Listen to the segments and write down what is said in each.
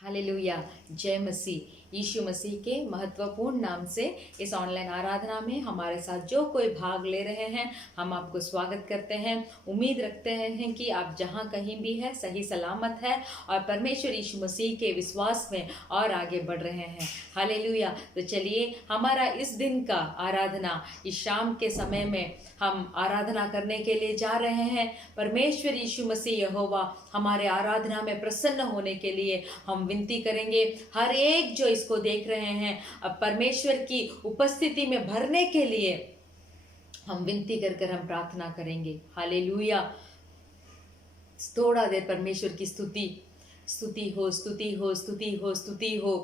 Hallelujah. जय मसीह। यीशु मसीह के महत्वपूर्ण नाम से इस ऑनलाइन आराधना में हमारे साथ जो कोई भाग ले रहे हैं, हम आपको स्वागत करते हैं। उम्मीद रखते हैं कि आप जहां कहीं भी है सही सलामत है और परमेश्वर यीशु मसीह के विश्वास में और आगे बढ़ रहे हैं। हालेलुया। तो चलिए, हमारा इस दिन का आराधना इस शाम के समय में हम आराधना करने के लिए जा रहे हैं। परमेश्वर यीशु मसीह यहोवा हमारे आराधना में प्रसन्न होने के लिए हम विनती करेंगे। हर एक जो इसको देख रहे हैं, अब परमेश्वर की उपस्थिति में भरने के लिए हम विनती कर कर हम प्रार्थना करेंगे। हालेलुया। थोड़ा देर परमेश्वर की स्तुति हो, स्तुति हो, स्तुति हो, स्तुति हो।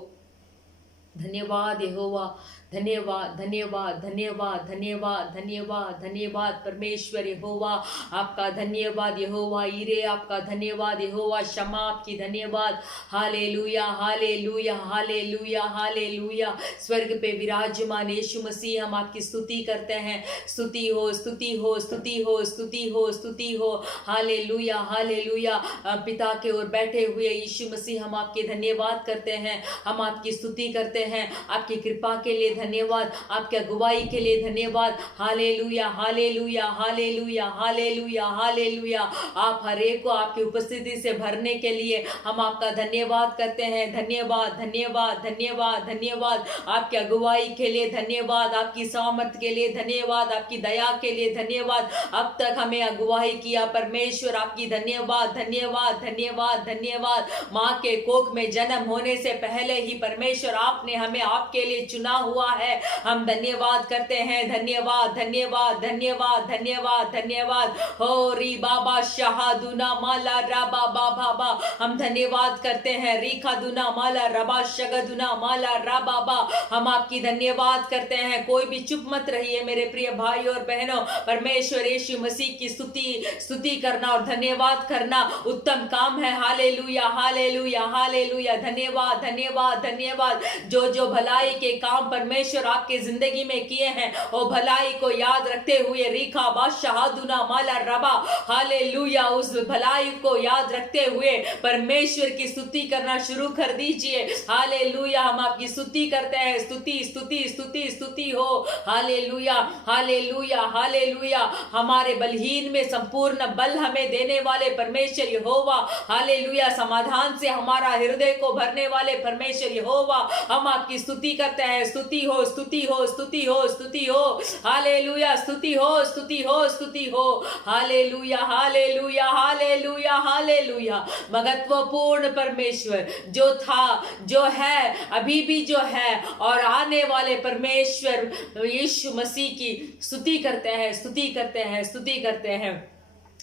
धन्यवाद यहोवा, धन्यवाद, धन्यवाद, धन्यवाद, धन्यवाद, धन्यवाद, धन्यवाद परमेश्वर यहोवा, आपका धन्यवाद यहोवा ईरे, आपका धन्यवाद यहोवा शमा, आपकी धन्यवाद। Hallelujah, hallelujah, hallelujah, hallelujah. स्वर्ग पे विराजमान यीशु मसीह, हम आपकी स्तुति करते हैं। स्तुति हो, स्तुति हो, स्तुति हो, स्तुति हो, स्तुति हो। Hallelujah, hallelujah. पिता के ओर बैठे हुए यीशु मसीह, हम आपके धन्यवाद करते हैं, हम आपकी स्तुति करते हैं। आपकी कृपा के लिए धन्यवाद, आपके अगुवाई के लिए धन्यवाद। Hallelujah, hallelujah, hallelujah, hallelujah, hallelujah. आप हर एक को आपकी उपस्थिति से भरने के लिए हम आपका धन्यवाद करते हैं। धन्यवाद, धन्यवाद, धन्यवाद, धन्यवाद। आपकी अगुवाई के लिए धन्यवाद, आपकी सामर्थ के लिए धन्यवाद, आपकी दया के लिए धन्यवाद। अब तक हमें अगुवाई किया परमेश्वर, आपकी धन्यवाद, धन्यवाद, धन्यवाद, धन्यवाद। माँ के कोख में जन्म होने से पहले ही परमेश्वर आपने हमें आपके लिए चुना हुआ है। हम धन्यवाद करते हैं। धन्यवाद, धन्यवाद, धन्यवाद, धन्यवाद, धन्यवाद। हो री बाबा शाहदुना माला राबा बाबा बा, हम धन्यवाद करते हैं। रीखा दुना माला रबा शगदुना माला रा बाबा, हम आपकी धन्यवाद करते हैं। कोई भी चुप मत रहिए मेरे प्रिय भाई और बहनों। परमेश्वर यीशु मसीह की स्तुति करना और धन्यवाद करना उत्तम काम है। Hallelujah, hallelujah, hallelujah. धन्यवाद, धन्यवाद, धन्यवाद। जो भलाई के काम परमेश्वर आपके जिंदगी में किए हैं, वो भलाई को याद रखते हुए रीखा बादशाहदुना माला रबा, हालेलुया, उस भलाई को याद रखते हुए परमेश्वर की स्तुति करना शुरू कर दीजिए। हालेलुया, हम आपकी स्तुति करते हैं। स्तुति, स्तुति, स्तुति, स्तुति हो। Hallelujah, hallelujah, hallelujah. हमारे बलहीन में संपूर्ण बल हमें देने वाले परमेश्वर यहोवा, हालेलुया, समाधान से हमारा हृदय को भरने वाले परमेश्वर यहोवा, हम आपकी स्तुति करते हैं। स्तुति हो, स्तुति हो, स्तुति हो, स्तुति हो। हालेलुया, स्तुति हो, स्तुति हो, स्तुति हो। Hallelujah, hallelujah, hallelujah, hallelujah. महत्वपूर्ण परमेश्वर जो था, जो है, अभी भी जो है और आने वाले परमेश्वर यीशु मसीह की स्तुति करते हैं, स्तुति करते हैं, स्तुति करते हैं।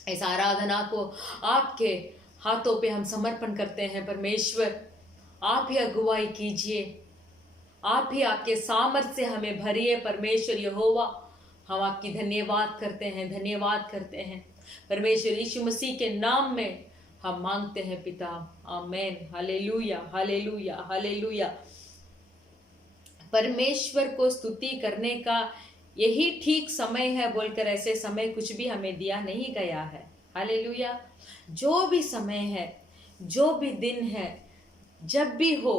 इस आराधना को आपके हाथों पे हम समर्पण करते हैं। परमेश्वर आप ही अगुवाई कीजिए, आप ही आपके सामर्थ्य से हमें भरिए। परमेश्वर यहोवा, हम आपकी धन्यवाद करते हैं, धन्यवाद करते हैं। परमेश्वर यीशु मसीह के नाम में हम मांगते हैं पिता, आमेन। Hallelujah, hallelujah, hallelujah. परमेश्वर को स्तुति करने का यही ठीक समय है बोलकर ऐसे समय कुछ भी हमें दिया नहीं गया है। हालेलुया। जो भी समय है, जो भी दिन है, जब भी हो,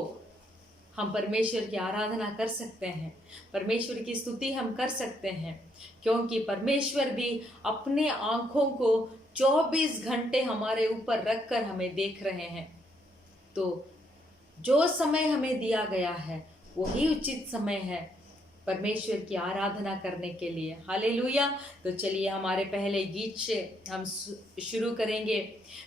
हम परमेश्वर की आराधना कर सकते हैं, परमेश्वर की स्तुति हम कर सकते हैं, क्योंकि परमेश्वर भी अपने आंखों को 24 घंटे हमारे ऊपर रखकर हमें देख रहे हैं। तो जो समय हमें दिया गया है वही उचित समय है परमेश्वर की आराधना करने के लिए। हालेलुया। तो चलिए, हमारे पहले गीत से हम शुरू करेंगे।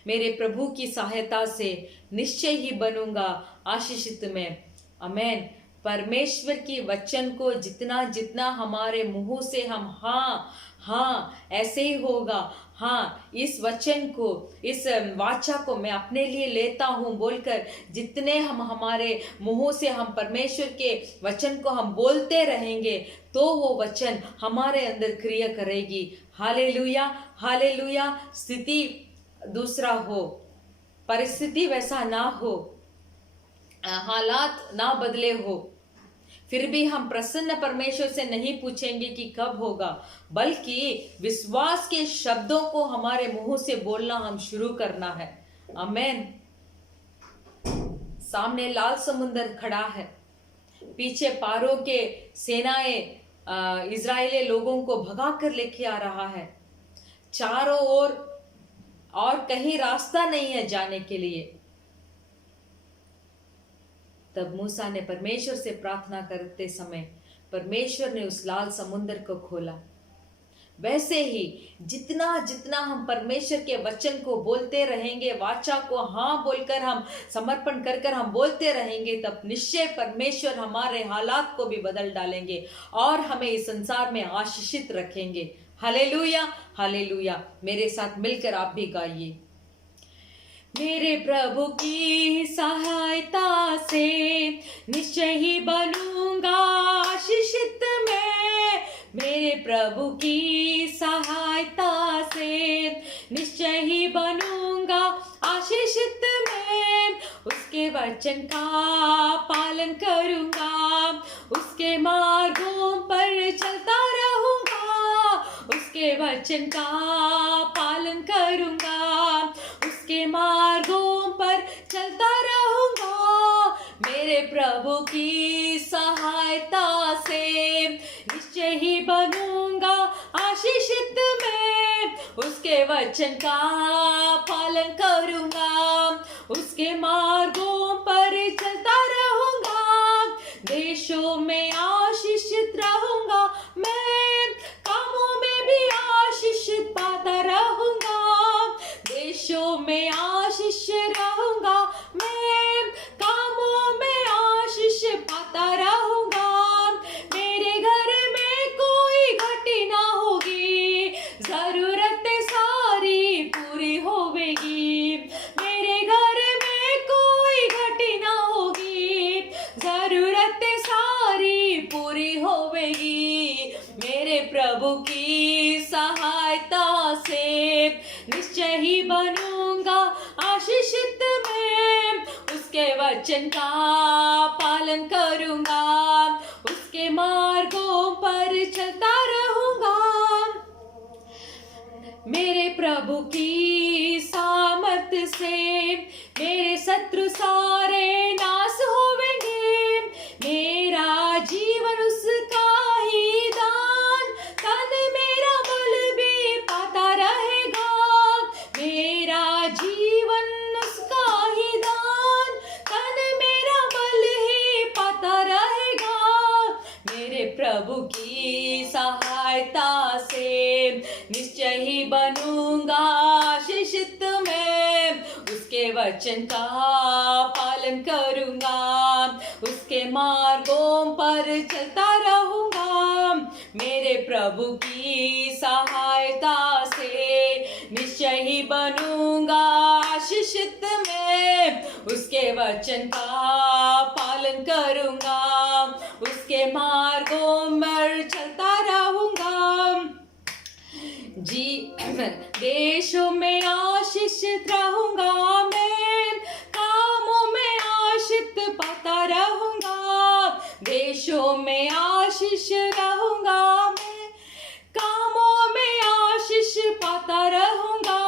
मेरे प्रभु की सहायता से निश्चय ही बनूंगा आशीषित में, आमेन। परमेश्वर की वचन को जितना जितना हमारे मुंह से हम हाँ हाँ ऐसे ही होगा, हाँ इस वचन को, इस वाचा को मैं अपने लिए लेता हूँ बोलकर जितने हम हमारे मुंहों से हम परमेश्वर के वचन को हम बोलते रहेंगे, तो वो वचन हमारे अंदर क्रिया करेगी। Hallelujah, hallelujah. स्थिति दूसरा हो, परिस्थिति वैसा ना हो, हालात ना बदले हो, फिर भी हम प्रसन्न परमेश्वर से नहीं पूछेंगे कि कब होगा, बल्कि विश्वास के शब्दों को हमारे मुंह से बोलना हम शुरू करना है। आमेन। सामने लाल समुंदर खड़ा है, पीछे पारों के सेनाएं इजरायली लोगों को भगा कर लेके आ रहा है, चारों ओर और कहीं रास्ता नहीं है जाने के लिए। तब मूसा ने परमेश्वर से प्रार्थना करते समय परमेश्वर ने उस लाल समुंदर को खोला। वैसे ही जितना जितना हम परमेश्वर के वचन को बोलते रहेंगे, वाचा को हाँ बोलकर हम समर्पण कर कर हम बोलते रहेंगे, तब निश्चय परमेश्वर हमारे हालात को भी बदल डालेंगे और हमें इस संसार में आशीषित रखेंगे। Hallelujah, hallelujah. मेरे साथ मिलकर आप भी गाइए। मेरे प्रभु की सहायता से निश्चय ही बनूंगा आशीषित मैं। मेरे प्रभु की सहायता से निश्चय ही बनूंगा आशीषित मैं। उसके वचन का पालन करूंगा, उसके मार्गों पर चलता रहूंगा। उसके वचन का पालन करूंगा, उसके मार्गों पर चलता रहूंगा। मेरे प्रभु की सहायता से निश्चय ही बनूंगा आशीषित मैं। उसके वचन का पालन करूंगा, उसके मार्गों पर चलता रहूंगा। देशों में आशीषित रहूंगा मैं, कामों में भी आशीषित पाता रहूंगा। देशों में आशीष रहूंगा मैं, कामों में आशीष पाता रहूंगा। मेरे घर में कोई घटी ना होगी, जरूरतें सारी पूरी होवेगी। मेरे घर में कोई घटी ना होगी, जरूरतें सारी पूरी होवेगी। मेरे प्रभु की सहायता से निश्चय ही बनूंगा आशीषित मैं। उसके वचन का पालन करूंगा, उसके मार्गों पर चलता रहूंगा। मेरे प्रभु की सामर्थ से मेरे शत्रु सारे नाश होवेंगे। मेरा जीवन उसका ही दान, तन मेरा बल भी पाता रहेगा। मेरा जीवन उसका ही दान, तन मेरा बल ही पाता रहेगा। मेरे प्रभु की सहायता से निश्चय ही बनूंगा आशीषित मैं। उसके वचन का पालन करूंगा, उसके मार्गों पर चलता रहूंगा। मेरे प्रभु की सहायता से निश्चय ही बनूंगा आशीषित मैं। उसके वचन का पालन करूंगा, उसके मार्गों पर चलता रहूंगा। देशों में आशीषित रहूंगा मैं, कामों में आशीष पाता रहूंगा। देशों में आशीष रहूंगा मैं, कामों में आशीष पाता रहूंगा।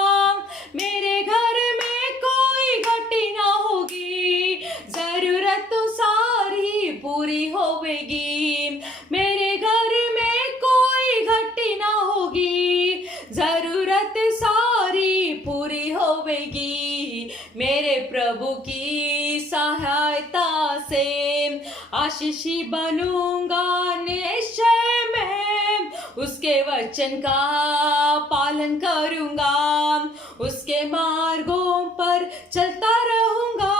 मेरे घर में कोई घटी ना होगी, जरूरत तो सारी पूरी होवेगी। मेरे घर में कोई घटी ना होगी, जरूरत सारी पूरी होवेगी। मेरे प्रभु की सहायता से आशीषी बनूंगा निश्चय मैं। उसके वचन का पालन करूंगा, उसके मार्गों पर चलता रहूंगा।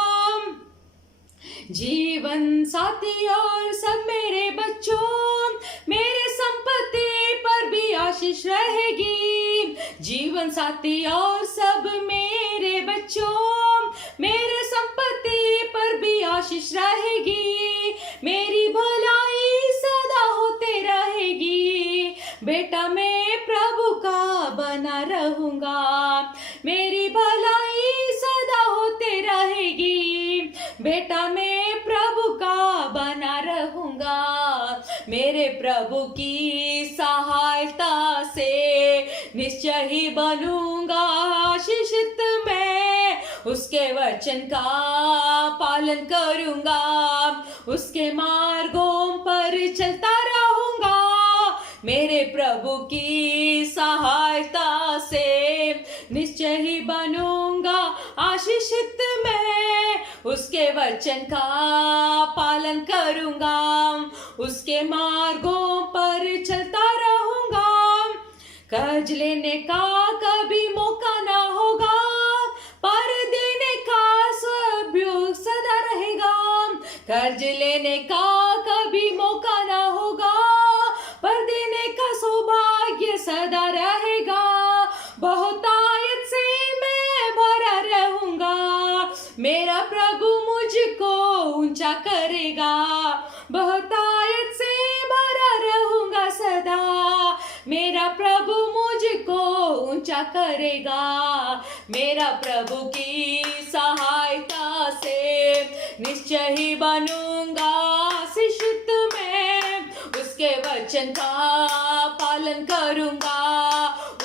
जीवन साथी और सब मेरे बच्चों, मेरे संपत्ति पर भी आशीष रहेगी। जीवन साथी और सब मेरे बच्चों, मेरे संपत्ति पर भी आशीष रहेगी। मेरी भलाई सदा होते रहेगी। बेटा मैं प्रभु का बना रहूंगा, मेरी भलाई सदा होते रहेगी। बेटा मैं प्रभु का बना रहूंगा। मेरे प्रभु की सहायता से निश्चय ही बनूंगा आशीषित मैं। उसके वचन का पालन करूंगा, उसके मार्गों पर चलता रहूंगा। मेरे प्रभु की सहायता से निश्चय ही बनूंगा आशीषित मैं। उसके वचन का पालन करूंगा, उसके मार्गों पर चलता रहूंगा। कर्ज लेने का कभी मौका ना होगा, पर देने का सद्योग सदा रहेगा। कर्ज लेने का कभी मौका ना होगा, पर देने का सौभाग्य सदा रहेगा। बहुतायत से मैं भरा रहूंगा, मेरा प्रभु मुझको ऊंचा करेगा। बहुतायत से भरा रहूंगा सदा, मेरा प्रभु मुझको ऊंचा करेगा। मेरा प्रभु की सहायता से निश्चय ही बनूंगा आशीषित मैं। उसके वचन का पालन करूंगा,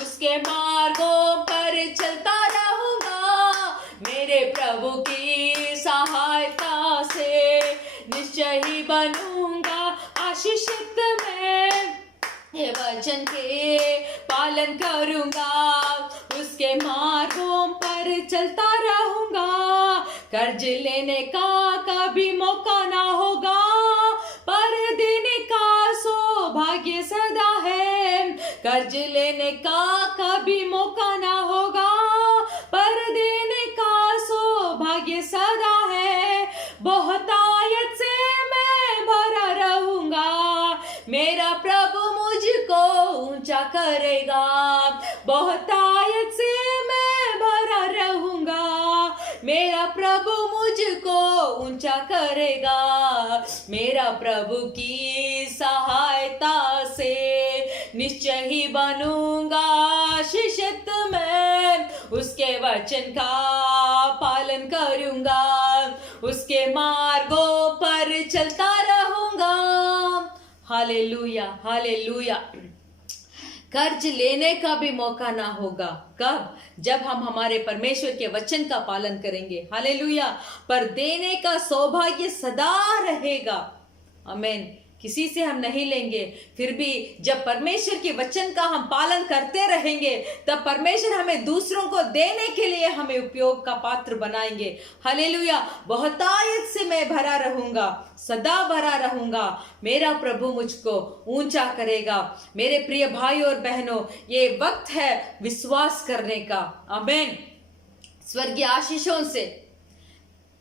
उसके मार्गों पर चलता रहूंगा। मेरे प्रभु की सहायता से निश्चय ही बनूंगा आशीषित मैं। ये वचन के पालन करूंगा, उसके मार्गों पर चलता रहूंगा। कर्ज लेने का कभी मौका ना होगा, पर देने का सौभाग्य सदा है। कर्ज लेने का कभी मौका ना होगा, पर देने का सौभाग्य सदा है। बहुतायत से मैं भरा रहूंगा, मेरा प्रभु मुझको ऊंचा करेगा। बहुतायत से मैं भरा रहूंगा, मेरा प्रभु मुझको ऊंचा करेगा। मेरा प्रभु की सहायता से निश्चय ही बनूंगा आशीषित मैं। उसके वचन का पालन करूंगा, उसके मार्गों पर चलता रहूंगा। Hallelujah, hallelujah. कर्ज लेने का भी मौका ना होगा, कब? जब हम हमारे परमेश्वर के वचन का पालन करेंगे। हालेलुया। पर देने का सौभाग्य सदा रहेगा। आमीन। किसी से हम नहीं लेंगे, फिर भी जब परमेश्वर के वचन का हम पालन करते रहेंगे, तब परमेश्वर हमें दूसरों को देने के लिए हमें उपयोग का पात्र बनाएंगे। हालेलुया। बहुतायत से मैं भरा रहूंगा, सदा भरा रहूंगा। मेरा प्रभु मुझको ऊंचा करेगा। मेरे प्रिय भाई और बहनों, ये वक्त है विश्वास करने का। आमीन। स्वर्गीय आशीषों से,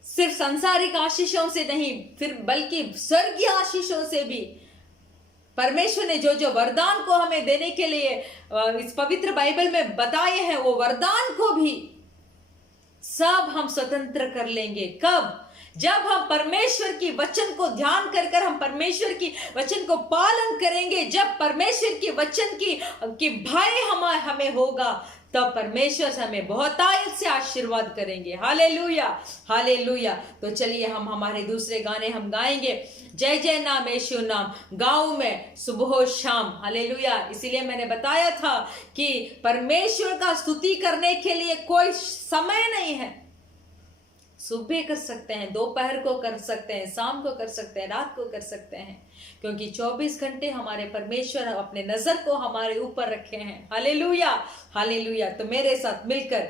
सिर्फ सांसारिक आशीषों से नहीं, फिर बल्कि स्वर्गीय आशीषों से भी परमेश्वर ने जो जो वरदान को हमें देने के लिए इस पवित्र बाइबल में बताए हैं, वो वरदान को भी सब हम स्वतंत्र कर लेंगे। कब? जब हम परमेश्वर की वचन को ध्यान कर कर हम परमेश्वर की वचन को पालन करेंगे। जब परमेश्वर की वचन की भय हमें होगा, तब परमेश्वर हमें बहुतायत से आशीर्वाद करेंगे। Hallelujah, hallelujah. तो चलिए हम हमारे दूसरे गाने हम गाएंगे। जय जय नाम यीशु नाम गाँव में सुबह शाम। हालेलुया। इसीलिए मैंने बताया था कि परमेश्वर का स्तुति करने के लिए कोई समय नहीं है। सुबह कर सकते हैं, दोपहर को कर सकते हैं, शाम को कर सकते हैं, रात को कर सकते हैं, क्योंकि 24 घंटे हमारे परमेश्वर अपने नजर को हमारे ऊपर रखे हैं। Hallelujah, hallelujah. तो मेरे साथ मिलकर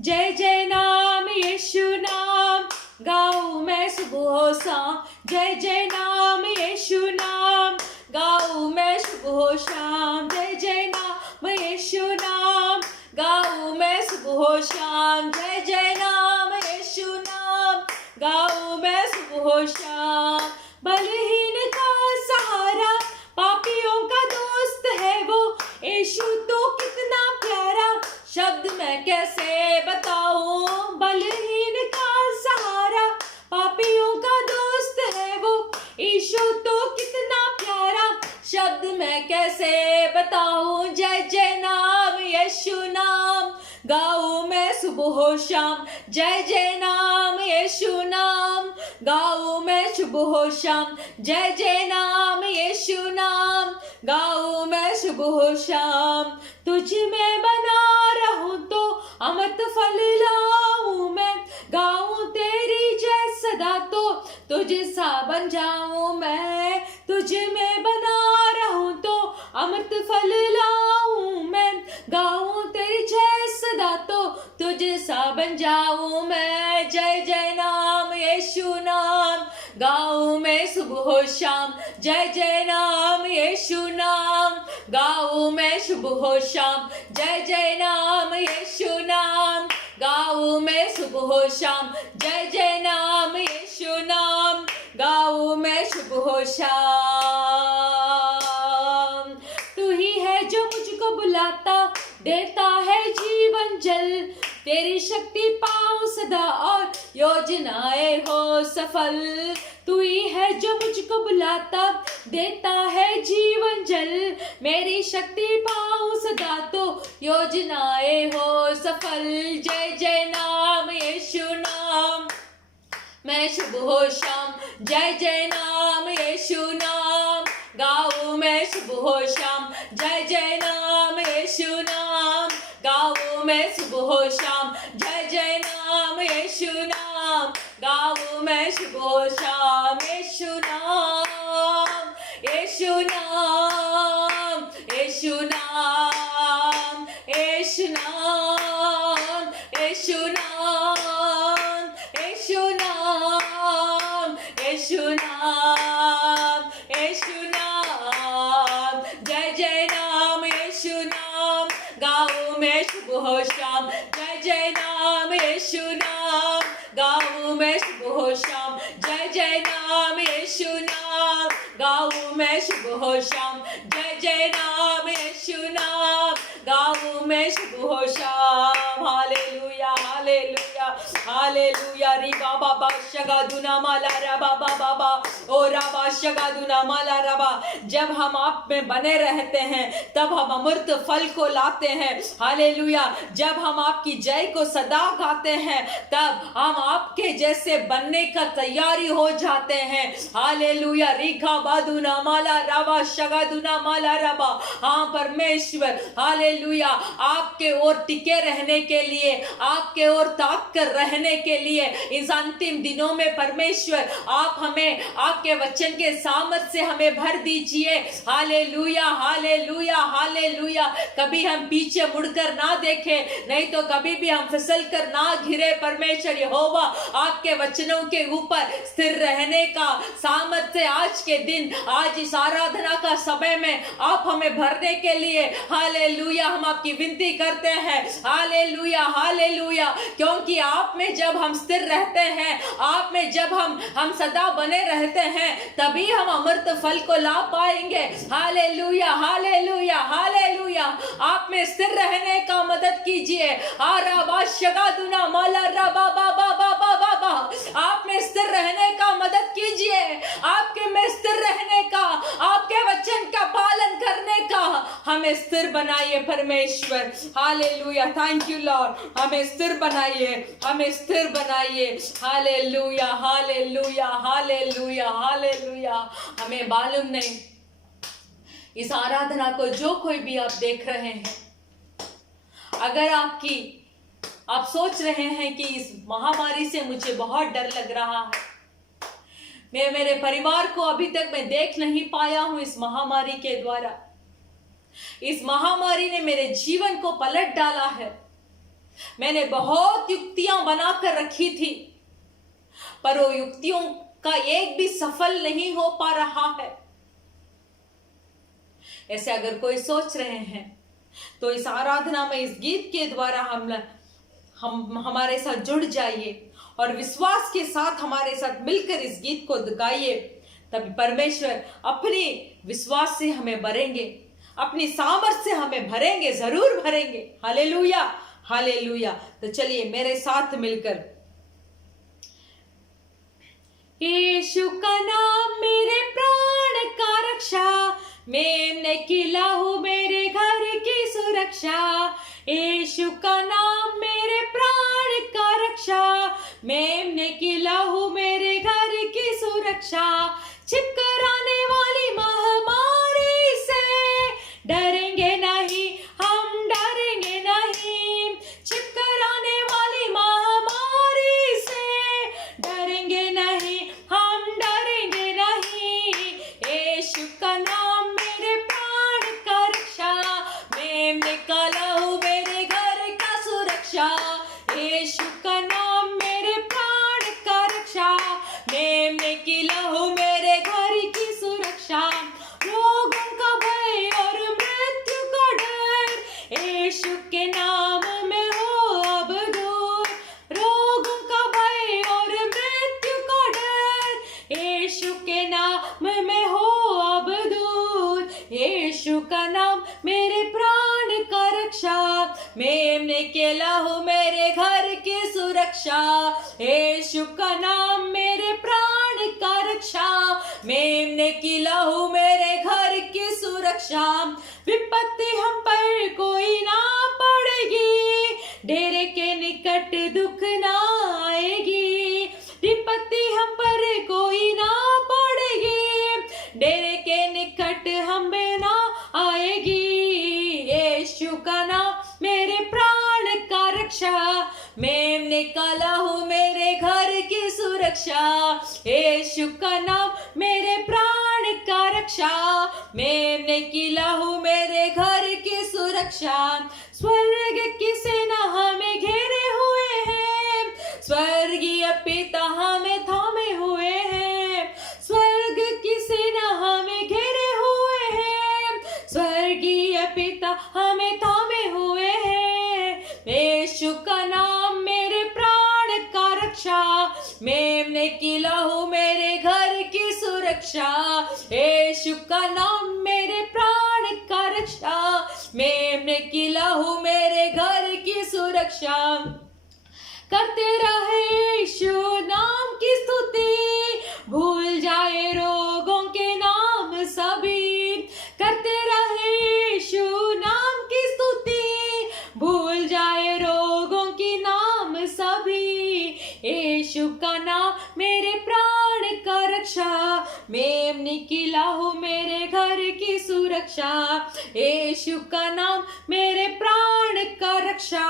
जय जय नाम यीशु नाम गाऊं मैं सुबह शाम। जय जय नाम यीशु नाम गाऊं मैं सुबह शाम। जय जय नाम यीशु नाम गाऊं मैं सुबह शाम। जय जय नाम यीशु नाम गाऊं मैं सुबह शाम। बलहीन का सहारा, पापियों का दोस्त है वो, यीशु तो कितना प्यारा, शब्द मैं कैसे बताऊं। बलहीन का सहारा, पापियों का दोस्त है वो, यीशु तो कितना प्यारा, शब्द मैं कैसे बताऊं। जय जय नाम यीशु नाम गाऊं मैं सुबह शाम। जय जय नाम यीशु नाम गाऊं मैं शुभ हो शाम, जय जय नाम यीशु नाम गाऊं मैं शुभ हो शाम। तुझ में बना रहूं तो अमृत फल लाऊं मैं, गाऊं तेरी जय सदा तो तुझ सा बन जाऊं मैं। तुझ में बना रहूं तो अमृत फल लाऊं मैं, गाऊं तेरी जय सदा तो तुझ सा बन जाऊं मैं। जय जय नाम यीशु नाम गाऊं मैं सुबह शाम, जय जय नाम यीशु नाम गाऊं मैं सुबह शाम, जय जय नाम यीशु नाम गाऊं मैं सुबह शाम, जय जय नाम यीशु नाम गाऊं मैं सुबह शाम। तू ही है जो मुझको बुलाता, देता है जीवन जल, तेरी शक्ति पाऊं सदा और योजनाएं हो सफल। तू ही है जो मुझको बुलाता, देता है जीवन जल, मेरी शक्ति पाऊं सदा तो योजनाएं हो सफल। जय जय नाम यीशु नाम मैं शुभ हो शाम, जय जय नाम यीशु नाम गाऊं मैं शुभ हो शाम, जय जय नाम यीशु नाम गाऊं मैं शुभ हो शाम, जय जय नाम यीशु नाम गाऊं मैं शुभ हो शाम। यीशु नाम यीशु नाम यीशु नाम यीशु नाम यीशु नाम यीशु नाम यीशु नाम यीशु नाम, जय जय नाम यीशु नाम गाऊं मैं शुभ हो शाम, जय जय नाम यीशु नाम गाऊं मैं शुभ हो शाम, जय जय नाम यीशु नाम गाऊं मैं शुभ हो शाम, जय जय नाम यीशु नाम गाऊं मैं शुभ हो शाम। Hallelujah hallelujah hallelujah. री बाबा बाशगा दुना माला रबा बाबा ओ रबा शगा दुना माला रबा। जब हम आप में बने रहते हैं तब हम अमृत फल को लाते हैं। हालेलुया। जब हम आपकी जय को सदा गाते हैं तब हम आपके जैसे बनने का तैयारी हो जाते हैं। हालेलुया। रीखा बादुना माला रबा शगा दुना माला रबा। हाँ परमेश्वर हालेलुया, आपके ओर टिके रहने के लिए, आपके ओर ताक कर रहने के लिए इस अंतिम दिनों में परमेश्वर आप हमें आपके वचन के सामर्थ से हमें भर दीजिए। Hallelujah hallelujah hallelujah. कभी हम पीछे मुड़कर ना देखें, नहीं तो कभी भी हम फिसल कर ना घिरे। परमेश्वर यहोवा आपके वचनों के ऊपर स्थिर रहने का सामर्थ्य आज के दिन, आज इस आराधना का समय में आप हमें भरने के लिए हालेलुया हम आपकी विनती करते हैं। Hallelujah hallelujah. क्योंकि आप में जब हम स्थिर रहते हैं, आप में जब हम सदा बने रहते हैं, तभी हम अमृत फल को ला पाएंगे। Hallelujah hallelujah hallelujah. आप में स्थिर रहने का मदद कीजिए। आराबाशगादुना माला रबा बाबा बाबा बाबा। आप में स्थिर रहने का मदद कीजिए। आपके में स्थिर रहने का, आपके वचन का पालन करने का हमें स्थिर बनाइए परमेश्वर। हालेलुया। Thank you Lord. हमें स्थिर बनाइए, हमें स्थिर बनाइए। Hallelujah hallelujah hallelujah hallelujah. हमें मालूम नहीं इस आराधना को जो कोई भी आप देख रहे हैं, अगर आप सोच रहे हैं कि इस महामारी से मुझे बहुत डर लग रहा है, मैं मेरे परिवार को अभी तक मैं देख नहीं पाया हूं इस महामारी के द्वारा, इस महामारी ने मेरे जीवन को पलट डाला है, मैंने बहुत युक्तियां बनाकर रखी थी पर वो युक्तियों का एक भी सफल नहीं हो पा रहा है, ऐसे अगर कोई सोच रहे हैं तो इस आराधना में इस गीत के द्वारा हम हमारे साथ जुड़ जाइए और विश्वास के साथ हमारे साथ मिलकर इस गीत को गाइए। तभी परमेश्वर अपनी विश्वास से हमें भरेंगे, अपनी सामर्थ से हमें भरेंगे, जरूर भरेंगे। Hallelujah hallelujah. तो चलिए मेरे साथ मिलकर, यीशु का नाम मेरे प्राण का रक्षा, मैंने किला हूँ मेरे घर की सुरक्षा। यीशु का नाम मेरे प्राण का रक्षा, मैंने किला हूँ मेरे घर की सुरक्षा। रक्षा। छिपकराने वाली महामारी से डरेंगे नहीं, हम डरेंगे नहीं। छिपकराने वाली महामारी से डरेंगे नहीं, हम डरेंगे नहीं। यीशु का नाम मेरे प्राण का रक्षा, मैं निकाला हूँ मेरे घर का सुरक्षा। यीशु का नाम मेरे प्राण का रक्षा, मैं निकाला हूँ मेरे घर की सुरक्षा। रोगों का भय और मृत्यु का डर यीशु के नाम में हो अब दूर। रोगों का भय और मृत्यु का डर यीशु के नाम में हो अब दूर। यीशु का नाम मेरे प्राण का रक्षा, मैं निकाला हूँ मेरे घर की सुरक्षा। यीशु का नाम मेरे प्राण का रक्षा, मैं निकाला हूँ मेरे घर की सुरक्षा। विपत्ति हम पर कोई ना पड़ेगी, डेरे के निकट दुख ना आएगी। विपत्ति हम पर कोई ना पड़ेगी, डेरे के निकट हमें ना आएगी। यीशु का नाम मेरे प्राण का रक्षा, मैं निकाला हूँ मेरे घर की सुरक्षा। यीशु का नाम मेरे प्राण का रक्षा, मैं निकाला हूँ मेरे घर की सुरक्षा। स्वर्ग की सेना हमें घेरे हुए हैं, स्वर्गीय पिता हमें थामे हुए हैं। स्वर्ग की सेना हमें घेरे हुए हैं, स्वर्गीय पिता हमें थामे हुए हैं। यीशु का नाम मेरे प्राण का रक्षा, मैं निकाला हूँ मेरे घर की सुरक्षा। यीशु का नाम मेरे प्राण का रक्षा, मैं निकाला हूँ मेरे घर की सुरक्षा। करते रहे यीशु नाम की स्तुति, भूल जाए रोगों के नाम सभी। करते रहे यीशु नाम की स्तुति, भूल जाए रोगों की नाम सभी। यीशु का नाम मेरे प्राण का रक्षा, मैं निकाला हूँ मेरे घर की सुरक्षा। यीशु का नाम मेरे प्राण का रक्षा,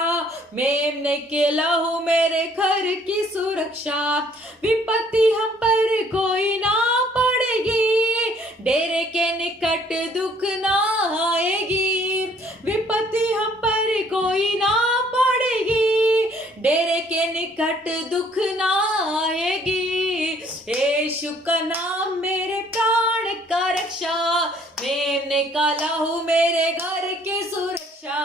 मैं निकाला हूँ मेरे घर की सुरक्षा। विपत्ति हम पर कोई ना पड़ेगी, डेरे के निकट दुख ना आएगी। विपत्ति हम पर कोई ना पड़ेगी, डेरे के निकट दुख ना आएगी। यीशु का नाम मेरे प्राण का रक्षा, मैं निकाला हूँ मेरे घर की सुरक्षा।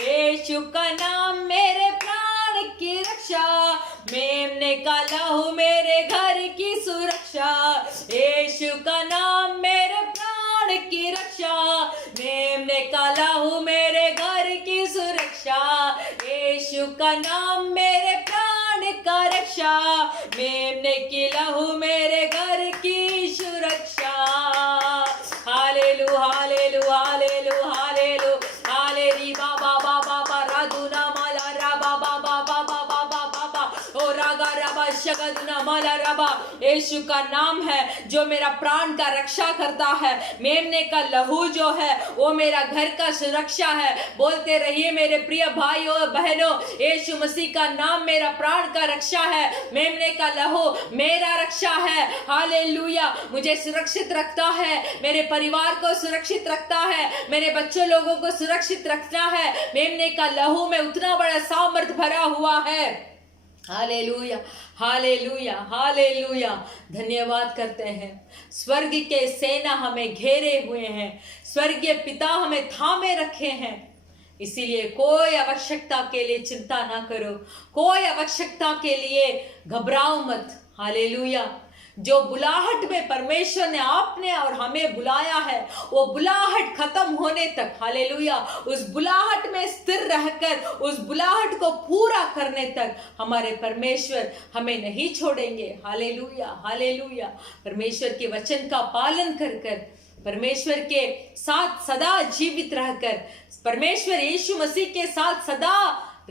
यीशु का नाम मेरे प्राण की रक्षा, मैं निकाला हूँ मेरे घर की सुरक्षा। यीशु का नाम मेरे प्राण की रक्षा, मैं निकाला हूँ मेरे घर की सुरक्षा। यीशु का नाम मेरे प्राण का रक्षा, मैं निकाला हूँ मेरे घर की सुरक्षा। हालेलुया हालेलुया हालेलुया हालेलुया हालेरी बाबा बाबा बा राधुना माला राबा बाबा बाबा बाबा बाबा ओ रागा राबा शगदुना माला राबा। यीशु का नाम है जो मेरा प्राण का रक्षा करता है। मेमने का लहू जो है वो मेरा घर का सुरक्षा है। बोलते रहिए मेरे प्रिय भाइयों बहनों, यीशु मसीह का नाम मेरा प्राण का रक्षा है। मेमने का लहू मेरा रक्षा है। हालेलुया, मुझे सुरक्षित रखता है, मेरे परिवार को सुरक्षित रखता है, मेरे बच्चों लोगों को सुरक्षित रखता है। मेमने का लहू में उतना बड़ा सामर्थ भरा हुआ है। Hallelujah hallelujah hallelujah. धन्यवाद करते हैं। स्वर्ग के सेना हमें घेरे हुए हैं, स्वर्गीय पिता हमें थामे रखे हैं। इसीलिए कोई आवश्यकता के लिए चिंता ना करो, कोई आवश्यकता के लिए घबराओ मत। हालेलुया। जो बुलाहट में परमेश्वर ने आपने और हमें बुलाया है, वो बुलाहट खत्म होने तक, हालेलुया, उस बुलाहट में स्थिर रहकर उस बुलाहट को पूरा करने तक हमारे परमेश्वर हमें नहीं छोड़ेंगे। Hallelujah hallelujah. परमेश्वर के वचन का पालन कर कर, परमेश्वर के साथ सदा जीवित रहकर, परमेश्वर यीशु मसीह के साथ सदा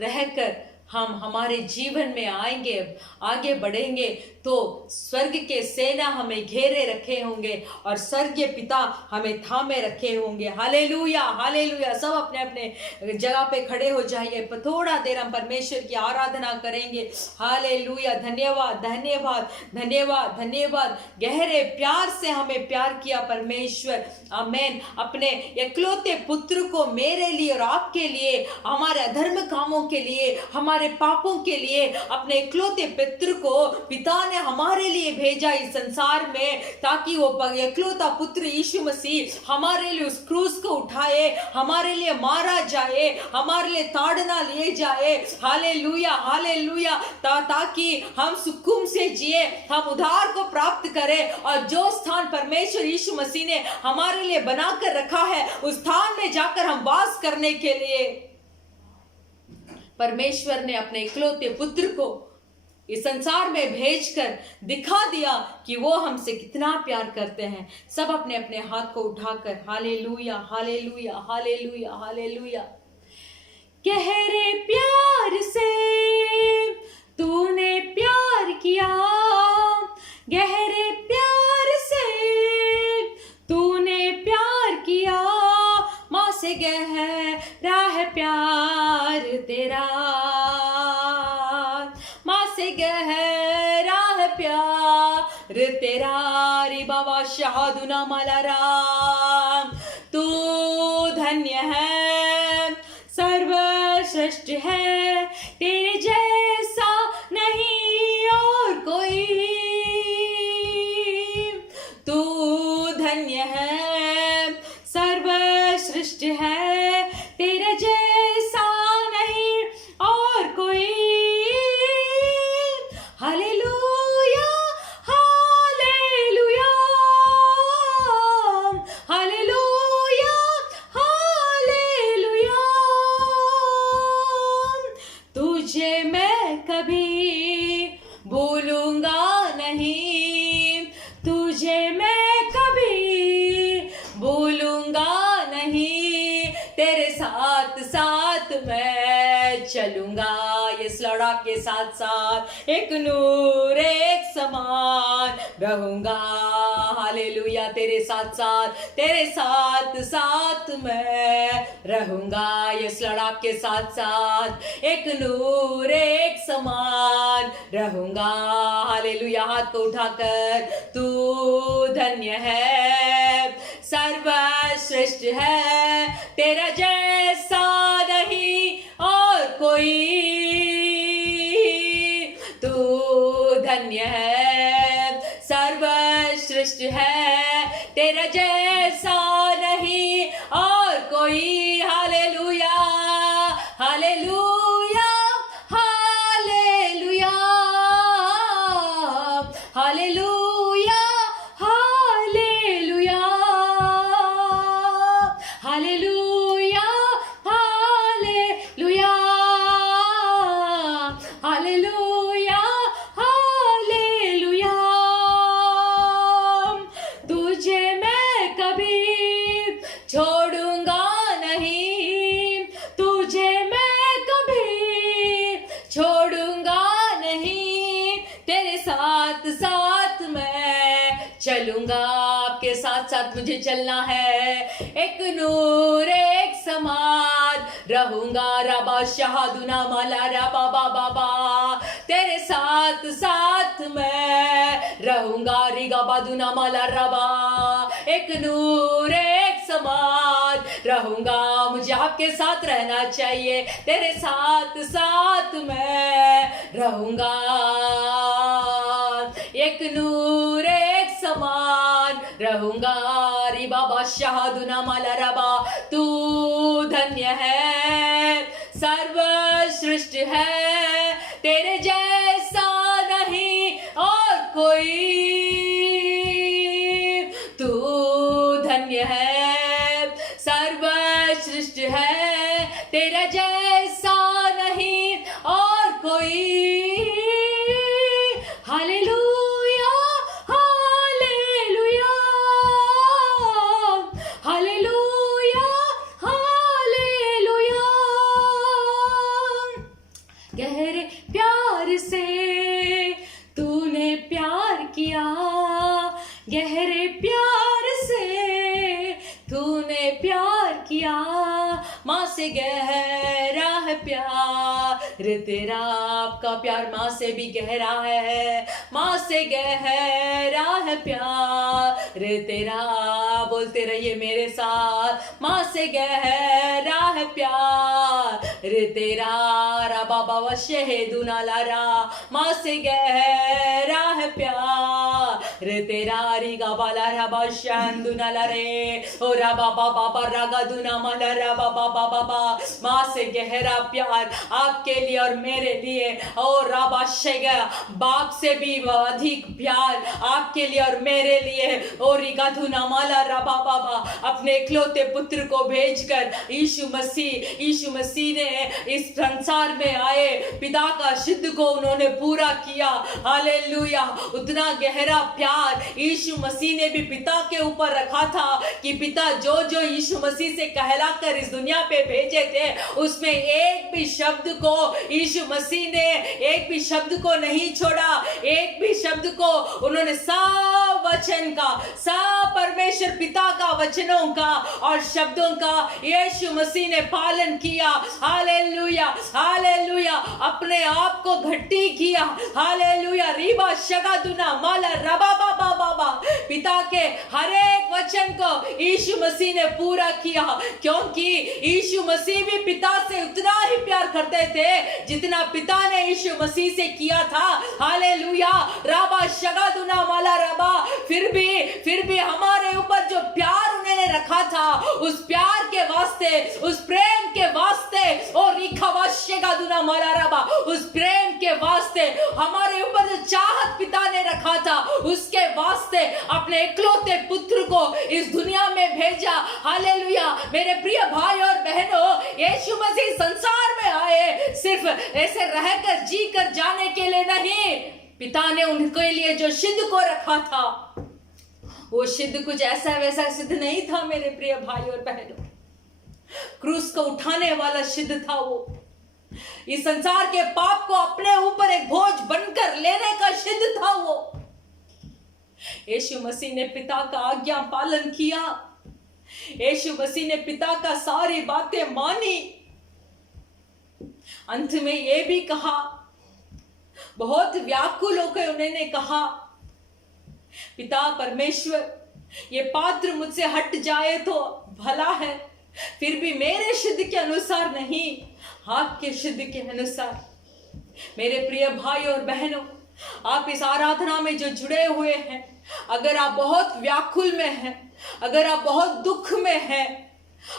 रहकर हम हमारे जीवन में आएंगे, आगे बढ़ेंगे तो स्वर्ग के सेना हमें घेरे रखे होंगे और स्वर्गीय पिता हमें थामे रखे होंगे। Hallelujah, hallelujah. सब अपने अपने जगह पे खड़े हो जाइए, थोड़ा देर हम परमेश्वर की आराधना करेंगे। हालेलुया। धन्यवाद, धन्यवाद, धन्यवाद, धन्यवाद। गहरे प्यार से हमें प्यार किया परमेश्वर। आमेन। अपने इकलौते पुत्र को मेरे लिए और आपके लिए, हमारे अधर्म कामों के लिए, हमारे पापों के लिए, अपने इकलौते पुत्र को पिता ने हमारे लिए भेजा इस संसार में, ताकि वो इकलौता पुत्र यीशु मसीह हमारे लिए उस क्रूस को उठाए, हमारे लिए मारा जाए, हमारे लिए ताड़ना लिए जाए। Hallelujah, hallelujah. ताकि हम सुकून से जिए, हम उद्धार को प्राप्त करें और जो स्थान परमेश्वर यीशु मसीह ने हमारे लिए बनाकर रखा है, उस स्थान में जाकर हम वास करने के लिए परमेश्वर ने अपने इकलौते पुत्र को इस संसार में भेजकर दिखा दिया कि वो हमसे कितना प्यार करते हैं। सब अपने अपने हाथ को उठाकर हालेलुया, हालेलुया, हालेलुया, हालेलुया। गहरे प्यार से तूने प्यार किया, गहरे प्यार से तूने प्यार किया, माँ से गहरा है प्यार तेरा, माँ से गहरा है प्यार तेरा। रे बाबा शहादुना मलारा, तू धन्य है, सर्वश्रेष्ठ है, तेरे जैसा नहीं और कोई। तू धन्य है, सर्वश्रेष्ठ है, तेरे जैसा नहीं और कोई। Hallelujah, hallelujah, hallelujah, hallelujah. तुझे मैं कभी भूलूंगा नहीं, तुझे मैं कभी भूलूंगा नहीं, तेरे साथ साथ मैं चलूंगा। इस लड़ा के साथ साथ एक नूर एक समान रहूंगा। हालेलुया। तेरे साथ साथ मैं रहूंगा। इस लड़ा के साथ साथ एक नूर एक समान रहूंगा। हालेलुया। हाथ को उठाकर तू धन्य है, सर्वश्रेष्ठ है, तेरा जैसा नहीं और कोई। तू धन्य है, सर्वश्रेष्ठ है, तेरा जैसा नहीं और कोई। Hallelujah, hallelujah, hallelujah, hallelujah, hallelujah, hallelujah, hallelujah, hallelujah, hallelujah. तुझे मैं कभी छोड़ूंगा नहीं, तुझे मैं कभी छोड़ूंगा नहीं, तेरे साथ साथ मैं चलूंगा। आपके साथ साथ मुझे चलना है, एक नूर एक समान रहूंगा। रबा शहादुना माला रबा बाबा बा, तेरे साथ साथ मैं रहूंगा। रिगा बादुना माला रबा, एक नूर एक समान रहूंगा। मुझे आपके साथ रहना चाहिए, तेरे साथ साथ मैं रहूंगा। एक नूर एक समान रहूंगा। री बाबा शहादुना माला रबा, तू धन्य है, सर्वश्रेष्ठ है, तेरे जैसा नहीं और कोई। तू धन्य है, सर्वश्रेष्ठ है, तेरा जैसा नहीं और कोई। Hallelujah, hallelujah, hallelujah, hallelujah. गहरे प्यार से तूने प्यार गहरे प्यार से तूने प्यार किया, माँ से गहरा है प्यार तेरा, आपका प्यार माँ से भी गहरा है, माँ से गहरा है प्यार तेरा। बोलते रहिए मेरे साथ, माँ से गहरा है प्यार तेरा, रा बाबा वश्य है दुनालारा, माँ से गहरा है प्यार तेरा, री गा बाला रा बाशान दुनाला रे, ओ रा बाबा बाबा रागा दुना माला रा बाबा बाबा बा, माँ से गहरा प्यार आपके लिए और मेरे लिए, और राबा शेगा बाप से भी अधिक प्यार आपके लिए और मेरे लिए, और रिगा दुना माला रा बाबा बा, अपने इकलौते पुत्र को भेजकर यीशु मसीह ने इस संसार में आए, पिता का सिद्ध को उन्होंने पूरा किया। हालेलुया। उतना गहरा प्यार यीशु मसीह ने भी पिता के ऊपर रखा था कि पिता जो जो यीशु मसीह से कहलाकर इस दुनिया पे भेजे थे, उसमें एक भी शब्द को यीशु मसीह ने एक भी शब्द को नहीं छोड़ा, एक भी शब्द को उन्होंने सब वचन का, सब परमेश्वर पिता का वचनों का और शब्दों का यीशु मसीह ने पालन किया। Hallelujah, hallelujah. अपने आप को घटी किया। हालेलुया। रीबा शगादुना माला रबा बाबा बाबा, पिता के हर एक वचन को यीशु मसीह ने पूरा किया, क्योंकि यीशु मसीह भी पिता से उतना ही प्यार करते थे जितना पिता ने यीशु मसीह से किया था। हालेलुया। रबा शगादुना माला रबा, फिर भी हमारे ऊपर जो प्यार उन्होंने रखा था, उस प्यार के वास्ते, उस प्रेम के वास्ते, और उस प्रेम के वास्ते, हमारे ऊपर जो चाहत पिता ने रखा था, उसके वास्ते अपने इकलौते पुत्र को इस दुनिया में भेजा। हालेलुया। मेरे प्रिय भाई और बहनों, यीशु मसीह संसार में आए सिर्फ ऐसे रहकर जी कर जाने के लिए नहीं, पिता ने उनके लिए जो सिद्ध को रखा था, वो सिद्ध कुछ ऐसा वैसा सिद्ध नहीं था मेरे प्रिय भाई और बहनों। क्रूस को उठाने वाला सिद्ध था वो, इस संसार के पाप को अपने ऊपर एक बोझ बनकर लेने का सिद्ध था वो। यीशु मसीह ने पिता का आज्ञा पालन किया, यीशु मसीह ने पिता का सारी बातें मानी, अंत में ये भी कहा, बहुत व्याकुल होकर उन्होंने कहा, पिता परमेश्वर, ये पात्र मुझसे हट जाए तो भला है, फिर भी मेरे सिद्ध के अनुसार नहीं, आपके सिद्ध के अनुसार। मेरे प्रिय भाई और बहनों, आप इस आराधना में जो जुड़े हुए हैं, अगर आप बहुत व्याकुल में हैं, अगर आप बहुत दुख में हैं,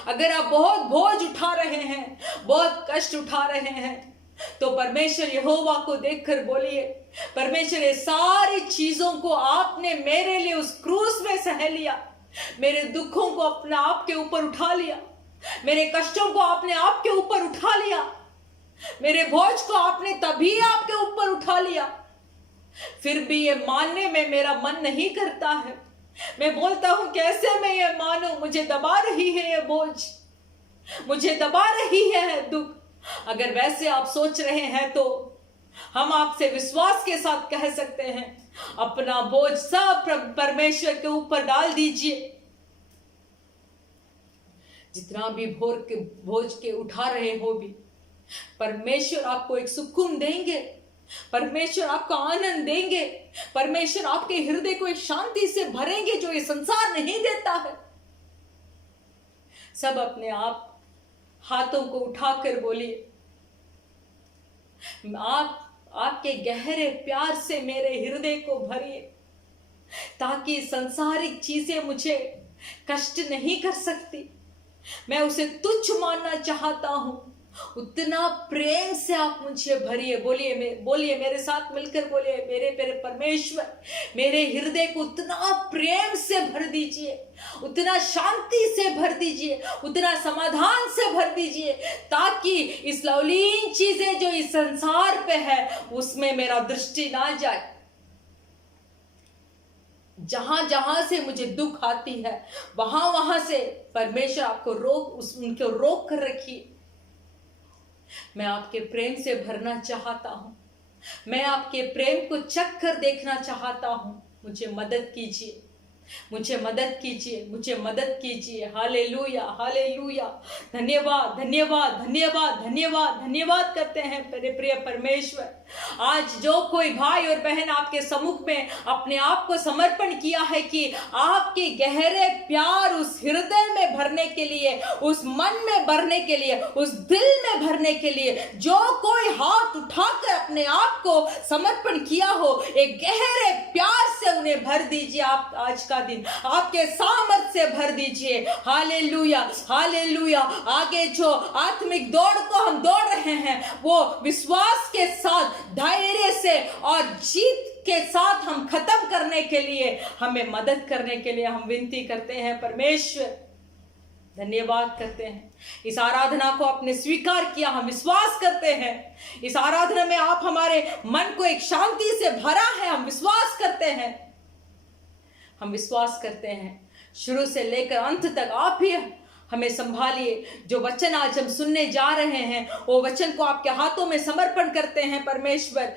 अगर आप बहुत बोझ उठा रहे हैं, बहुत कष्ट उठा रहे हैं, तो परमेश्वर यहोवा को देखकर बोलिए, परमेश्वर ये सारी चीजों को आपने मेरे लिए उस क्रूस में सह लिया, मेरे दुखों को अपने आप के ऊपर उठा लिया, मेरे कष्टों को आपने आपके ऊपर उठा लिया, मेरे बोझ को आपने तभी आपके ऊपर उठा लिया, फिर भी ये मानने में मेरा मन नहीं करता है। मैं बोलता हूं कैसे मैं ये मानूं, मुझे दबा रही है ये बोझ, मुझे दबा रही है दुख। अगर वैसे आप सोच रहे हैं तो हम आपसे विश्वास के साथ कह सकते हैं, अपना बोझ सब परमेश्वर के ऊपर डाल दीजिए। जितना भी बोझ के उठा रहे हो भी, परमेश्वर आपको एक सुकून देंगे, परमेश्वर आपको आनंद देंगे, परमेश्वर आपके हृदय को एक शांति से भरेंगे जो ये संसार नहीं देता है। सब अपने आप हाथों को उठाकर बोलिए, आपके गहरे प्यार से मेरे हृदय को भरिए, ताकि संसारिक चीजें मुझे कष्ट नहीं कर सकती, मैं उसे तुच्छ मानना चाहता हूं, उतना प्रेम से आप मुझे भरिए। बोलिए मेरे साथ मिलकर बोलिए, मेरे परमेश्वर, मेरे हृदय को उतना प्रेम से भर दीजिए, उतना शांति से भर दीजिए, उतना समाधान से भर दीजिए, ताकि इस लवलीन चीजें जो इस संसार पे है उसमें मेरा दृष्टि ना जाए। जहां जहां से मुझे दुख आती है, वहां से परमेश्वर आपको उनको रोक कर रखिए। मैं आपके प्रेम से भरना चाहता हूं, मैं आपके प्रेम को चख कर देखना चाहता हूं, मुझे मदद कीजिए। मुझे मदद कीजिए, मुझे मदद कीजिए। Hallelujah, hallelujah. धन्यवाद, धन्यवाद, धन्यवाद, धन्यवाद, धन्यवाद करते हैं मेरे प्रिय परमेश्वर। आज जो कोई भाई और बहन आपके सम्मुख में अपने आप को समर्पण किया है कि आपके गहरे प्यार उस हृदय में भरने के लिए, उस मन में भरने के लिए, उस दिल में भरने के लिए, जो कोई हाथ उठाकर अपने आप को समर्पण किया हो, एक गहरे प्यार से उन्हें भर दीजिए। आप आज का दिन आपके सामर्थ से भर दीजिए। Hallelujah, hallelujah. आगे जो आत्मिक दौड़ को हम दौड़ रहे हैं, वो विश्वास के साथ, धैर्य से और जीत के साथ हम खत्म करने के लिए, हमें मदद करने के लिए हम विनती करते हैं। परमेश्वर धन्यवाद करते हैं, इस आराधना को आपने स्वीकार किया, हम विश्वास करते हैं इस आराधना में आप हमारे मन को एक शांति से भरा है। हम विश्वास करते हैं, हम विश्वास करते हैं। शुरू से लेकर अंत तक आप ही हमें संभालिए। जो वचन आज हम सुनने जा रहे हैं, वो वचन को आपके हाथों में समर्पण करते हैं। परमेश्वर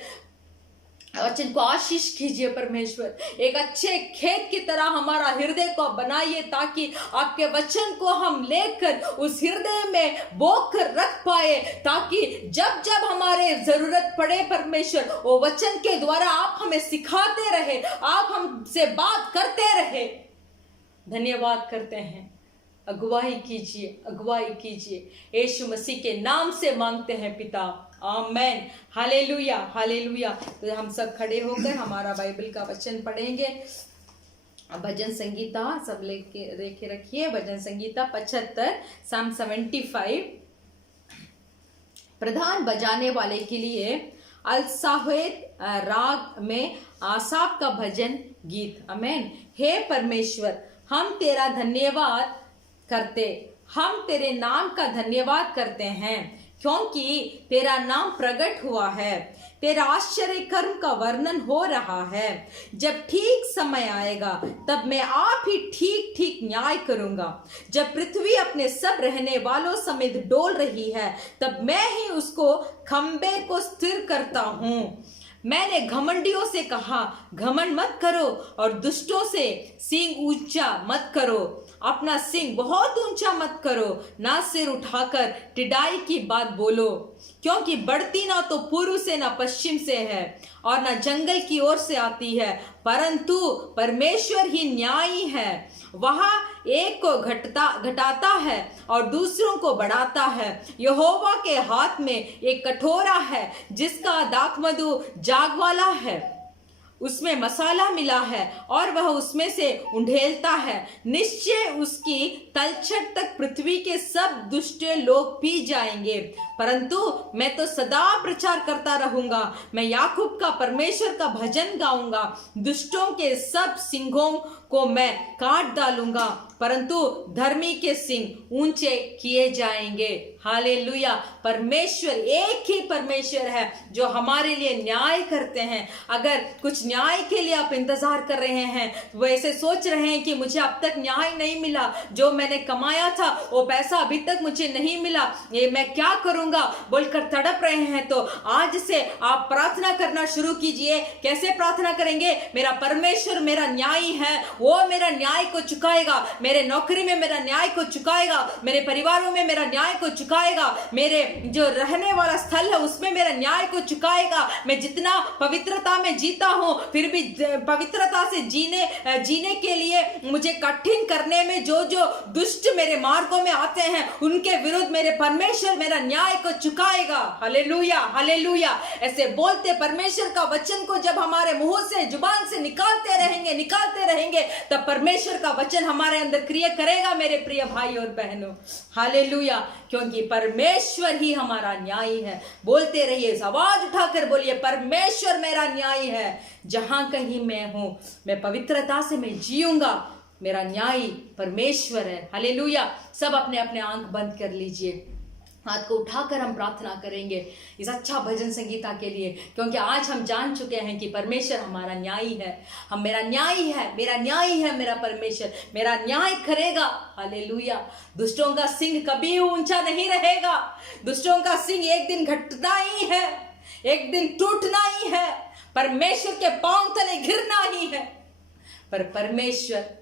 वचन को आशीष कीजिए। परमेश्वर एक अच्छे खेत की तरह हमारा हृदय को बनाइए, ताकि आपके वचन को हम लेकर उस हृदय में बोकर रख पाए, ताकि जब जब हमारे जरूरत पड़े परमेश्वर, वो वचन के द्वारा आप हमें सिखाते रहे, आप हमसे बात करते रहे। धन्यवाद करते हैं। अगुवाई कीजिए, अगुवाई कीजिए। यीशु मसीह के नाम से मांगते हैं पिता, आमेन। Hallelujah, hallelujah. तो हम सब खड़े होकर हमारा बाइबल का वचन पढ़ेंगे। भजन संगीता सब लेके रखिए। भजन संगीता 75, Psalm 75। प्रधान बजाने वाले के लिए अलसाहेत राग में आसाफ का भजन गीत। आमेन। हे परमेश्वर, हम तेरा धन्यवाद करते, हम तेरे नाम का धन्यवाद करते हैं, क्योंकि तेरा नाम प्रकट हुआ है। तेरा आश्चर्य कर्म का वर्णन हो रहा है। जब ठीक समय आएगा, तब मैं आप ही ठीक ठीक न्याय करूंगा। जब पृथ्वी अपने सब रहने वालों समेत डोल रही है, तब मैं ही उसको खंबे को स्थिर करता हूँ। मैंने घमंडियों से कहा, घमंड मत करो, और दुष्टों से सींग ऊंचा मत करो। अपना सींग बहुत ऊंचा मत करो, ना सिर उठाकर टिडाई की बात बोलो, क्योंकि बढ़ती ना तो पूर्व से ना पश्चिम से है, और ना जंगल की ओर से आती है, परंतु परमेश्वर ही न्यायी है। वहाँ एक को घटाता है और दूसरों को बढ़ाता है। यहोवा के हाथ में एक कटोरा है, जिसका दाखमधु जाग वाला है, उसमें मसाला मिला है, और वह उसमें से उंडेलता है। निश्चय उसकी तलछट तक पृथ्वी के सब दुष्ट लोग पी जाएंगे, परंतु मैं तो सदा प्रचार करता रहूंगा। मैं याकूब का परमेश्वर का भजन गाऊंगा। दुष्टों के सब सिंगों को मैं काट डालूंगा, परंतु धर्मी के सिंग ऊंचे किए जाएंगे। हालेलुया। परमेश्वर एक ही परमेश्वर है जो हमारे लिए न्याय करते हैं। अगर कुछ न्याय के लिए आप इंतजार कर रहे हैं, वो ऐसे सोच रहे हैं कि मुझे अब तक न्याय नहीं मिला, जो मैंने कमाया था वो पैसा अभी तक मुझे नहीं मिला, ये मैं क्या करूंगा बोलकर तड़प रहे हैं, तो आज से आप प्रार्थना करना शुरू कीजिए। कैसे प्रार्थना करेंगे? मेरा परमेश्वर मेरा न्यायी है, वो मेरा न्याय को चुकाएगा। मेरे नौकरी में मेरा न्याय को चुकाएगा, मेरे परिवारों में मेरा न्याय को चुकाएगा, मेरे जो रहने वाला स्थल है उसमें मेरा न्याय को चुकाएगा। मैं जितना पवित्रता में जीता हूं, फिर भी पवित्रता से जीने के लिए मुझे कठिन करने में जो जो दुष्ट मेरे मार्गों में आते हैं, उनके विरुद्ध मेरे परमेश्वर मेरा न्याय को चुकाएगा। Hallelujah, hallelujah. ऐसे बोलते परमेश्वर का वचन को जब हमारे मुंह से, जुबान से निकालते रहेंगे, तब परमेश्वर का वचन हमारे अंदर क्रिया करेगा मेरे प्रिय भाई और बहनों। हालेलुया। क्योंकि परमेश्वर ही हमारा न्यायी है। बोलते रहिए, आवाज उठाकर बोलिए, परमेश्वर मेरा न्यायी है। जहां कहीं मैं हूं, मैं पवित्रता से मैं जीऊंगा, मेरा न्यायी परमेश्वर है। हालेलुया। सब अपने अपने आंख बंद कर लीजिए, हाथ को उठाकर हम प्रार्थना करेंगे इस अच्छा भजन संगीता के लिए, क्योंकि आज हम जान चुके हैं कि परमेश्वर हमारा न्यायी है। हम मेरा न्यायी है, मेरा न्यायी है, मेरा परमेश्वर मेरा न्याय करेगा। हालेलुया। दुष्टों का सिंग कभी ऊंचा नहीं रहेगा। दुष्टों का सिंग एक दिन घटना ही है, एक दिन टूटना ही है, परमेश्वर के पांव तले गिरना ही है। पर परमेश्वर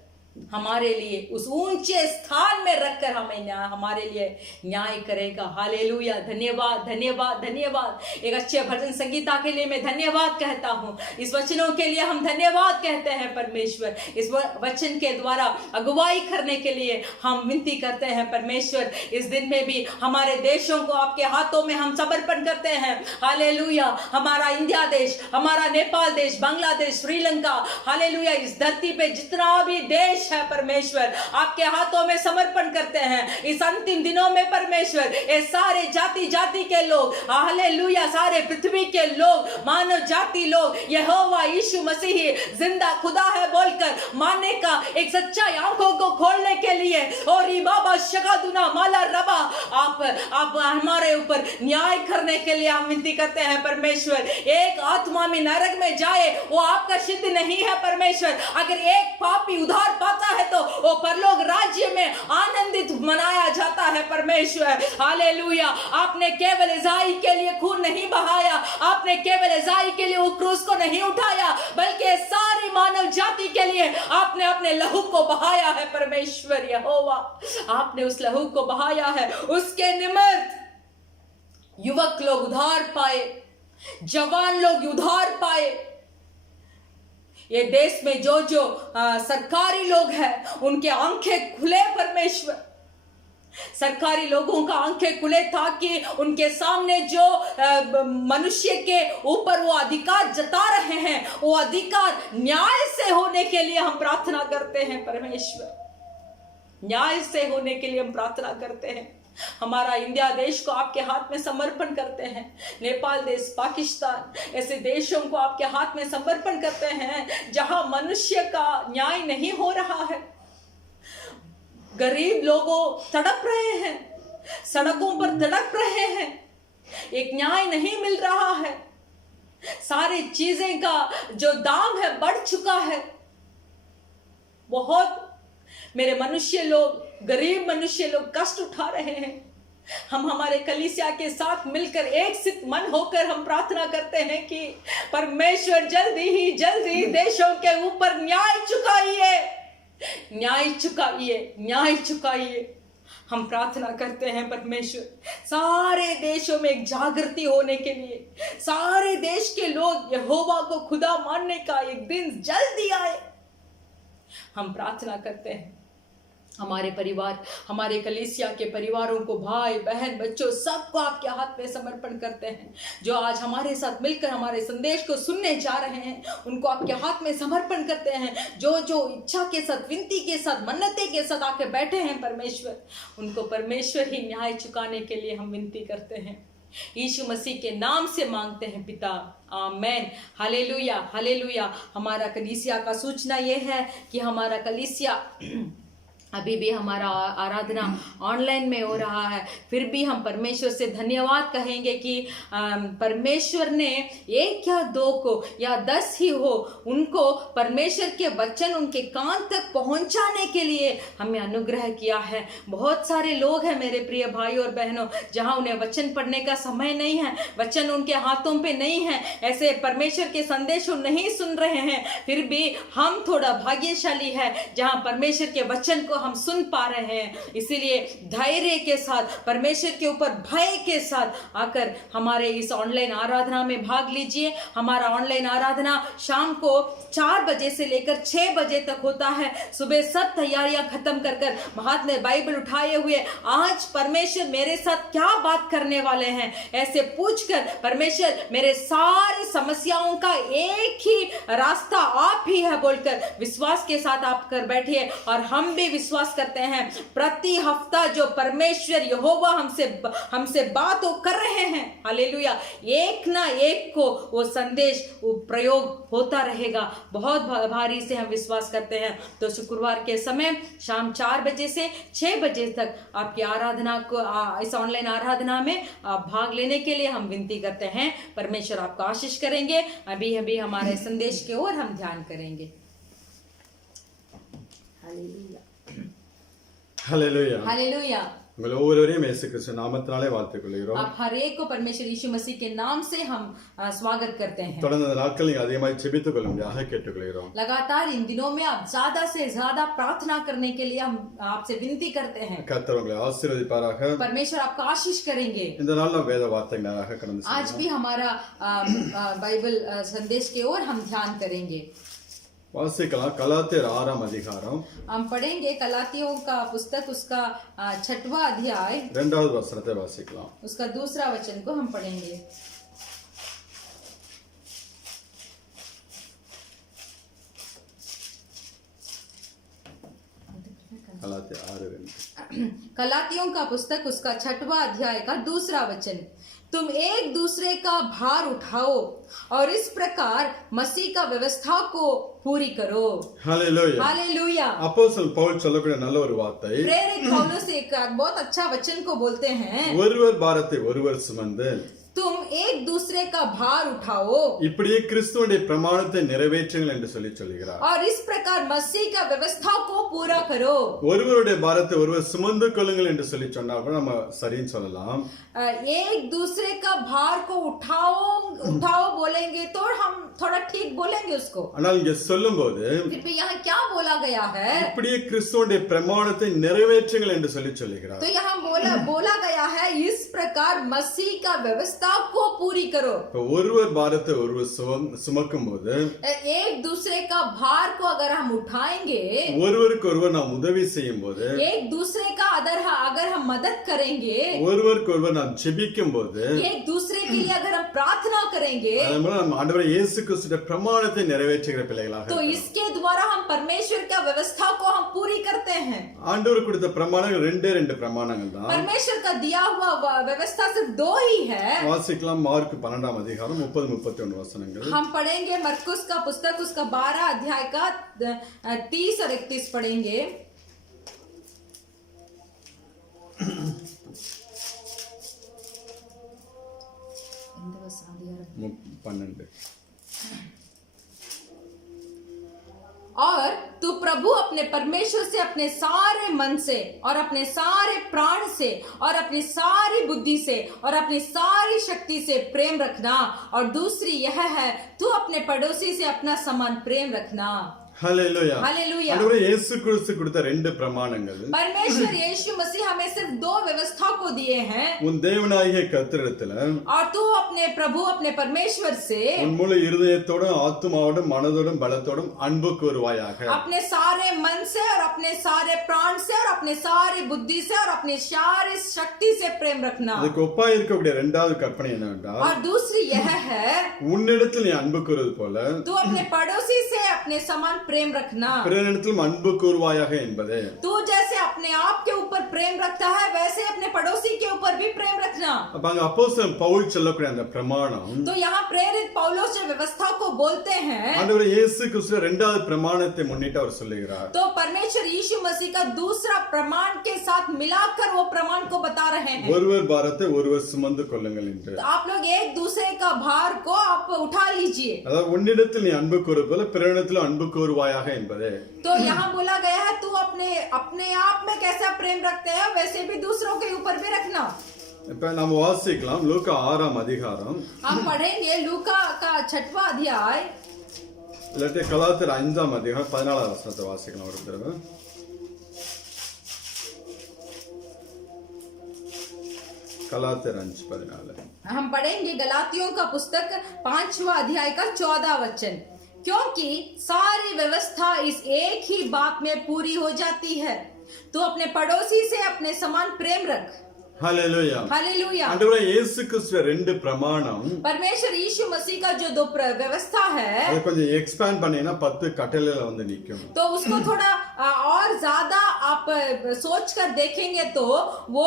हमारे लिए उस ऊंचे स्थान में रखकर हमें हमारे लिए न्याय करेगा। हालेलुया, धन्यवाद धन्यवाद धन्यवाद। एक अच्छे भजन संगीता के लिए मैं धन्यवाद कहता हूँ, इस वचनों के लिए हम धन्यवाद कहते हैं परमेश्वर। इस वचन के द्वारा अगुवाई करने के लिए हम विनती करते हैं परमेश्वर। इस दिन में भी हमारे देशों को आपके हाथों में हम समर्पण करते हैं। हालेलुया, हमारा इंडिया देश, हमारा नेपाल देश, बांग्लादेश, श्रीलंका, हालेलुया, इस धरती पे जितना भी देश है परमेश्वर आपके हाथों में समर्पण करते हैं। इस अंतिम दिनों में परमेश्वर ये सारे जाति जाति के लोग, हालेलुया, सारे पृथ्वी के लोग, मानव जाति लोग यहोवा यीशु मसीह जिंदा खुदा है बोलकर मानने का एक सच्चाई आंखों को खोलने के लिए, और बाबा शगादुना माला रबा आप हमारे ऊपर न्याय करने के लिए हम विनती करते हैं परमेश्वर। एक आत्मा में नरक में जाए वो आपका सिद्ध नहीं है परमेश्वर। अगर एक पापी उधार है तो वो परलोक राज्य में आनंदित मनाया जाता है परमेश्वर। हालेलुया, आपने केवल इज़ाई के लिए खून नहीं बहाया, आपने केवल इज़ाई के लिए वो क्रूस को नहीं उठाया, बल्कि सारी मानव जाति के लिए आपने अपने लहू को बहाया है परमेश्वर। यहोवा, आपने उस लहू को बहाया है, उसके निमित्त युवक लोग उधार पाए, जवान लोग उधार पाए। ये देश में जो सरकारी लोग हैं उनके आंखें खुले परमेश्वर। सरकारी लोगों का आंखें खुले ताकि उनके सामने जो मनुष्य के ऊपर वो अधिकार जता रहे हैं वो अधिकार न्याय से होने के लिए हम प्रार्थना करते हैं परमेश्वर। न्याय से होने के लिए हम प्रार्थना करते हैं। हमारा इंडिया देश को आपके हाथ में समर्पण करते हैं। नेपाल देश, पाकिस्तान, ऐसे देशों को आपके हाथ में समर्पण करते हैं जहां मनुष्य का न्याय नहीं हो रहा है। गरीब लोगों तड़प रहे हैं, सड़कों पर तड़प रहे हैं, एक न्याय नहीं मिल रहा है। सारी चीजें का जो दाम है बढ़ चुका है। बहुत मेरे मनुष्य लोग, गरीब मनुष्य लोग कष्ट उठा रहे हैं। हम हमारे कलीसिया के साथ मिलकर एक सित मन होकर हम प्रार्थना करते हैं कि परमेश्वर जल्दी ही देशों के ऊपर न्याय चुकाइए, न्याय चुकाइए, न्याय चुकाइए। हम प्रार्थना करते हैं परमेश्वर सारे देशों में एक जागृति होने के लिए, सारे देश के लोग यहोवा को खुदा मानने का एक दिन जल्दी आए। हम प्रार्थना करते हैं हमारे परिवार, हमारे कलीसिया के परिवारों को, भाई बहन बच्चों सबको आपके हाथ में समर्पण करते हैं। जो आज हमारे साथ मिलकर हमारे संदेश को सुनने जा रहे हैं उनको आपके हाथ में समर्पण करते हैं। जो इच्छा के साथ, विनती के साथ, मन्नतें के साथ आके बैठे हैं परमेश्वर, उनको परमेश्वर ही न्याय चुकाने के लिए हम विनती करते हैं। यीशु मसीह के नाम से मांगते हैं पिता, आमेन। Hallelujah, hallelujah. हमारा कलीसिया का सूचना यह है कि हमारा कलीसिया अभी भी हमारा आराधना ऑनलाइन में हो रहा है। फिर भी हम परमेश्वर से धन्यवाद कहेंगे कि परमेश्वर ने एक या दो को या 10 ही हो, उनको परमेश्वर के वचन उनके कान तक पहुंचाने के लिए हमें अनुग्रह किया है। बहुत सारे लोग हैं मेरे प्रिय भाई और बहनों, जहां उन्हें वचन पढ़ने का समय नहीं है, वचन उनके हाथों पे नहीं है, ऐसे परमेश्वर के संदेश नहीं सुन रहे हैं। फिर भी हम थोड़ा भाग्यशाली है जहां परमेश्वर के वचन को हम सुन पा रहे हैं। इसीलिए धैर्य के साथ, परमेश्वर के ऊपर भय के साथ आकर हमारे इस ऑनलाइन आराधना में भाग लीजिए। हमारा ऑनलाइन आराधना शाम को 4 बजे से लेकर 6 बजे तक होता है। सुबह सब तैयारियां खत्म कर हाथ में बाइबल उठाए हुए आज परमेश्वर मेरे साथ क्या बात करने वाले हैं ऐसे पूछकर, परमेश्वर मेरे सारी समस्याओं का एक ही रास्ता आप ही है बोलकर विश्वास के साथ आप कर बैठिए। और हम भी विश्वास करते हैं प्रति हफ्ता जो परमेश्वर यहोवा हमसे बात कर रहे हैं, हालेलुया, एक ना एक को वो संदेश वो प्रयोग होता रहेगा। बहुत भारी से हम विश्वास करते हैं। तो शुक्रवार के समय शाम 4 बजे से 6 बजे तक आपकी आराधना को, इस ऑनलाइन आराधना में आप भाग लेने के लिए हम विनती करते हैं। परमेश्वर आपको आशीष करेंगे। अभी हमारे संदेश की ओर हम ध्यान करेंगे। Hallelujah, hallelujah, hallelujah. உங்கள் ஒவ்வொருவரையும் இயேசு கிறிஸ்து நாமத்தினாலே வாழ்த்துக் கொள்கிறோம். आप हर एक को परमेश्वर यीशु मसीह के नाम से हम स्वागत करते हैं. தொடர்ந்து இந்த நாட்கள் நீங்கள் அதிகமாக ஜெபித்துக் கொள்ளும்படியாக கேட்டுக்கொள்கிறோம். लगातार इन दिनों में आप ज्यादा से ज्यादा प्रार्थना करने के लिए हम आपसे विनती करते हैं. கர்த்தர் உங்களை ஆசீர்வதிப்பாராக. परमेश्वर आपका आशीष करेंगे. இந்த நாள் நாம் வேத வார்த்தைகளாக கடந்து செல்வோம். आज भी हमारा बाइबल संदेश की ओर हम ध्यान करेंगे. வாசிக்கலாம் கலாத்தியர் 6ஆம் அதிகாரம். हम पढ़ेंगे गलातियों का पुस्तक उसका 6वां अध्याय 2வது வசனத்தை வாசிக்கலாம். उसका दूसरा वचन को हम पढ़ेंगे. கலாத்தியர் 6:2. गलातियों का पुस्तक उसका 6वां अध्याय का दूसरा वचन. तुम एक दूसरे का भार उठाओ और इस प्रकार मसीह का व्यवस्था को पूरी करो. ஹல்லேலூயா. हालेलुया. அப்போஸ்தலன் பவுல் சொல்லக்கூடிய நல்ல ஒரு வார்த்தை. प्रेरित पौलुस एक बहुत अच्छा वचन को बोलते हैं. ஒருவர் பாரத்தை ஒருவர் சுமந்து तुम एक दूसरे का भार उठाओ இப்படியே கிறிஸ்துவுடைய பிரமாணத்தை நிறைவேற்றுங்கள் என்று சொல்லுகிறார். और इस प्रकार मसीह का व्यवस्था को पूरा करो. ஒருவருடைய பாரத்தை ஒருவர் சுமந்து கொள்ளுங்கள் என்று சொன்னா கூட நம்ம சரின்னு சொல்லலாம். एक दूसरे का भार को उठाओ बोलेंगे तो हम थोड़ा ठीक बोलेंगे उसको. ஆனால் இங்க சொல்லும்போது फिर भी यहाँ क्या बोला गया है? இப்படியே கிறிஸ்துவுடைய பிரமாணத்தை நிறைவேற்றுங்கள் என்று சொல்லுகிறார். तो यहाँ बोला गया है इस प्रकार मसीह का व्यवस्था को पूरी करो. ஒருவர் பாரத்தை ஒருவர் சுமக்கும் போது एक दूसरे का भार को अगर हम उठाएंगे, ஒருவருக்கு ஒருவர் நாம் உதவி செய்யும் போது, एक दूसरे का अगर हम मदद करेंगे, ஒருவருக்கு ஒருவர் நாம் ஜெபிக்கும் போது, एक दूसरे के लिए अगर हम प्रार्थना करेंगे, நம்ம ஆண்டவர் இயேசு கிறிஸ்துவின் பிரமாணத்தை நிறைவேற்றுகிற பிள்ளைகளாக तो इसके द्वारा हम परमेश्वर का व्यवस्था को हम पूरी करते हैं. ஆண்டவர் கொடுத்த பிரமாணங்கள் ரெண்டு பிரமாணங்கள் தான். परमेश्वर का दिया हुआ व्यवस्था सिर्फ 2 ही है. வாசிக்கலாம் மார்க் 12ஆம் அதிகாரம் 30-31 வசனங்கள். हम पढ़ेंगे मरकुस का पुस्तक उसका 12 अध्याय का 30 और 31 पढ़ेंगे. और तू प्रभु अपने परमेश्वर से अपने सारे मन से और अपने सारे प्राण से और अपनी सारी बुद्धि से और अपनी सारी शक्ति से प्रेम रखना. और दूसरी यह है तू अपने पड़ोसी से अपना समान प्रेम रखना. ஹல்லேலூயா. हालेलुया. ஆண்டவர் இயேசு கிறிஸ்து கொடுத்த 2 பிரமாணங்கள். परमेश्वर यीशु मसीह हमें सिर्फ 2 व्यवस्था को दिए हैं. உன் தேவனாகிய கர்த்தரிடத்தில் और तू अपने प्रभु अपने परमेश्वर से உன் முழு இருதயத்தோடும் ஆத்துமாவோடும் மனதோடும் பலத்தோடும் அன்பு கூறுவாயாக. अपने सारे मन से और अपने सारे प्राण से और अपने सारी बुद्धि से और अपनी सारी शक्ति से प्रेम रखना. அதுக்கு ஒப்பா இருக்கக்கூடிய 2வது கற்பனை என்னவென்றால், और दूसरी यह है உன்னிடத்தில் நீ அன்பு கூறுவது போல तू अपने पड़ोसी से अपने समान प्रेम रखना. பிறனிடத்திலும் அன்பு கூறுவாயாக என்பதே. तू जैसे अपने आप के ऊपर प्रेम रखता है वैसे अपने पड़ोसी के ऊपर भी प्रेम रखना. அப்ப அங்க அப்போஸ்தலன் பவுல் சொல்லக்கூடிய அந்த பிரமாணம், तो यहाँ प्रेरित पौलुस जो व्यवस्था को बोलते हैं, ஆண்டவர் இயேசு கிறிஸ்து 2வது பிரமாணத்தை முன்னிட்டு அவர் சொல்லுகிறார். तो परमेश्वर यीशु मसीह का दूसरा प्रमाण के साथ मिलाकर वो प्रमाण को बता रहे हैं. ஒருவர் பாரத்தை ஒருவர் சுமந்து கொள்ளுங்கள் என்று. तो आप लोग एक दूसरे का भार को आप उठा लीजिए. அதாவது உன்னிடத்தில் நீ அன்பு கூறுவது போல பிறனிடத்திலும் அன்பு கூறுவாயாக என்பதே. तो यहाँ बोला गया है तू अपने आप में कैसा प्रेम रखते हैं वैसे भी दूसरों के ऊपर भी रखना. இப்ப நம்ம வாசிக்கலாம் லூக்கா 6ஆம் அதிகாரம். हम पढ़ेंगे लूका का 6वां अध्याय இல்லாட்டி கலாத்தியர் 5ஆம் அதிகாரம் 14வது வசனத்தை வாசிக்கலாம் ஒரு தடவை. கலாத்தியர் 5:14. हम पढ़ेंगे गलातियों का पुस्तक 5वां अध्याय का 14 वचन. क्योंकि सारी व्यवस्था इस एक ही बात में पूरी हो जाती है, तो अपने पड़ोसी से अपने समान प्रेम रख. ஹல்லேலூயா. हालेलुया. ஆண்டவரே இயேசு கிறிஸ்துவ 2 பிரமாணம், परमेश्वर यीशु मसीह का जो 2 व्यवस्था है, அது கொஞ்சம் எக்ஸ்பேண்ட் பண்ணீங்கன்னா 10 கட்டளையில வந்து நிக்கும். तो उसको थोड़ा और ज्यादा आप सोच कर देखेंगे तो वो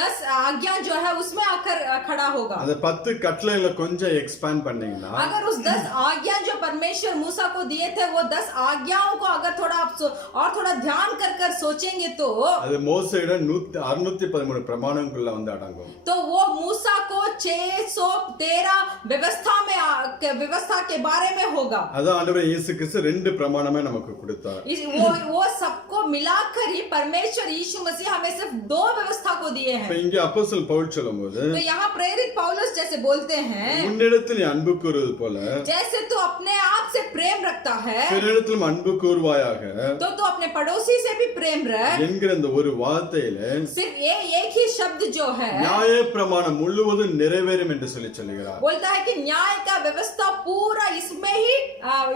10 आज्ञा जो है उसमें आकर खड़ा होगा. அந்த 10 கட்டளையில கொஞ்சம் எக்ஸ்பேண்ட் பண்ணீங்கன்னா, अगर उस 10 आज्ञा जो परमेश्वर मूसा को दिए थे वो 10 आज्ञाओं को अगर थोड़ा आप और थोड़ा ध्यान कर कर सोचेंगे तो அது மோசேயோட 613 பிரமாணங்களுக்குள்ள வந்து அடங்கும். वो मूसा को 613 व्यवस्था के बारे में होगा. அதான் ஆண்டவர் இயேசு கிறிஸ்து ரெண்டு பிரமாணமே நமக்கு கொடுத்தார். वो सबको मिलाकर ही परमेश्वर यीशु मसीह हमें सिर्फ 2 व्यवस्था को दिए हैं. இங்க அப்போஸ்தலன் பவுல் சொல்லும்போது तो यहाँ प्रेरित पौलुस जैसे बोलते हैं, உன்னிடத்தில் அன்பு கூறுவது போல जैसे तू अपने आप से प्रेम रखता है பிறரிடத்திலும் அன்பு கூறுவாயாக तो तू अपने पड़ोसी से भी प्रेम रख. என்கிற இந்த ஒரு வார்த்தையில सिर्फ ये एक ही शब्द जो है நியாய பிரமாணம் முழுவதும் நிறைவேறும் என்று சொல்லுகிறார். बोलता है कि न्याय का व्यवस्था पूरा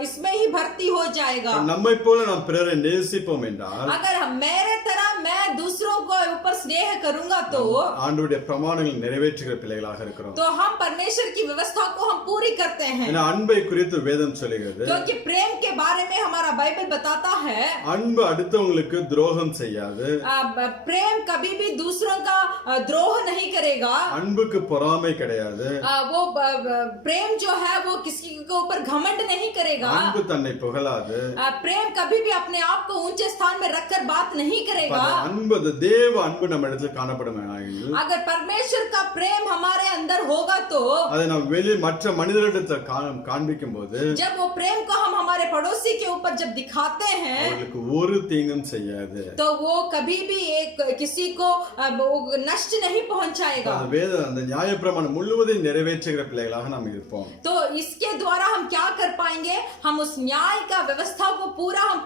इसमें ही भर्ती हो जाएगा. நம்மை போல நாம் பிறரை நேசிப்போம் என்றால் अगर मेरे तरह मैं दूसरों को ऊपर स्नेह करूंगा तो ஆண்டவருடைய பிரமாணங்களை நிறைவேற்றுகிற பிள்ளைகளாக இருக்கிறோம். तो हम परमेश्वर की व्यवस्था को हम पूरी करते हैं. ஏன்னா அன்பை குறித்து வேதம் சொல்லுகிறது. क्योंकि प्रेम के बारे में हमारा बाइबल बताता है அன்பு அடுத்தவங்களுக்கு துரோகம் செய்யாது. प्रेम कभी भी दूसरों का द्रोह नहीं करेगा. அன்புக்கு பொறாமை கிடையாது. वो प्रेम जो है वो किसी के ऊपर घमंड नहीं करेगा. அன்பு தன்னை புகழாது. प्रेम कभी भी अपने आप को ऊंचे स्थान में रखकर बात नहीं करेगा. அன்பு தேவ அன்பு நம்ம இடத்துல காணப்படுமே. अगर परमेश्वर का प्रेम हमारे अंदर होगा तो அதை நாம் வெளி மற்ற மனிதர்களிடத்துல காண்பிக்கும் போது जब वो प्रेम को हम हमारे पड़ोसी के ऊपर जब दिखाते हैं அவங்களுக்கு ஒரு தீங்கும் செய்யாது. तो वो कभी भी किसी को नष्ट नहीं पहुंचाएगा. அந்த நியாயப்பிரமாணம் முழுவதையும் நிறைவேற்றுகிற பிள்ளைகளாக நாம் இருப்போம். तो इसके द्वारा हम क्या कर पाएंगे? हम उस न्याय का व्यवस्था को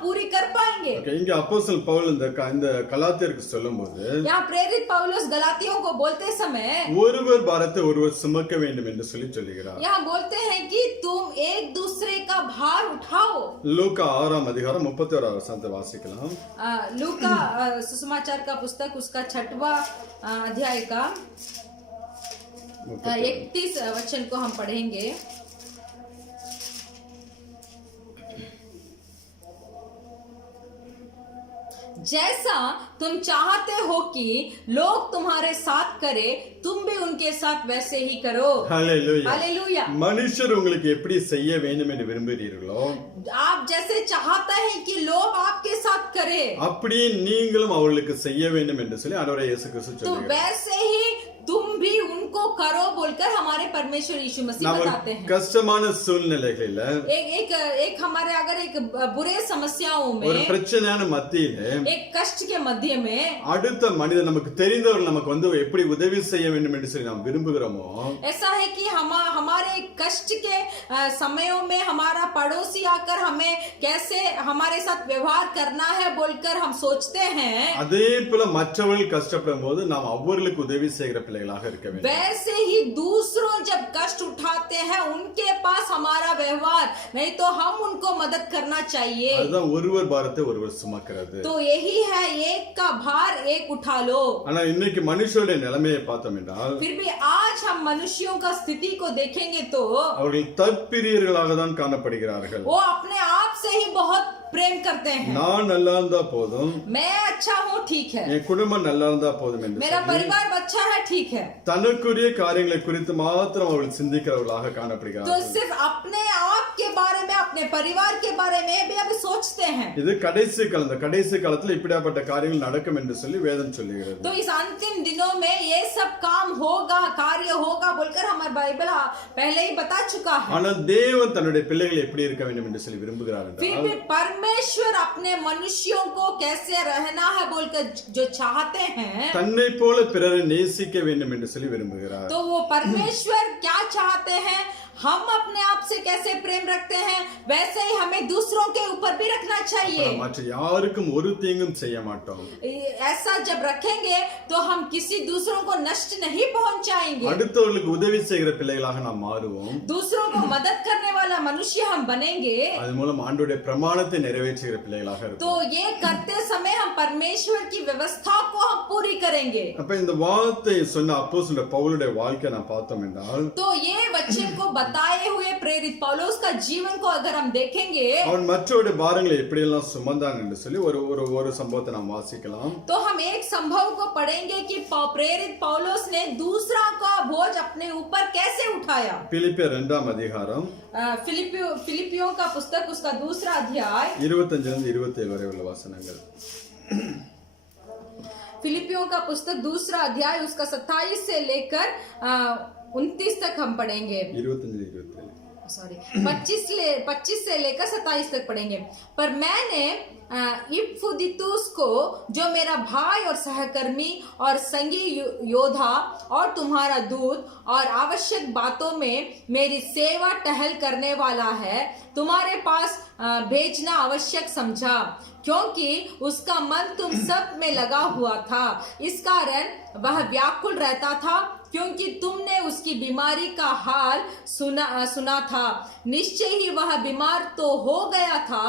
पूरी कर पाएंगे. இங்க அப்போஸ்தலன் பவுல் இந்த கலாத்தியருக்கு சொல்லும்போது यहाँ प्रेरित पौलुस गलातियों को बोलते समय ஒருவர் பாரத்தை ஒருவர் சுமக்க வேண்டும் என்று சொல்லுகிறார். यहाँ बोलते हैं कि तुम एक दूसरे का भार उठाओ. லூக்கா 6:31 வசனத்தை வாசிக்கலாம். लूका सुसमाचार का पुस्तक उसका 6वां अध्याय का 31 वचन को हम पढ़ेंगे. जैसा तुम चाहते हो कि लोग तुम्हारे साथ करे तुम भी उनके साथ वैसे ही करो. हालेलुया. हालेलुया. மனுஷர் உங்களுக்கு எப்படி செய்ய வேண்டும் என்று விரும்புகிறீர்களோ आप जैसे चाहते हैं कि लोग आपके साथ करे அப்படியே நீங்களும் அவர்களுக்கு செய்ய வேண்டும் என்று சொல்லி ஆண்டவர் இயேசு கிறிஸ்து तो சொல்லுகிறார். वैसे ही तुम भी उनको करो बोलकर हमारे परमेश्वर यीशु मसीह बताते हैं. கஷ்டமான சூழ்நிலைகளில एक हमारे अगर एक बुरे समस्याओं ஒரு में பிரச்சனையான மத்தியில एक कष्ट के मध्य में அடுத்த மனிதன் நமக்கு தெரிந்தவர்கள் நமக்கு வந்து எப்படி உதவி செய்ய வேண்டும் என்று சொல்லி நாம் விரும்புகிறோமோ ऐसा है कि हमारे कष्ट के समयों में हमारा पड़ोसी आकर हमें कैसे हमारे साथ व्यवहार करना है बोलकर हम सोचते हैं. அதே போல மற்றவர்கள் கஷ்டப்படும் போது நாம் அவர்களுக்கு உதவி செய்கிற பிள்ளைகளாக இருக்க வேண்டும். वैसे ही दूसरों जब कष्ट उठाते हैं उनके पास हमारा व्यवहार नहीं तो हम उनको मदद करना चाहिए. அதுதான் ஒருவர் பாரத்தை ஒருவர் சுமக்கிறது. तो यही है एक का भार एक उठा लो. ஆனா இன்னைக்கு மனுஷருடைய நிலைமையை பார்த்தோம் என்றால் फिर भी आज हम मनुष्यों का स्थिति को देखेंगे तो அவர்கள் தற்பிரியர்களாக தான் காணப்படுகிறார்கள். वो अपने आप से ही बहुत प्रेम करते हैं. நான் நல்லா இருந்தா போதும், मैं अच्छा हूँ ठीक है, என் குடும்பம் நல்லா இருந்தா போதும் என்று मेरा परिवार अच्छा है ठीक है. தனக்குரிய காரியங்களை குறித்து மாத்திரம் அவர்கள் சிந்திக்கிறவர்களாக तो காணப்படுகிறார்கள். सिर्फ अपने आप के बारे में अपने परिवार के बारे में भी अभी सोचते हैं. இது கடைசி காலத்துல இப்படியாப்பட்ட காரியங்கள் நடக்கும் என்று சொல்லி வேதம் சொல்லுகிறது. तो इस अंतिम दिनों में ये सब काम होगा कार्य होगा बोलकर हमारा बाइबल पहले ही बता चुका है. ஆனால் தேவன் தன்னுடைய பிள்ளைகள் எப்படி இருக்க வேண்டும் என்று சொல்லி விரும்புகிறார் फिर भी परमेश्वर अपने मनुष्यों को कैसे रहना है बोलकर जो चाहते हैं தன்னை போல பிறரை நேசிக்க வேண்டும் என்று சொல்லி விரும்புகிறார். तो वो परमेश्वर क्या चाहते हैं हम अपने आप से कैसे प्रेम रखते हैं वैसे ही हमें दूसरों के ऊपर भी रखना चाहिए. மற்ற யாருக்கும் ஒரு தீங்கும் செய்ய மாட்டோம். ऐसा जब रखेंगे तो हम किसी दूसरों को नष्ट नहीं पहुंचाएंगे. அடுத்தவர்களுக்கு உதவி செய்கிற பிள்ளைகளாக நாம் மாறுவோம். दूसरों को मदद करने वाला मनुष्य हम बनेंगे. அது மூலம் ஆண்டவருடைய பிரமாணத்தை நிறைவேற்றுகிற பிள்ளைகளாக तो இருப்போம். ये करते समय हम परमेश्वर की व्यवस्था को हम पूरी करेंगे. அப்ப இந்த வார்த்தை சொன்ன அப்போஸ்தலர் பவுலுடைய வாழ்க்கையை நாம் பார்த்தோம் என்றால் तो ये वचन को बताए हुए प्रेरित पौलुस का जीवन को अगर हम देखेंगे அவன் மற்றவருடைய பாரங்களை எப்படியெல்லாம் சுமந்தான் என்று சொல்லி ஒரு ஒரு ஒரு சம்பவத்தை நாம் வாசிக்கலாம். तो हम एक संभव को पढ़ेंगे कि प्रेरित पौलुस ने दूसरा का बोझ अपने ऊपर कैसे उठाया. பிலிப்பியர் 2ஆம் அதிகாரம் फिलिपियों का पुस्तक उसका दूसरा अध्याय 25 லிருந்து 27 வரை உள்ள வசனங்கள். फिलिपियों का पुस्तक दूसरा अध्याय उसका 27 से लेकर 29 तक हम पढ़ेंगे. 25 से लेकर 27 तक पढ़ेंगे. पर मैंने इपफ्रुदीतुस को, जो मेरा भाई और सहकर्मी और संगी योद्धा और तुम्हारा दूत और आवश्यक बातों में मेरी सेवा टहल करने वाला है, तुम्हारे पास भेजना आवश्यक समझा, क्योंकि उसका मन तुम सब में लगा हुआ था. इस कारण वह व्याकुल रहता था, क्योंकि तुमने उसकी बीमारी का हाल सुना था. निश्चय ही वह बीमार तो हो गया था,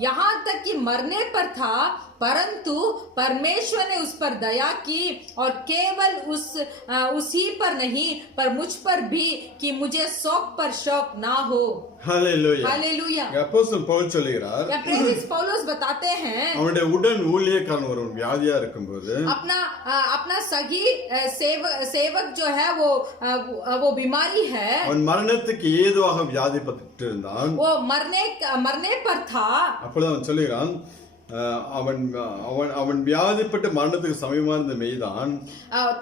यहाँ तक कि मरने पर था, परंतु परमेश्वर ने उस पर दया की, और केवल उसी पर नहीं पर मुझ पर भी, कि मुझे शौक पर शौक ना हो. हालेलुया. हालेलुया. அப்போஸ்தலன் பவுல் சொல்கிறார், या प्रेरित पौलुस बताते हैं, அவனுடைய உடன் ஊழியக்காரன் ஒரு வியாதியா இருக்கும்போது अपना सगी सेवक जो है वो बीमारी है, அவன் மரணத்துக்கு ஏதுவாக வியாதிப்பட்டு இருந்தான். वो मरने पर था. அப்பொழுது அவன் சொல்லுகிறான், அவன் அவன் அவன் வியாதிப்பட்டு மரணத்துக்கு சமயமா இருந்த மெய்தான்.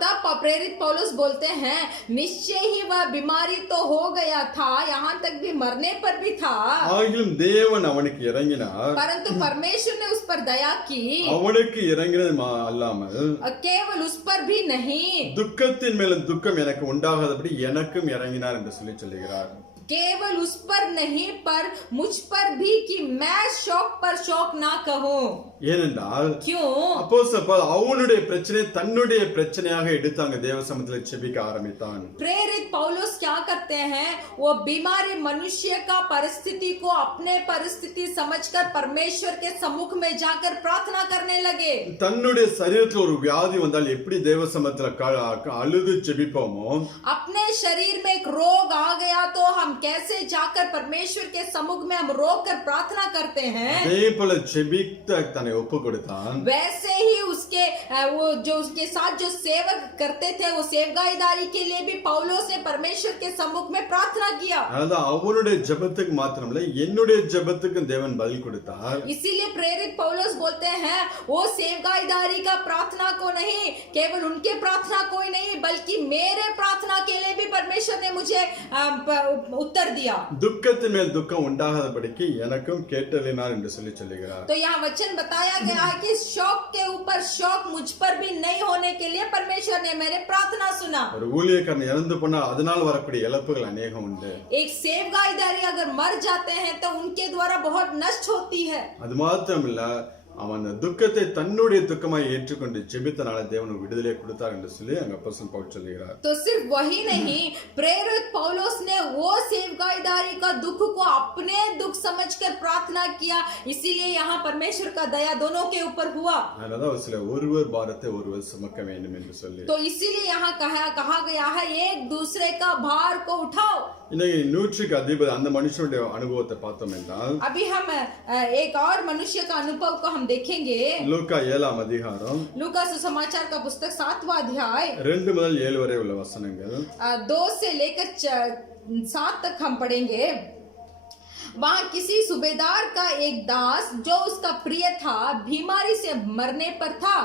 तब प्रेरित पौलुस बोलते हैं, निश्चय ही वह बीमारी तो हो गया था, यहाँ तक भी मरने पर भी था, ஆகிலும் தேவன் அவனுக்கு இறங்கினார். परंतु परमेश्वर ने उस पर दया की. அவனுக்கு இறங்கினது அல்லாமல் केवल उस पर भी नहीं, துக்கத்தின் மேலும் துக்கம் எனக்கு உண்டாகாதபடி எனக்கும் இறங்கினார் என்று சொல்லுகிறார். केवल उस पर नहीं पर मुझ पर भी, कि मैं शौक पर शौक ना कहूं. ஏனென்றால் क्यों? அப்போஸ்தலன் பவுல் அவனுடைய பிரச்சனை தன்னுடைய பிரச்சனையாக எடுத்து அங்க தேவ சமூகத்தில் செபிக்க ஆரம்பித்தான். प्रेरित पौलुस क्या करते हैं, वो बीमारी मनुष्य का परिस्थिति को अपने परिस्थिति समझकर परमेश्वर के सम्मुख में जाकर प्रार्थना करने लगे. தன்னுடைய சரீரத்தில் ஒரு வியாதி வந்தால் எப்படி தேவ சமூகத்தில் அழுது செபிப்போமோ, अपने शरीर में एक रोग आ गया तो हम कैसे जाकर परमेश्वर के सम्मुख में हम रो कर प्रार्थना करते हैं, அதே போல செபித்த தன்னை ஒப்பு கொடுத்தான். वैसे ही वो जो उसके साथ जो सेवक करते थे, वो सेवकाईदारी के लिए भी पौलुस ने परमेश्वर के सम्मुख में प्रार्थना किया. அதான் அவனுடைய ஜெபத்துக்கு மாத்திரமல்ல என்னுடைய ஜெபத்துக்கும் தேவன் பதில் கொடுத்தார். इसीलिए प्रेरित पौलुस बोलते हैं, वो सेवकाईदारी का प्रार्थना को नहीं, केवल उनके प्रार्थना को ही नहीं, बल्कि मेरे प्रार्थना के लिए भी परमेश्वर ने मुझे उत्तर दिया. துக்கத்தின் மேல் துக்கம் உண்டாகாதபடிக்கு எனக்கும் கேட்டலினார் என்று சொல்லுகிறார். तो यहाँ वचन बताया गया है कि शौक के ऊपर शौक मुझ पर भी नहीं होने के लिए परमेश्वर ने मेरे प्रार्थना सुना. ஒரு ஊழியக்காரன் இறந்து போனால் அதனால் வரக்கூடிய இழப்புகள் அநேகம் உண்டு. एक सेवकाईदारी अगर मर जाते हैं तो उनके द्वारा बहुत नष्ट होती है. அது மாத்திரமல்ல, அவன் துக்கத்தை தன்னுடைய துக்கமாய் ஏற்றுக்கொண்டு ஜெபித்தனால தேவன் விடுதலை கொடுத்தார் என்று சொல்லி அங்க அப்போஸ்தலன் பவுல் சொல்கிறார். तो सिर्फ वही नहीं, प्रेरित पौलुस ने वो सेवकाईदारी का दुख को अपने दुख समझकर प्रार्थना किया, इसीलिए यहाँ परमेश्वर का दया दोनों के ऊपर हुआ. அதனால சில ஒருவர் பாரத்தை ஒருவர் சுமக்க வேண்டும் என்று சொல்லி, तो इसीलिए यहाँ कहा गया है, एक दूसरे का भार को उठाओ. இன்னைக்கு 100க்கு அதிபதி அந்த மனுஷனுடைய அனுபவத்தை பார்த்தோம் என்றால், अभी हम एक और मनुष्य का अनुभव को हम देखेंगे. லூக்கா 7ஆம் அதிகாரம் लूका सुसमाचार का पुस्तक 7वां अध्याय 2 முதல் 7 வரை உள்ள வசனங்கள். 2 से लेकर 7 तक हम पढ़ेंगे. वहां किसी सूबेदार का एक दास, जो उसका प्रिय था, बीमारी से मरने पर था.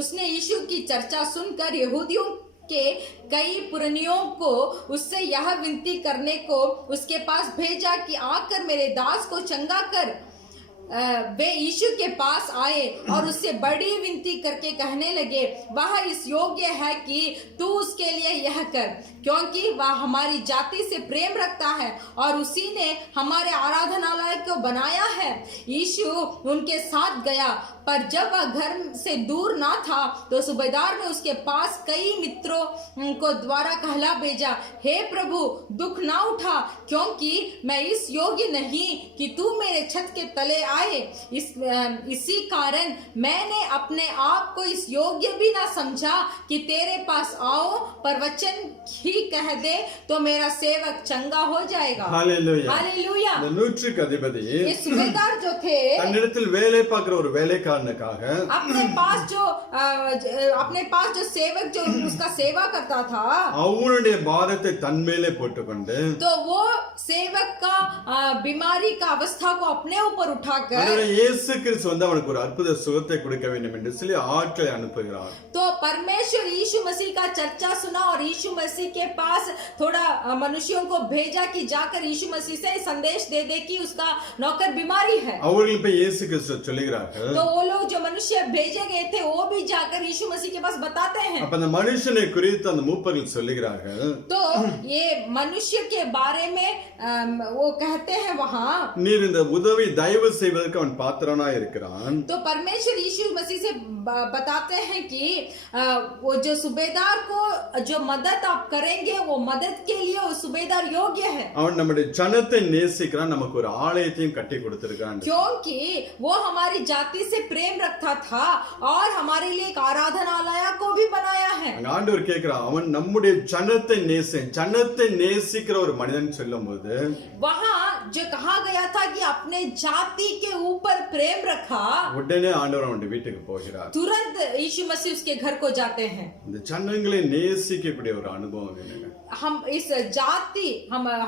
उसने यीशु की चर्चा सुनकर यहूदियों के कई पुरनियों को उससे यह विनती करने को उसके पास भेजा कि आकर मेरे दास को चंगा कर. वे यीशु के पास आए और उससे बड़ी विनती करके कहने लगे, वह इस योग्य है कि तू उसके लिए यह कर, क्योंकि वह हमारी जाति से प्रेम रखता है और उसी ने हमारे आराधनालय को बनाया है. यीशु उनके साथ गया, पर जब वह घर से दूर ना था तो सूबेदार ने उसके पास कई मित्रों को द्वारा कहला भेजा, हे प्रभु, दुख ना उठा, क्योंकि मैं इस योग्य नहीं कि तू मेरे छत के तले आए। इसी कारण मैंने अपने आप को इस योग्य भी ना समझा कि तेरे पास आओ, पर वचन ही कह दे तो मेरा सेवक चंगा हो जाएगा। ஹalleluya. हालेलुया। இந்த நூற்றுக்கு அதிபதி ये सूबेदार जो थे தன்னிடத்தில் வேலை பார்க்கிற ஒரு வேலைக்காரனுக்காக अपने पास जो सेवक जो उसका सेवा करता था, அவனுடைய பாரத்தை தன் மேலே போட்டுக்கொண்டு तो वो सेवक का बीमारी का अवस्था को अपने ऊपर उठाकर ஆண்டவரே இயேசு கிறிஸ்து வந்து அவனுக்கு ஒரு அற்புத சுகத்தை கொடுக்க வேண்டும் என்று சொல்லி ஆட்களை அனுப்புகிறார். तो परमेश्वर यीशु मसीह का चर्चा सुना और यीशु मसीह के पास थोड़ा मनुष्यों को भेजा कि जाकर यीशु मसीह से संदेश दे दे कि उसका नौकर बीमारी है। அவர்கள் போய் இயேசு கிறிஸ்து சொல்லுகிறார்கள். तो वो लोग जो मनुष्य भेजे गए थे वो भी जाकर यीशु मसीह के पास बताते हैं। அப்ப அந்த மனுஷனை குறித்து அந்த மூப்பர்கள் சொல்லுகிறார்கள். तो ये मनुष्य के बारे में वो कहते हैं वहाँ, நீர் இந்த உதவி தயவு செய்வதற்கு அவன் பாத்திரனா இருக்கிறான். तो परमेश्वर यीशु मसीह से बताते हैं कि वो जो सूबेदार को जो मदद आप करेंगे वो मदद के लिए वो सूबेदार योग्य है, அவன் நம்முடைய ஜனத்தை நேசிக்கிறான். நமக்கு ஒரு ஆலயத்தையும் கட்டி கொடுத்திருக்கான். क्योंकि वो हमारी जाति से प्रेम रखता था और हमारे लिए एक आराधनालय को भी बनाया है। அங்க ஆண்டவர் கேட்கிறான், அவன் நம்முடைய ஜனத்தை நேசிக்கிற ஒரு மனிதன் சொல்லும்போது वहाँ जो कहा गया था कि अपने जाति के ऊपर प्रेम रखा, உடனே ஆண்டவர் அவனுடைய வீட்டுக்கு போகிறார். तुरंत यीशु मसीह उसके घर को जाते हैं। இந்த ஜனங்களை நேசிக்கக்கூடிய ஒரு அனுபவம் வேணுங்க. हम इस जाति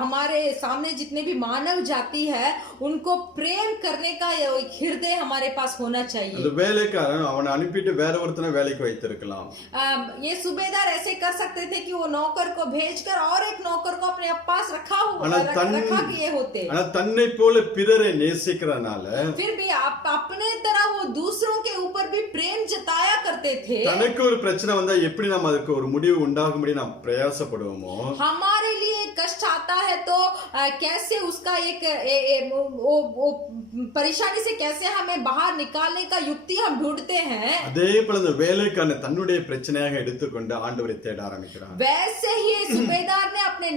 हमारे सामने जितने भी मानव जाति है उनको प्रेम करने का हृदय हमारे पास होना चाहिए। அந்த வேலைக்காரன் அவனை அனுப்பிட்டு வேற ஒருத்தனை வேலைக்கு வைத்திருக்கலாம். ये सूबेदार ऐसे कर सकते थे कि वो नौकर को भेजकर और एक नौकर को अपने पास रखा किए होते, ஆனா தன்னை போல பிறரை நேசிக்கிறனால फिर भी अपने तरह वो दूसरों के ऊपर भी प्रेम जताया करते थे। தனக்கு ஒரு பிரச்சனை வந்தா எப்படி நாம் அதுக்கு ஒரு முடிவு உண்டாகும்படி நாம் பிரயாசப்படுவோமோ, हमारे लिए कष्ट आता है तो कैसे उसका एक परेशानी से कैसे हमें बाहर निकालने का युक्ति हम ढूंढते हैं, அதே போல இந்த வேலைக்காரன் தன்னுடைய பிரச்சனையாக எடுத்துக்கொண்டு ஆண்டவரை தேட ஆரம்பிக்கிறான். वैसे ही सूबेदार ने अपने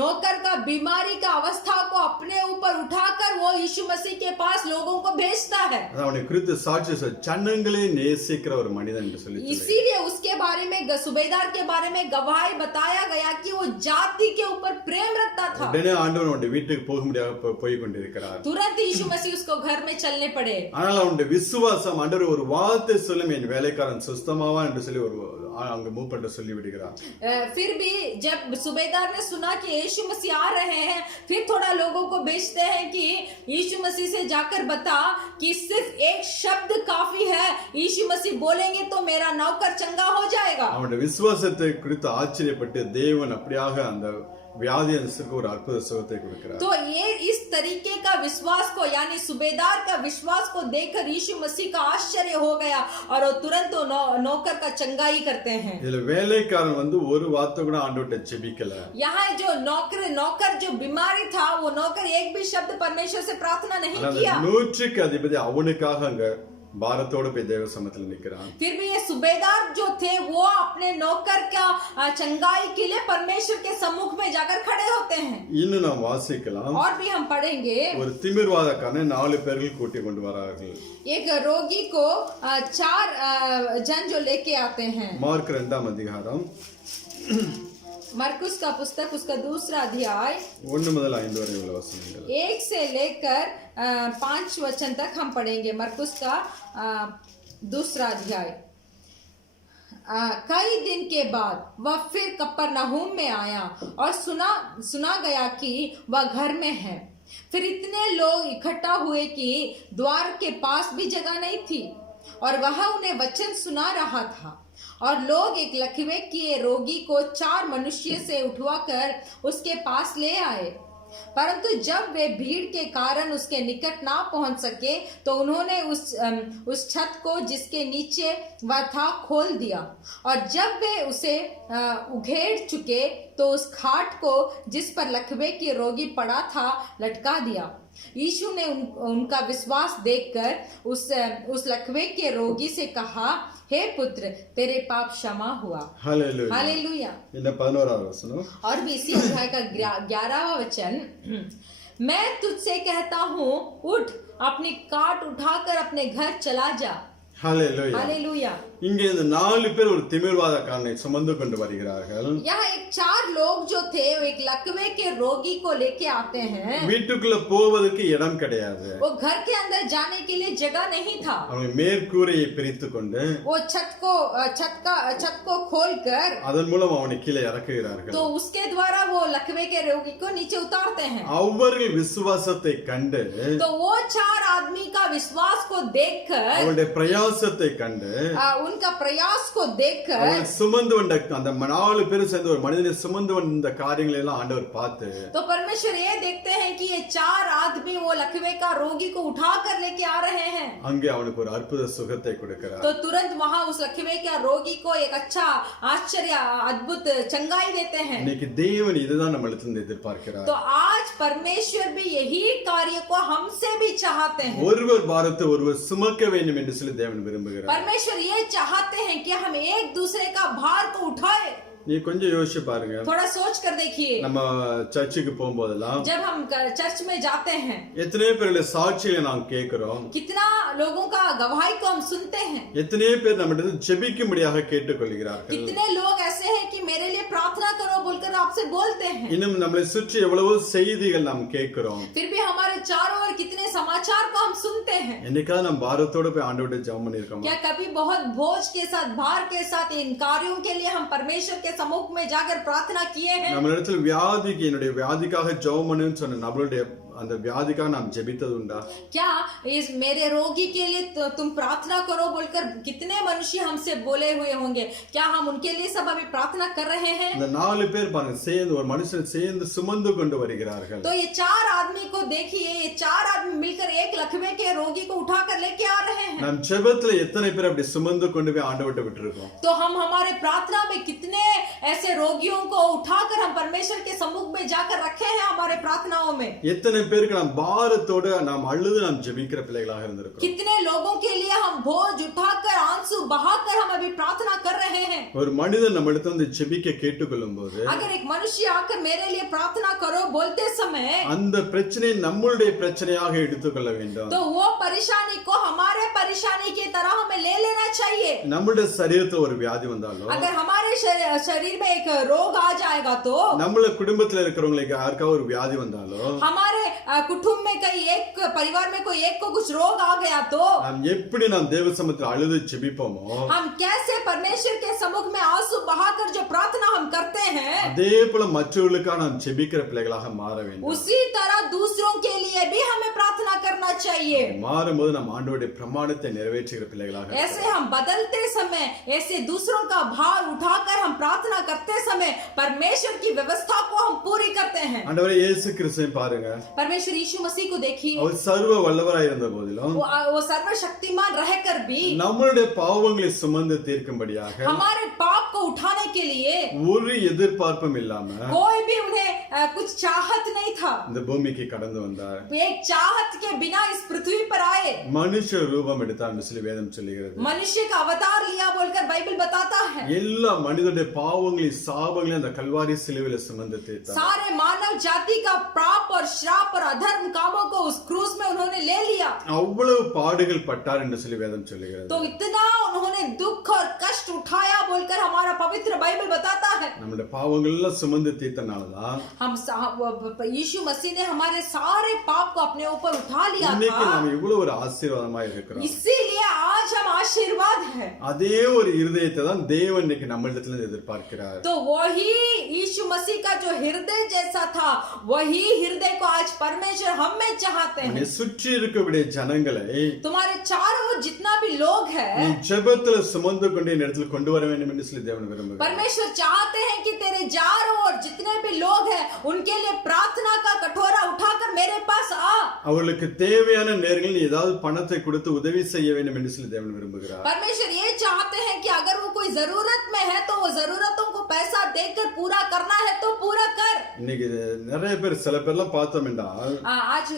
नौकर का बीमारी का अवस्था को अपने ऊपर उठाकर वो यीशु मसीह के पास लोगों को भेजता है। அவனை குறித்து சாட்சி ஜனங்களை நேசிக்கிற ஒரு மனிதன் என்று சொல்லி इसीलिए उसके बारे में सूबेदार के बारे में गवाही बताया गया कि वो जाति के ऊपर प्रेम रखता था। உடனே ஆண்டவர் அவனுடைய வீட்டுக்கு போகும்படியாக போய் கொண்டிருக்கிறார். तुरंत यीशु मसीह उसको घर में चलने पड़े। ஆனால் அவனுடைய விசுவாசம் ஆண்டவர் ஒரு வார்த்தை சொல்லும் என் வேலைக்காரன் சுஸ்தமாவான் என்று சொல்லி ஒரு அங்க மூப்பன்ட்ட சொல்லி விடுகிறார். फिर भी जब सूबेदार ने सुना कि यीशु मसीह आ रहे हैं, फिर थोड़ा लोगों को भेजते हैं कि यीशु मसीह से जाकर बता कि सिर्फ एक शब्द काफी है, यीशु मसीह बोलेंगे तो मेरा नौकर चंगा हो जाएगा। அவனுடைய விசுவாசத்தை குறித்து ஆச்சரியப்பட்டு தேவன் அப்படியாக அந்த வியாதியஸ்தருக்கு ஒரு அற்புத சுகத்தை கொடுக்கிறார். तो ये इस तरीके का विश्वास को यानी सूबेदार का विश्वास को देखकर यीशु मसीह का आश्चर्य हो गया और वो तुरंत नौकर का चंगाई करते हैं। இதுல வேலைக்காரன் வந்து ஒரு வார்த்தை கூட ஆண்டவர்ட்ட ஜெபிக்கல. यहाँ जो नौकर जो बीमारी था वो नौकर एक भी शब्द परमेश्वर से प्रार्थना नहीं किया। நூற்றுக்கு அதிபதி அவனுக்காக அங்க பாரத்தோடு போய் தேவ சமூகத்தில் நிற்கிறான். फिर भी ये सूबेदार जो थे वो अपने नौकर का चंगाई के लिए परमेश्वर के सम्मुख में जाकर खड़े होते हैं। இன்னும் நாம் வாசிக்கலாம். और भी हम पढ़ेंगे, ஒரு திமிர்வாதக்காரனை 4 பேர்கள் கூட்டி கொண்டு வரார்கள். एक रोगी को 4 जन जो लेके आते हैं। மார்க் 2ஆம் அதிகாரம் मरकुस का पुस्तक उसका दूसरा अध्याय 1 முதல் 5 வரை உள்ள வசனங்கள். 1 से लेकर 5 वचन तक हम पढ़ेंगे। मरकुस का दूसरा अध्याय। कई दिन के बाद वह फिर कफरनहूम में आया और सुना गया कि वह घर में है। फिर इतने लोग इकट्ठा हुए कि द्वार के पास भी जगह नहीं थी और वह उन्हें वचन सुना रहा था। और लोग एक लकवे किए रोगी को 4 मनुष्य से उठवाकर उसके पास ले आए, परंतु जब वे भीड़ के कारण उसके निकट ना पहुंच सके तो उन्होंने उस छत को जिसके नीचे वह था खोल दिया और जब वे उसे उघेड़ चुके तो उस खाट को जिस पर लकवे के रोगी पड़ा था लटका दिया। यीशु ने उनका विश्वास देखकर उस लकवे के रोगी से कहा, हे पुत्र तेरे पाप क्षमा हुआ। Hallelujah hallelujah. इन 11वां वचन और भी इसी अध्याय का 11वां वचन, मैं तुझसे कहता हूँ उठ अपनी काट उठाकर अपने घर चला जा। ஹல்லேலூயா. हालेलुया। இங்கே இந்த 4 பேர் ஒரு திமிர்வாதக்காரனை சுமந்து கொண்டு வருகிறார்கள். यहाँ एक 4 लोग जो थे वो एक लकवे के रोगी को लेके आते हैं। வீட்டுக்குள்ள போவதற்கு இடம் கிடையாது. वो घर के अंदर जाने के लिए जगह नहीं था। அவங்க மேற்கூரையை பிரித்து கொண்டு वो छत को खोलकर அதன் மூலம் அவனை கீழே இறக்குகிறார்கள். तो उसके द्वारा वो लकवे के रोगी को नीचे उतारते हैं। அவர்கள் விசுவாசத்தை கண்டு तो वो 4 आदमी का विश्वास को देखकर அவருடைய பிரயாசத்தை கண்டு उनका प्रयास को देखकर அவன் சுமந்து வந்த அந்த 4 பேர் சேர்ந்து ஒரு மனிதனை சுமந்து வந்த காரியங்களை எல்லாம் ஆண்டவர் பார்த்து तो परमेश्वर ये देखते हैं कि ये 4 आदमी वो लकवे का रोगी को उठा कर लेके आ रहे हैं। அங்கே அவனுக்கு ஒரு அற்புத சுகத்தை கொடுக்கிறார். तो तुरंत वहां उस लकवे के रोगी को एक अच्छा आश्चर्य अद्भुत चंगाई देते हैं। இன்னைக்கு தேவன் இதுதான் நம்மளிடத்திலிருந்து எதிர்பார்க்கிறார். तो आज परमेश्वर भी यही कार्य को हमसे भी चाहते हैं। ஒருவர் பாரத்தை ஒருவர் சுமக்க வேண்டும் என்று சொல்லி தேவன் விரும்புகிறார். परमेश्वर ये चाहते हैं कि हम एक दूसरे का भार को उठाए। நீ கொஞ்சம் யோசிச்சு பாருங்க. थोड़ा सोच कर देखिए, நம்ம சர்ச்சுக்கு போகும்போதெல்லாம் जब हम चर्च में जाते हैं எத்தனையோ பேருடைய சாட்சிகளை நாம் கேட்கிறோம். कितना लोगों का गवाही को हम सुनते हैं। எத்தனையோ பேர் நம்மிடம் ஜெபிக்கும்படியாக கேட்டுக்கொள்கிறார்கள். कितने लोग ऐसे हैं कि मेरे लिए प्रार्थना करो बोलकर आपसे बोलते हैं। இன்னும் நம்மளை சுற்றி எவ்வளவோ செய்திகள் நாம் கேட்கிறோம். फिर भी हमारे चारों ओर कितने समाचार को हम सुनते हैं। என்னைக்காவது நம்ம பாரத்தோட போய் ஆண்டவர்கிட்ட ஜெபம் பண்ணிருக்கோமா? क्या कभी बहुत बोझ के साथ, भार के साथ इन कार्यों के लिए हम परमेश्वर के सम्मुख में जाकर प्रार्थना किए हैं? நம்ம இடத்துல வியாதிக்கு என்னுடைய வியாதிக்காக ஜெபம் பண்ணுன்னு சொன்ன நம்மளுடைய அந்த வியாதிக்காக நாம் ஜெபித்தது உண்டா? क्या इस मेरे रोगी के लिए तुम प्रार्थना करो बोलकर कितने मनुष्य हमसे बोले हुए होंगे? क्या हम उनके लिए सब अभी प्रार्थना कर रहे हैं? இந்த 4 பேர் பாருங்க சேர்ந்து ஒரு மனுஷன் சேர்ந்து சுமந்து கொண்டு வருகிறார்கள். तो ये 4 आदमी को देखिए, ये 4 आदमी मिलकर एक लकवे के रोगी को उठाकर लेके आ रहे हैं। நம் ஜெபத்துல எத்தனை பேர் அப்படி சுமந்து கொண்டு போய் ஆண்டவர்கிட்ட விட்டுருக்கோம்? तो हम हमारे प्रार्थना में कितने ऐसे रोगियों को उठाकर हम परमेश्वर के सम्मुख में जाकर रखे हैं हमारे प्रार्थनाओं में? எத்தனை பேருக்கு நாம் பாரத்தோட நாம் அழுது நாம் ஜெபிக்கிற பிள்ளைகளாக இருந்திருக்கிறோம். कितने लोगों के लिए हम बोझ उठाकर आंसू बहाकर हम अभी प्रार्थना कर रहे हैं। ஒரு மனிதன் நம்ம இடத்துல வந்து ஜெபிக்க கேட்டுக்கொள்ளும்போது अगर एक मनुष्य आकर मेरे लिए प्रार्थना करो बोलते समय அந்த பிரச்சனையை நம்மளுடைய பிரச்சனையாக எடுத்துக்கொள்ள வேண்டும். तो वो परेशानी को हमारे परेशानी की तरह हमें ले लेना चाहिए। நம்மளுடைய சரீரத்துல ஒரு வியாதி வந்தாலும் अगर हमारे शरीर में एक रोग आ जाएगा तो நம்மள குடும்பத்துல இருக்கிறவங்களுக்கு யாருக்காவது ஒரு வியாதி வந்தாலும் हमारे कुटुंब में कई एक परिवार में कोई एक को कुछ रोग आ गया तो நாம் எப்படி நாம் தேவ சமூகத்தில் அழுது ஜெபிப்போமோ हम कैसे परमेश्वर के सम्मुख में आंसू बहाकर जो प्रार्थना हम करते हैं அதே போல மற்றவர்களுக்காக நாம் ஜெபிக்கிற பிள்ளைகளாக மாற வேண்டும். उसी तरह दूसरों के लिए भी हमें प्रार्थना करना चाहिए। மாறும்போது நாம் ஆண்டவருடைய பிரமாணத்தை நிறைவேற்றுகிற பிள்ளைகளாக ऐसे हम बदलते समय, ऐसे दूसरों का भार उठाकर हम प्रार्थना करते समय परमेश्वर की व्यवस्था को हम पूरी करते हैं। ஆண்டவரே இயேசு கிறிஸ்துவை பாருங்க. परमेश्वर यीशु मसीह को देखिए, அவர் சர்வ வல்லவராய் இருந்த போதிலும் वो सर्वशक्तिमान रहकर भी நம்மளுடைய பாவங்களை சுமந்து தீர்க்கும்படியாக हमारे पाप को उठाने के लिए ஒரு எதிர்பார்ப்பும் இல்லாம कोई भी उन्हें कुछ चाहत नहीं था। இந்த பூமிக்கு கடந்து வந்தார். एक चाहत के बिना इस पृथ्वी पर आए, மனுஷ ரூபம் எடுத்தார் என்று சொல்லி வேதம் சொல்லுகிறது. मनुष्य का अवतार लिया बोलकर बाइबल बताता है। எல்லா மனிதனுடைய பாவங்களையும் சாபங்களையும் அந்த கல்வாரி சிலுவையில சுமந்து தீர்த்தார். सारे मानव जाति का पाप और श्राप और अधर्म कामों को उस क्रूस में उन्होंने ले लिया। அவ்வளவு பாடுகள் பட்டார் என்று சொல்லி வேதம் சொல்லுகிறது. तो इतना उन्होंने दुख और कष्ट उठाया बोलकर हमारा पवित्र बाइबल बताता है। நம்முடைய பாவங்கள் எல்லாம் சுமந்து தீர்த்தனாலதான் हम यीशु मसीह ने हमारे सारे पाप को अपने ऊपर उठा लिया இன்னைக்கு था, நாம் இவ்வளவு ஒரு ஆசீர்வாதமா இருக்கிறோம். इसीलिए आज हम आशीर्वाद है। அதே ஒரு இருதயத்தை தான் தேவன் இன்னைக்கு நம்மளிடத்துல எதிர்பார்க்கிறார். तो वही यीशु मसीह का जो हृदय जैसा था वही हृदय को आज परमेश्वर हम में चाहते हैं। உன்னை சுற்றி இருக்கக்கூடிய ஜனங்களை तुम्हारे चारों ओर जितना भी लोग है நீ ஜெபத்துல சுமந்து கொண்டு என் இடத்துல கொண்டு வர வேண்டும் என்று சொல்லி தேவன் விரும்புகிறார். परमेश्वर चाहते हैं कि तेरे चारों ओर जितने भी लोग हैं उनके लिए प्रार्थना का कटोरा उठाकर मेरे पास आ। அவர்களுக்கு தேவையான நேரங்களில் நீ ஏதாவது பணத்தை கொடுத்து உதவி செய்ய வேண்டும் என்று சொல்லி தேவன் விரும்புகிறார். परमेश्वर ये चाहते हैं कि अगर वो कोई जरूरत में है तो वो जरूरतों को पैसा देकर पूरा करना है तो पूरा कर। இன்னைக்கு நிறைய பேர் சில பேர்லாம் பார்த்தோம் என்றால் आज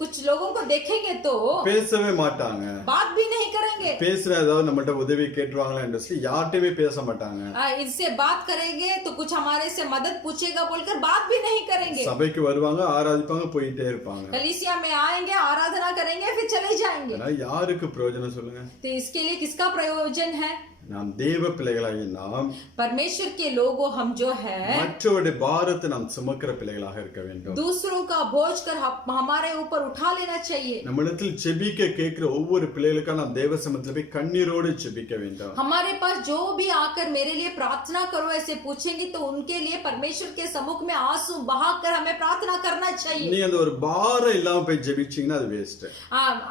कुछ लोगों को देखेंगे तो பேசவே மாட்டாங்க. बात भी नहीं करेंगे, பேசுற ஏதாவது நம்மகிட்ட உதவி கேட்டுருவாங்களா என்று சொல்லி யார்கிட்டயுமே பேச மாட்டாங்க. इससे बात करेंगे तो कुछ हमारे से मदद पूछेगा बोलकर बात भी नहीं करेंगे. சபைக்கு வருவாங்க, ஆராதிப்பாங்க, போயிட்டே இருப்பாங்க. कलीसिया में आएंगे, आराधना करेंगे, फिर चले जाएंगे. யாருக்கு பிரயோஜனம் சொல்லுங்க? तो इसके लिए किसका प्रयोजन है? நாம் தேவ பிள்ளைகளாகிய நாம் परमेश्वर के लोगों हम जो है மற்றவருடைய பாரத்தை நாம் சுமக்கிற பிள்ளைகளாக இருக்க வேண்டும். दूसरों का बोझ कर हमारे ऊपर उठा लेना चाहिए. நம்மிடத்தில் ஜெபிக்க கேட்கிற ஒவ்வொரு பிள்ளைகளுக்கும் நாம் தேவ சமூகத்தில் போய் கண்ணீரோடு ஜெபிக்க வேண்டும். हमारे पास जो भी आकर मेरे लिए प्रार्थना करो ऐसे पूछेंगे तो उनके लिए परमेश्वर के सम्मुख में आंसू बहाकर हमें प्रार्थना करना चाहिए. நீ அந்த ஒரு பாரம் இல்லாம போய் ஜெபிச்சீங்கன்னா அது வேஸ்ட்.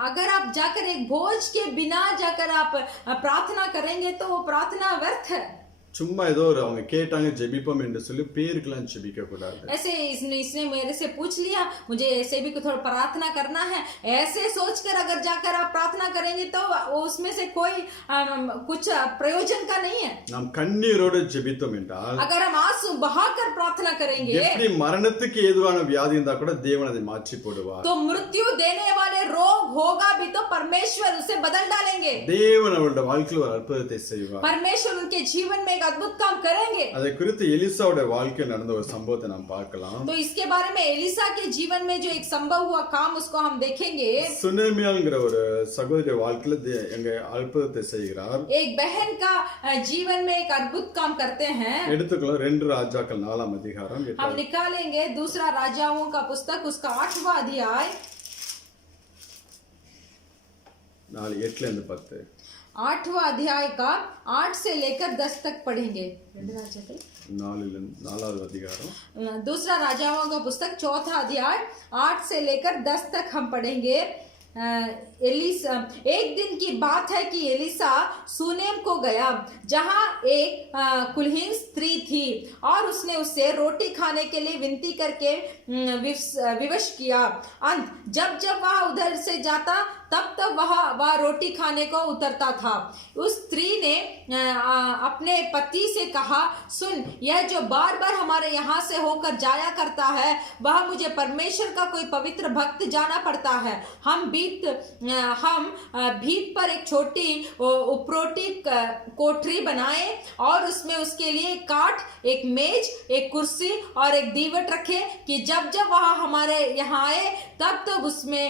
अगर आप जाकर एक बोझ के बिना जाकर आप प्रार्थना करेंगे तो वो प्रार्थना व्यर्थ है. சும்மா ஏதோ ஒரு அவங்க கேட்டாங்க ஜெபிப்போம் என்று சொல்லி பேருக்கெல்லாம் ஜெபிக்க கூடாது. ऐसे इसने मेरे से पूछ लिया, मुझे ऐसे भी थोड़ा प्रार्थना करना है, ऐसे सोचकर अगर जाकर आप प्रार्थना करेंगे तो उसमें से कोई कुछ प्रयोजन का नहीं है. நாம் கண்ணீரோடு ஜெபித்தோம் என்றால் अगर हम आंसू बहाकर प्रार्थना करेंगे எப்படி மரணத்துக்கு ஏதுவான வியாதி இருந்தா கூட தேவன் அதை மாற்றி போடுவார். तो मृत्यु देने वाले रोग होगा भी तो परमेश्वर उसे बदल डालेंगे. தேவன் அவருடைய வாழ்க்கையில் ஒரு அற்புதத்தை செய்வார். परमेश्वर उनके जीवन में एक अद्भुत काम करेंगे. அதை குறித்து எலிசாவுடைய வாழ்க்கையில் நடந்த ஒரு சம்பவத்தை நாம் பார்க்கலாம். तो इसके बारे में एलिसा के जीवन में जो एक संभव हुआ काम उसको हम देखेंगे. சுனேமியாங்கிற ஒரு சகோதரி வாழ்க்கையில எங்க அற்புதத்தை செய்கிறார். एक बहन का जीवन में एक अद्भुत काम करते हैं. எடுத்துக்கலாம் 2 ராஜாக்கள் 4ஆம் அதிகாரம். हम निकालेंगे दूसरा राजाओं का पुस्तक उसका 8वां अध्याय 4:8 से 10. 8वां अध्याय का 8 से लेकर 10 तक पढ़ेंगे. 4வது அதிகாரம். दूसरा राजाओं का पुस्तक 4था अध्याय 8 से लेकर 10 तक हम पढ़ेंगे. एलिसा, एक दिन की बात है कि एलिसा सुनेम को गया जहां एक कुलीन स्त्री थी और उसने उससे रोटी खाने के लिए विनती करके विवश किया. जब जब वह उधर से जाता तब वह रोटी खाने को उतरता था. उस स्त्री ने अपने पति से कहा, सुन, यह जो बार बार हमारे यहाँ से होकर जाया करता है वह मुझे परमेश्वर का कोई पवित्र भक्त जाना पड़ता है. हम भीत पर एक छोटी उपरोटी कोठरी बनाए और उसमें उसके लिए काठ, एक मेज, एक कुर्सी और एक दीवट रखे कि जब जब वह हमारे यहाँ आए तब उसमें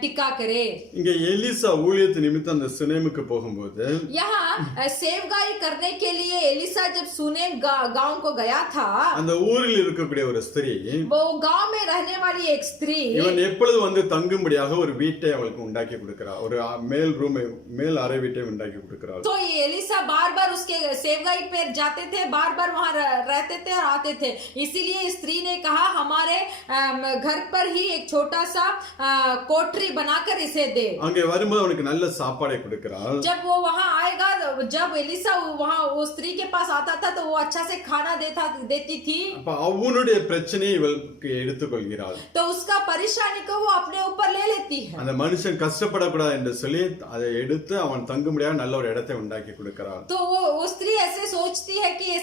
टिका करे. இங்க எலிசா ஊழியத்து நிமித்தம் அந்த சுனேமுக்கு போகும்போது यहाँ सेवगाई करने के लिए एलिसा जब सुनेम गांव को गया था, அந்த ஊரில் இருக்கக்கூடிய ஒரு ஸ்திரீ, वो गांव में रहने वाली एक स्त्री, இவன் எப்பொழுது வந்து தங்கும்படியாக ஒரு வீட்டை அவளுக்கு உண்டாக்கி கொடுக்கிறார். ஒரு மேல் அறை வீட்டை உண்டாக்கி கொடுக்கிறார். तो ये एलिसा बार बार उसके सेवगाई पे जाते थे, बार बार वहां रहते थे और आते थे. इसीलिए स्त्री ने कहा हमारे घर पर ही एक छोटा सा कोठरी बनाकर इसे दे. அங்கே வரும்போது அவனுக்கு நல்ல சாப்பாடை கொடுக்கிறார். जब वो वहां आएगा, जब एलिसा वहां वो स्त्री के पास आता था तो वो अच्छा से खाना देती थी. அப்ப அவனுடைய பிரச்சனையை இவளுக்கு எடுத்துக்கொள்கிறாள். तो उसका परेशानी को वो अपने ऊपर ले लेती है. அந்த மனுஷன் கஷ்டப்படக்கூடாது என்று சொல்லி அதை எடுத்து அவன் தங்கும்படியாக நல்ல ஒரு இடத்தை உண்டாக்கி கொடுக்கிறாள். तो वो स्त्री ऐसे सोचती है कि ये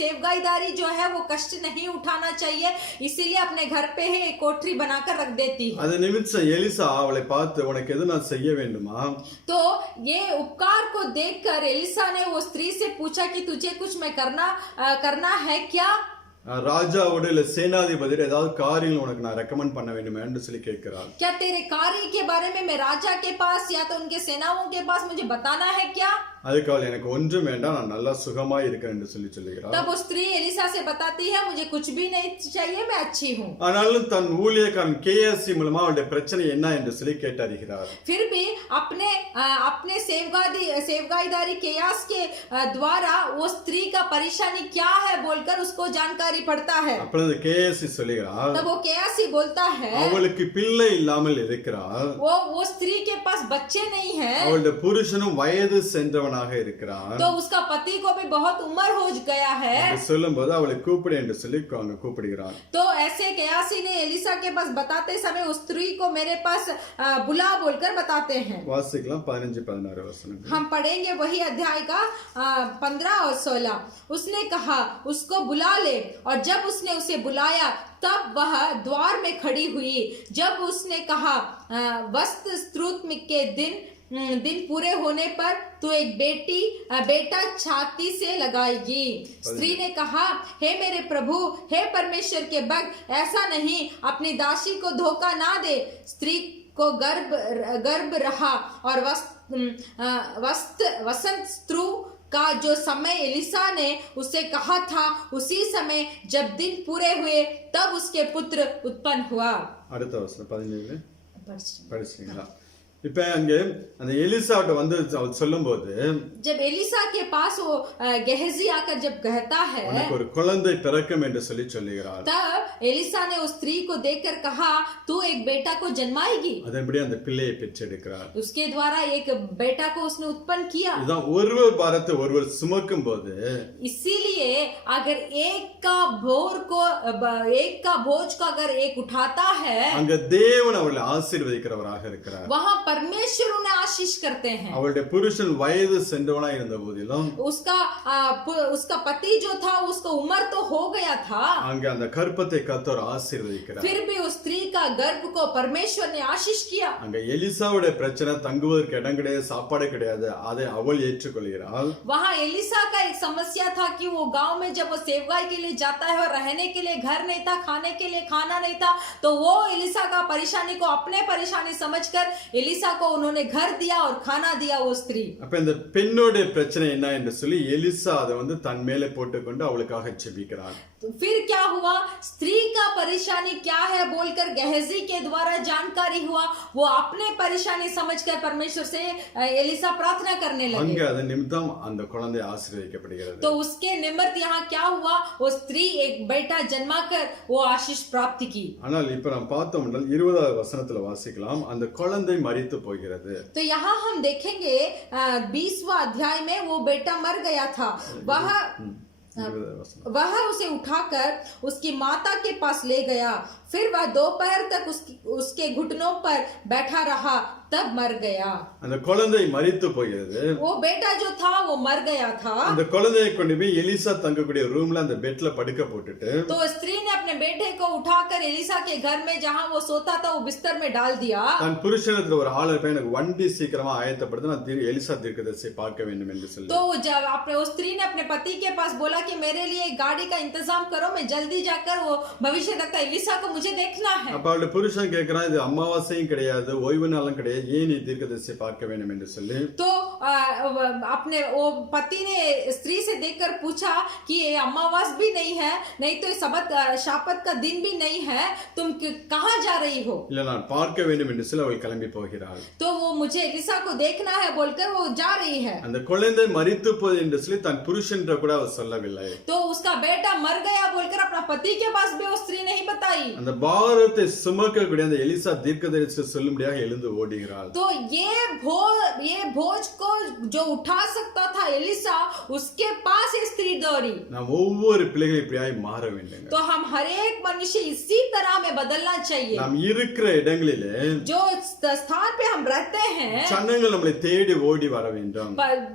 सेवगाईदारी जो है वो कष्ट नहीं उठाना चाहिए, इसीलिए अपने घर पे ही एक कोठरी बनाकर रख देती है. அது நிமித்தம் எலிசா அவளை பார்த்து உனக்கு எது நான் செய்ய வேண்டுமா? तो ये उपकार को देखकर एलिसा ने वो स्त्री से पूछा कि तुझे कुछ मैं करना है क्या? ராஜாவோட இல்ல சேனாதிபதி ஏதாவது காரியம் உனக்கு நான் ரெக்கமெண்ட் பண்ண வேண்டுமே என்று சொல்லி கேட்கிறார். क्या तेरे कार्य के बारे में मैं राजा के पास या तो उनके सेनाओं के पास मुझे बताना है क्या? அதுக்கு அவள் எனக்கு ஒன்றும் வேண்டாம், நான் நல்லா சுகமா இருக்கேன் என்று சொல்லுகிறார். तब वो स्त्री एलिसा से बताती है मुझे कुछ भी नहीं चाहिए, मैं अच्छी हूँ. ஆனாலும் தன் ஊழியக்காரன் கேஎஸ்சி மூலமா அவளுடைய பிரச்சனை என்ன என்று சொல்லி கேட்டறிகிறார். फिर भी अपने सेवगाईदारी केयास के द्वारा वो स्त्री का परेशानी क्या है बोलकर उसको जानकारी पड़ता है. அப்பொழுது கேஎஸ்சி சொல்லுகிறார், तब वो केयासी बोलता है அவளுக்கு பிள்ளை இல்லாமல் இருக்கிறார். वो स्त्री के पास बच्चे नहीं है. அவளுடைய புருஷனும் வயது சென்றவனாக இருக்கிறார். तो उसका पति को भी बहुत उम्र हो गया है. சொல்லும்போது அவளை கூப்பிடு என்று சொல்லி அவங்க கூப்பிடுகிறார். तो ऐसे केयासी ने एलिसा के पास बताते समय उस स्त्री को मेरे पास बुला बोलकर बताते हैं. வாசிக்கலாம் 15-16 வசனங்கள். हम पढ़ेंगे वही अध्याय का 15 और 16. उसने कहा उसको बुला ले, और जब उसने उसे बुलाया तब वह द्वार में खड़ी हुई. जब उसने कहा वस्त्र स्तुति के दिन दिन पूरे होने पर तू एक बेटा छाती से लगाएगी। स्त्री ने कहा, हे मेरे प्रभु, हे परमेश्वर के भक्त, ऐसा नहीं, अपनी दासी को धोखा ना दे। स्त्री को गर्भ रहा और वसंत ऋतु का जो समय एलिसा ने उसे कहा था, उसी समय जब दिन पूरे हुए तब उसके पुत्र उत्पन्न हुआ। அடுத்த வசனம் 17 படிச்சீங்களா? இப்ப அங்க அந்த எலிசாட்ட வந்து அவர் சொல்லும்போது, जब एलिसा के पास वो गेहजी आकर जब कहता है, உனக்கு ஒரு குழந்தை பிறக்கும் என்று சொல்லுகிறார். तब एलिसा ने उस स्त्री को देखकर कहा, तू एक बेटा को जन्माएगी। அதன்படி அந்த பிள்ளையை பெற்றெடுக்கிறார். उसके द्वारा एक बेटा को उसने उत्पन्न किया। இதான் ஒருவர் பாரத்தை ஒருவர் சுமக்கும் போது, इसीलिए अगर एक का बोझ को अगर एक उठाता है, அங்க தேவன் அவளை ஆசீர்வதிக்கிறவராக இருக்கிறார். वहाँ परमेश्वर उन्हें आशीष करते हैं। அவளுடைய புருஷன் வயது சென்றவனா இருந்த போதிலும் उसका पति जो था उसका उम्र तो हो गया था, அங்க அந்த கற்பத்தை கர்த்தர் ஆசீர்வதிக்கிறார். फिर भी उस स्त्री का गर्भ को परमेश्वर ने आशीष किया। அங்க எலிசாவுடைய பிரச்சனை தங்குவதற்கு இடம் கிடையாது, சாப்பாடு கிடையாது, அதை அவள் ஏற்றுக்கொள்கிறாள். वहाँ एलिसा का एक समस्या था कि वो गांव में जब वो सेवकाई के लिए जाता है और रहने के लिए घर नहीं था, खाने के लिए खाना नहीं था, तो वो एलिसा का परेशानी को अपने परेशानी समझकर एलिसा को उन्होंने घर दिया और खाना दिया वो स्त्री। அப்ப இந்த பெண்ணோட பிரச்சனை என்ன என்று சொல்லி எலிசா அதை வந்து தன் மேலே போட்டுக்கொண்டு அவளுக்காக ஜெபிக்கிறாள். तो फिर क्या हुआ, स्त्री का परेशानी क्या है बोलकर गेहजी के द्वारा जानकारी हुआ, वो अपने परेशानी समझकर परमेश्वर से एलिसा प्रार्थना करने लगे। அங்க அதன் நிமித்தம் அந்த குழந்தை ஆசீர்வதிக்கப்படுகிறது. तो उसके निमित्त यहाँ क्या हुआ, वो स्त्री एक बेटा जन्माकर वो आशीष प्राप्त की। ஆனால் இப்ப நாம் பார்த்தோம் என்றால் 20வது வசனத்துல வாசிக்கலாம், அந்த குழந்தை மரித்து போகிறது. तो यहाँ हम देखेंगे 20वां अध्याय में वो बेटा मर गया था। वह उसे उठाकर उसकी माता के पास ले गया, फिर वह दोपहर तक उसके घुटनों पर बैठा रहा, तब मर गया। அந்த குழந்தை மரித்து போகிறது. वो बेटा जो था वो मर गया था। அந்த குழந்தையை கொண்டு போய் எலிசா தங்கக்கூடிய ரூம்ல அந்த பெட்ல படுக்க போட்டுட்டு, तो स्त्री ने अपने बेटे को उठाकर एलिसा के घर में जहां वो सोता था वो बिस्तर में डाल दिया। தன் புருஷனத்துல ஒரு ஆளை போய் எனக்கு வண்டி சீக்கிரமா ஆயத்தப்படுத்து, நான் எலிசா தீர்க்கதரிசியை பார்க்க வேண்டும் என்று சொல்லி, तो जब वो स्त्री ने अपने पति के पास बोला कि मेरे लिए एक गाड़ी का इंतजाम करो, मैं जल्दी जाकर वो भविष्यद्वक्ता एलिसा को मुझे देखना है। அப்ப அவளுடைய புருஷன் கேட்கிறான், இது அமாவாசையும் கிடையாது, ஓய்வு நாளும் கிடையாது, ஏன் நீ தீர்க்கதரிசியை பார்க்க வேண்டும் என்று சொல்லி, तो अपने वो पति ने स्त्री से देखकर पूछा कि ये अमावास भी नहीं है, नहीं तो शापत का दिन भी नहीं है, तुम कहाँ जा रही हो? இல்ல நான் பார்க்க வேண்டும் என்று சொல்லி அவள் கிளம்பி போகிறாள். तो वो मुझे एलिसा को देखना है बोलकर वो जा रही है। அந்த குழந்தை மரித்து போகுது என்று சொல்லி தன் புருஷன் கூட அவள் சொல்லவில்லை. तो उसका बेटा मर गया बोलकर अपना पति के पास भी वो स्त्री नहीं बताई। அந்த பாரத்தை சுமக்கக்கூடிய அந்த எலிசா தீர்க்கதரிசி சொல்லும்படியாக எழுந்து ஓடுகிறாள். तो ये भोज को जो उठा सकता था एलिसा, उसके पास ये स्त्री दौड़ी। நாம் ஒவ்வொரு பிள்ளைகளும் இப்படியாய் மாற வேண்டும். तो हम हर एक मनुष्य इसी तरह में बदलना चाहिए। நாம் இருக்கிற இடங்களிலே जो स्थान पे हम रहते हैं, ஜனங்கள் நம்மளை தேடி ஓடி வர வேண்டும்.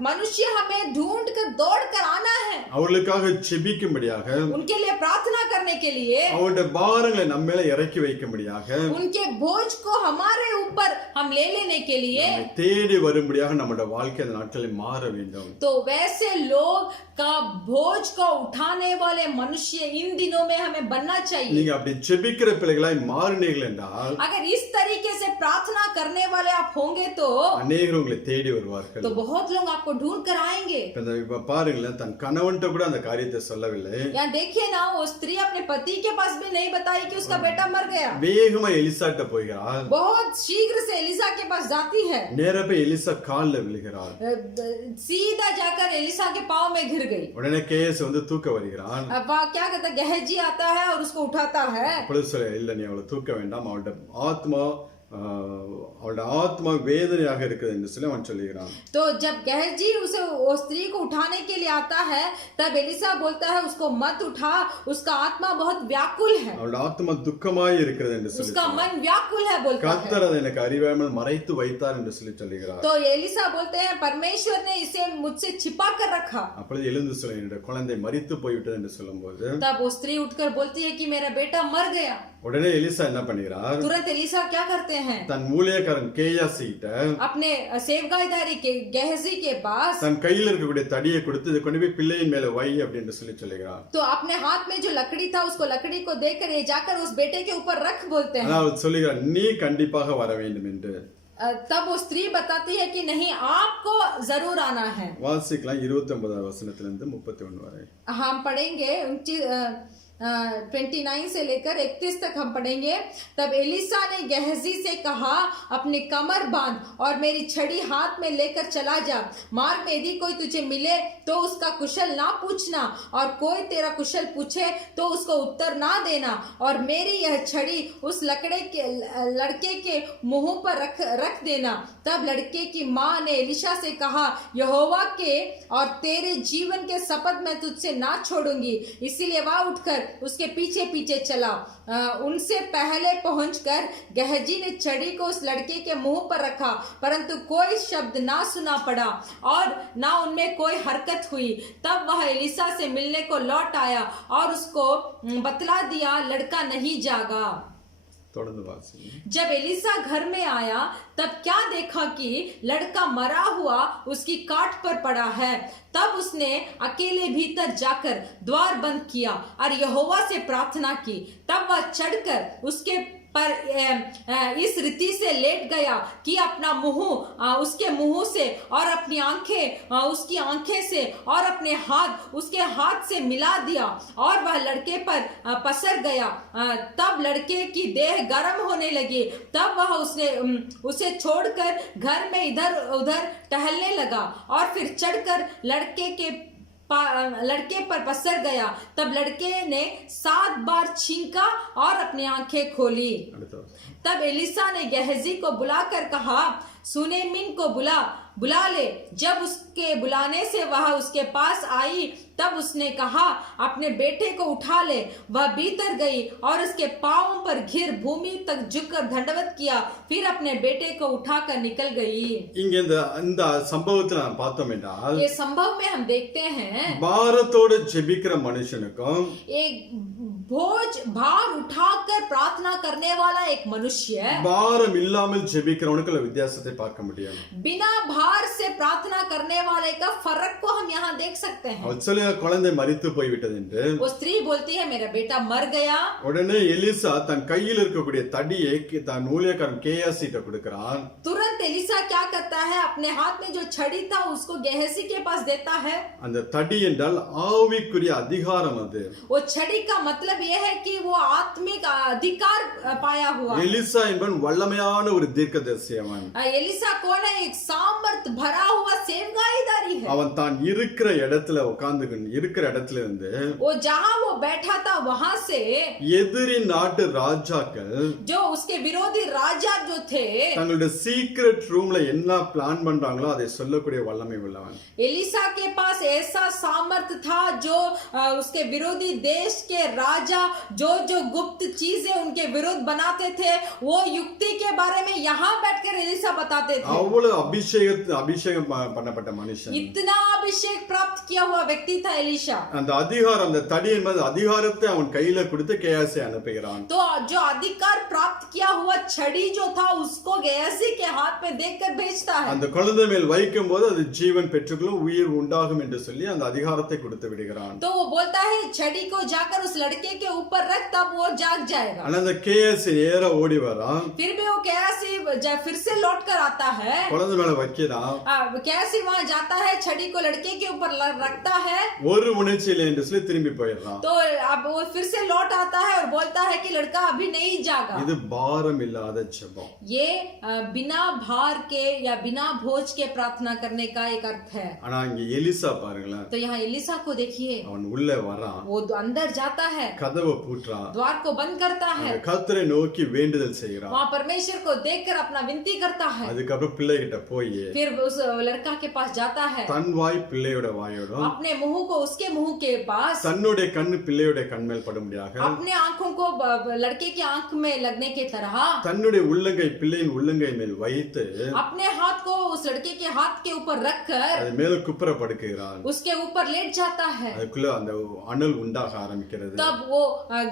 मनुष्य हमें ढूंढ कर दौड़ कर आना है, அவர்களுக்காக ஜெபிக்கும்படியாக, उनके लिए प्रार्थना करने के लिए, அவருடைய பாரங்களை நம்ம மேல இறக்கி வைக்கும்படியாக, उनके बोझ को हमारे ऊपर हम ले लेने के लिए, தேடி வரும்படியாக நம்முடைய வாழ்க்கை அந்த நாட்களில் மாற வேண்டும். तो वैसे लोग का बोझ को उठाने वाले मनुष्य इन दिनों में हमें बनना चाहिए। நீங்க அப்படி ஜெபிக்கிற பிள்ளைகளாய் மாறினீர்கள் என்றால், अगर इस तरीके से प्रार्थना करने वाले आप होंगे तो अनेक உங்களை தேடி வருவார்கள். तो बहुत लोग आपको ढूंढ कर आएंगे। இப்ப பாருங்களேன், தன் கணவன்கிட்ட கூட அந்த காரியத்தை சொல்லவில்லை. यहाँ देखिए ना, वो स्त्री अपने पति के पास भी नहीं बताई कि उसका बेटा मर गया। வேகமா எலிசாட்ட போகிறாள். बहुत शीघ्र से एलिसा के पास जाती है, நேரா போய் எலிசா கால்ல விழுகிறாள். सीधा जाकर एलिसा के पांव में गिर गई। உடனே கேஸ் வந்து தூக்க வருகிறான். अब वह क्या कहता है, गेहजी आता है और उसको उठाता है। அப்பொழுது சொல்ல, இல்ல நீ அவளை தூக்க வேண்டாம், அவளுடைய ஆத்மா வேதனையாக இருக்குது என்று சொல்லி அவன் சொல்லுகிறான். तो जब गेहजी उसे वो स्त्री को उठाने के लिए आता है, तब एलिसा बोलता है उसको मत उठा, उसका आत्मा बहुत व्याकुल है, அவளுடைய ஆத்மா துக்கமாய் இருக்கிறது என்று சொல்லி, उसका मन व्याकुल है बोलता है। கர்த்தர் அதை எனக்கு அறியாமல் மறைத்து வைத்தார் என்று சொல்லி சொல்லுகிறார். तो एलिसा बोलते हैं परमेश्वर ने इसे मुझसे छिपा कर रखा। அப்பொழுது எழுந்து சொல்ல, என்னுடைய குழந்தை மரித்து போய்விட்டது என்று சொல்லும்போது, तब वो स्त्री उठकर बोलती है कि मेरा बेटा मर गया। உடனே எலிசா என்ன பண்ணுகிறார், तुरंत एलिसा क्या करते हैं தன் ஊழியக்காரன் கேயாசி கிட்ட अपने सेवकाईदारी के गहजी के पास, தன் கையில இருக்கக்கூடிய தடியை கொடுத்து இதை கொண்டு போய் பிள்ளையின் மேல வை அப்படின்னு சொல்லுகிறான். तो अपने हाथ में जो लकड़ी था उसको लकड़ी को देकर ये जाकर उस बेटे के ऊपर रख बोलते हैं. அதாவது சொல்லுகிறான், நீ கண்டிப்பாக வர வேண்டும் என்று. तब वो स्त्री बताती है कि नहीं, आपको जरूर आना है. வாசிக்கலாம் 29வது வசனத்திலிருந்து 31 வரை. हम पढ़ेंगे 29 से लेकर 31 तक हम पढ़ेंगे. तब एलिसा ने गेहजी से कहा, अपनी कमर बांध और मेरी छड़ी हाथ में लेकर चला जा. मार्ग में यदि कोई तुझे मिले तो उसका कुशल ना पूछना, और कोई तेरा कुशल पूछे तो उसको उत्तर ना देना. और मेरी यह छड़ी उस लड़के के मुंह पर रख देना. तब लड़के की माँ ने एलिशा से कहा, यहोवा के और तेरे जीवन के शपथ मैं तुझसे ना छोड़ूंगी. इसीलिए वह उठकर उसके पीछे पीछे चला. उनसे पहले पहुंचकर गेहजी ने छड़ी को उस लड़के के मुंह पर रखा, परंतु कोई शब्द ना सुना पड़ा और ना उनमें कोई हरकत हुई. तब वह एलिसा से मिलने को लौट आया और उसको बतला दिया, लड़का नहीं जागा. தொடர்ந்து வாசி. जब एलिसा घर में आया तब क्या देखा कि लड़का मरा हुआ उसकी काट पर पड़ा है. तब उसने अकेले भीतर जाकर द्वार बंद किया और यहोवा से प्रार्थना की. तब वह चढ़कर उसके पर इस रीति से लेट गया कि अपना मुंह उसके मुंह से और अपनी आंखें उसकी आंखें से और अपने हाथ उसके हाथ से मिला दिया और वह लड़के पर पसर गया. तब लड़के की देह गर्म होने लगी. तब वह उसे छोड़कर घर में इधर उधर टहलने लगा और फिर चढ़कर लड़के पर पसर गया. तब लड़के ने 7 बार छींका और अपनी आंखें खोली. तब एलिसा ने गेहजी को बुलाकर कहा, सुनेमिन को बुला ले. जब उसके बुलाने से वह उसके पास आई तब उसने कहा, अपने बेटे को उठा ले. वह भीतर गई और उसके पांवों पर घिर भूमि तक झुककर दंडवत किया, फिर अपने बेटे को उठाकर निकल गई. இங்க இந்த சம்பவத்துல நாம் பார்த்தோம் என்றால், ये संभव में हम देखते हैं பாரத்தோட ஜெபிக்கிற மனுஷனுக்கும் एक भार उठाकर प्रार्थना करने वाला एक मनुष्य, பாரம் இல்லாமல் ஜெபிக்கிறவனுக்கு வித்தியாசத்தை பார்க்க முடியும். बिना भार से प्रार्थना करने वाले का फर्क को हम यहाँ देख सकते हैं. அவள் சொல்லுங்க, குழந்தை மரித்து போய்விட்டது என்று. वो स्त्री बोलती है, मेरा बेटा मर गया. உடனே எலிசா தன் கையில் இருக்கக்கூடிய தடியை தன் ஊழியக்காரன் கேயாசிட்ட கொடுக்கிறான். तुरंत एलिसा क्या करता है, अपने हाथ में जो छड़ी था उसको गेहजी के पास देता है. அந்த தடி என்றால் ஆவிக்குரிய அதிகாரம். அது वो छड़ी का मतलब यह है कि वो आत्मिक अधिकार पाया हुआ. எலிசா என்பவன் வல்லமையான ஒரு தீர்க்கதரிசி. அவன் एलिसा कौन है, एक सामर्थ भरा हुआ सेवकाईदारी है. அவன் தான் இருக்கிற இடத்துல உட்கார்ந்து இருக்கிற இடத்துல இருந்து वो जहां वो बैठा था वहां से எதிரி நாட்டு ராஜாக்கள் जो उसके विरोधी राजा जो थे தங்களுடைய சீக்ரெட் ரூம்ல என்ன பிளான் பண்றாங்களோ அதை சொல்லக்கூடிய வல்லமை உள்ளவன். एलिसा के पास ऐसा सामर्थ था जो उसके विरोधी देश के राजा जो गुप्त चीजें उनके विरुद्ध बनाते थे वो युक्ति के बारे में यहाँ बैठकर एलिसा बताते थे. அவ்வளவு அபிஷேகம் பண்ணப்பட்ட மனுஷன், इतना अभिषेक प्राप्त किया हुआ व्यक्ति था एलिशा. அந்த அதிகாரம், அந்த தடி என்பது அதிகாரத்தை அவன் கையில கொடுத்து கேயாசி அனுப்புகிறான். तो जो अधिकार प्राप्त किया हुआ छड़ी जो था उसको गेहजी के हाथ में देकर भेजता है. அந்த குழந்தை மேல் வைக்கும் போது அது ஜீவன் பெற்றுக்கொள்ளும், உயிர் உண்டாகும் என்று சொல்லி அந்த அதிகாரத்தை கொடுத்து விடுகிறான். तो वो बोलता है छड़ी को जाकर उस लड़के के ऊपर रख, तब वो जाग जाएगा. ஆனா அந்த கேயாசி நேரா ஓடி வரான். फिर भी वो गेहजी फिर से लौट कर आता है, குழந்தை மேல வைக்கிறான். गेहजी वहां जाता है, छड़ी को लड़के के ऊपर रखता है, ஒரு உணர்ச்சியில என்று சொல்லி திரும்பி போயிடுறான். तो अब वो फिर से लौट आता है और बोलता है कि लड़का अभी नहीं जागा. இது பாரம் இல்லாத ஜெபம். ये बिना भार के या बिना बोझ के प्रार्थना करने का एक अर्थ है. ஆனா இங்க எலிசா பாருங்களேன், तो यहाँ एलिसा को देखिए, அவன் உள்ள வரான், वो अंदर जाता है, கதவை பூட்டுறான், द्वार को बंद करता है, கர்த்தரை நோக்கி வேண்டுதல் செய்கிறான். वहाँ परमेश्वर को देखकर अपना विनती करता है. அதுக்கப்புறம் பிள்ளை கிட்ட போய் फिर उस लड़का के पास जाता है, தன் வாய் பிள்ளையோட வாயோடும் अपने मुंह को उसके मुंह के पास, தன்னுடைய கண் பிள்ளையோட கண்மேல் படும்படியாக अपने आंखों को लड़के की आंख में लगने की तरह, தன்னுடைய உள்ளங்கை பிள்ளையின் உள்ளங்கை மேல் வைத்து अपने हाथ को उस लड़के के हाथ के ऊपर रखकर அது மேல குப்புற படுக்கிறான். उसके ऊपर लेट जाता है. அதுக்குள்ள அந்த அனல் உண்டாக ஆரம்பிக்கிறது. तब वो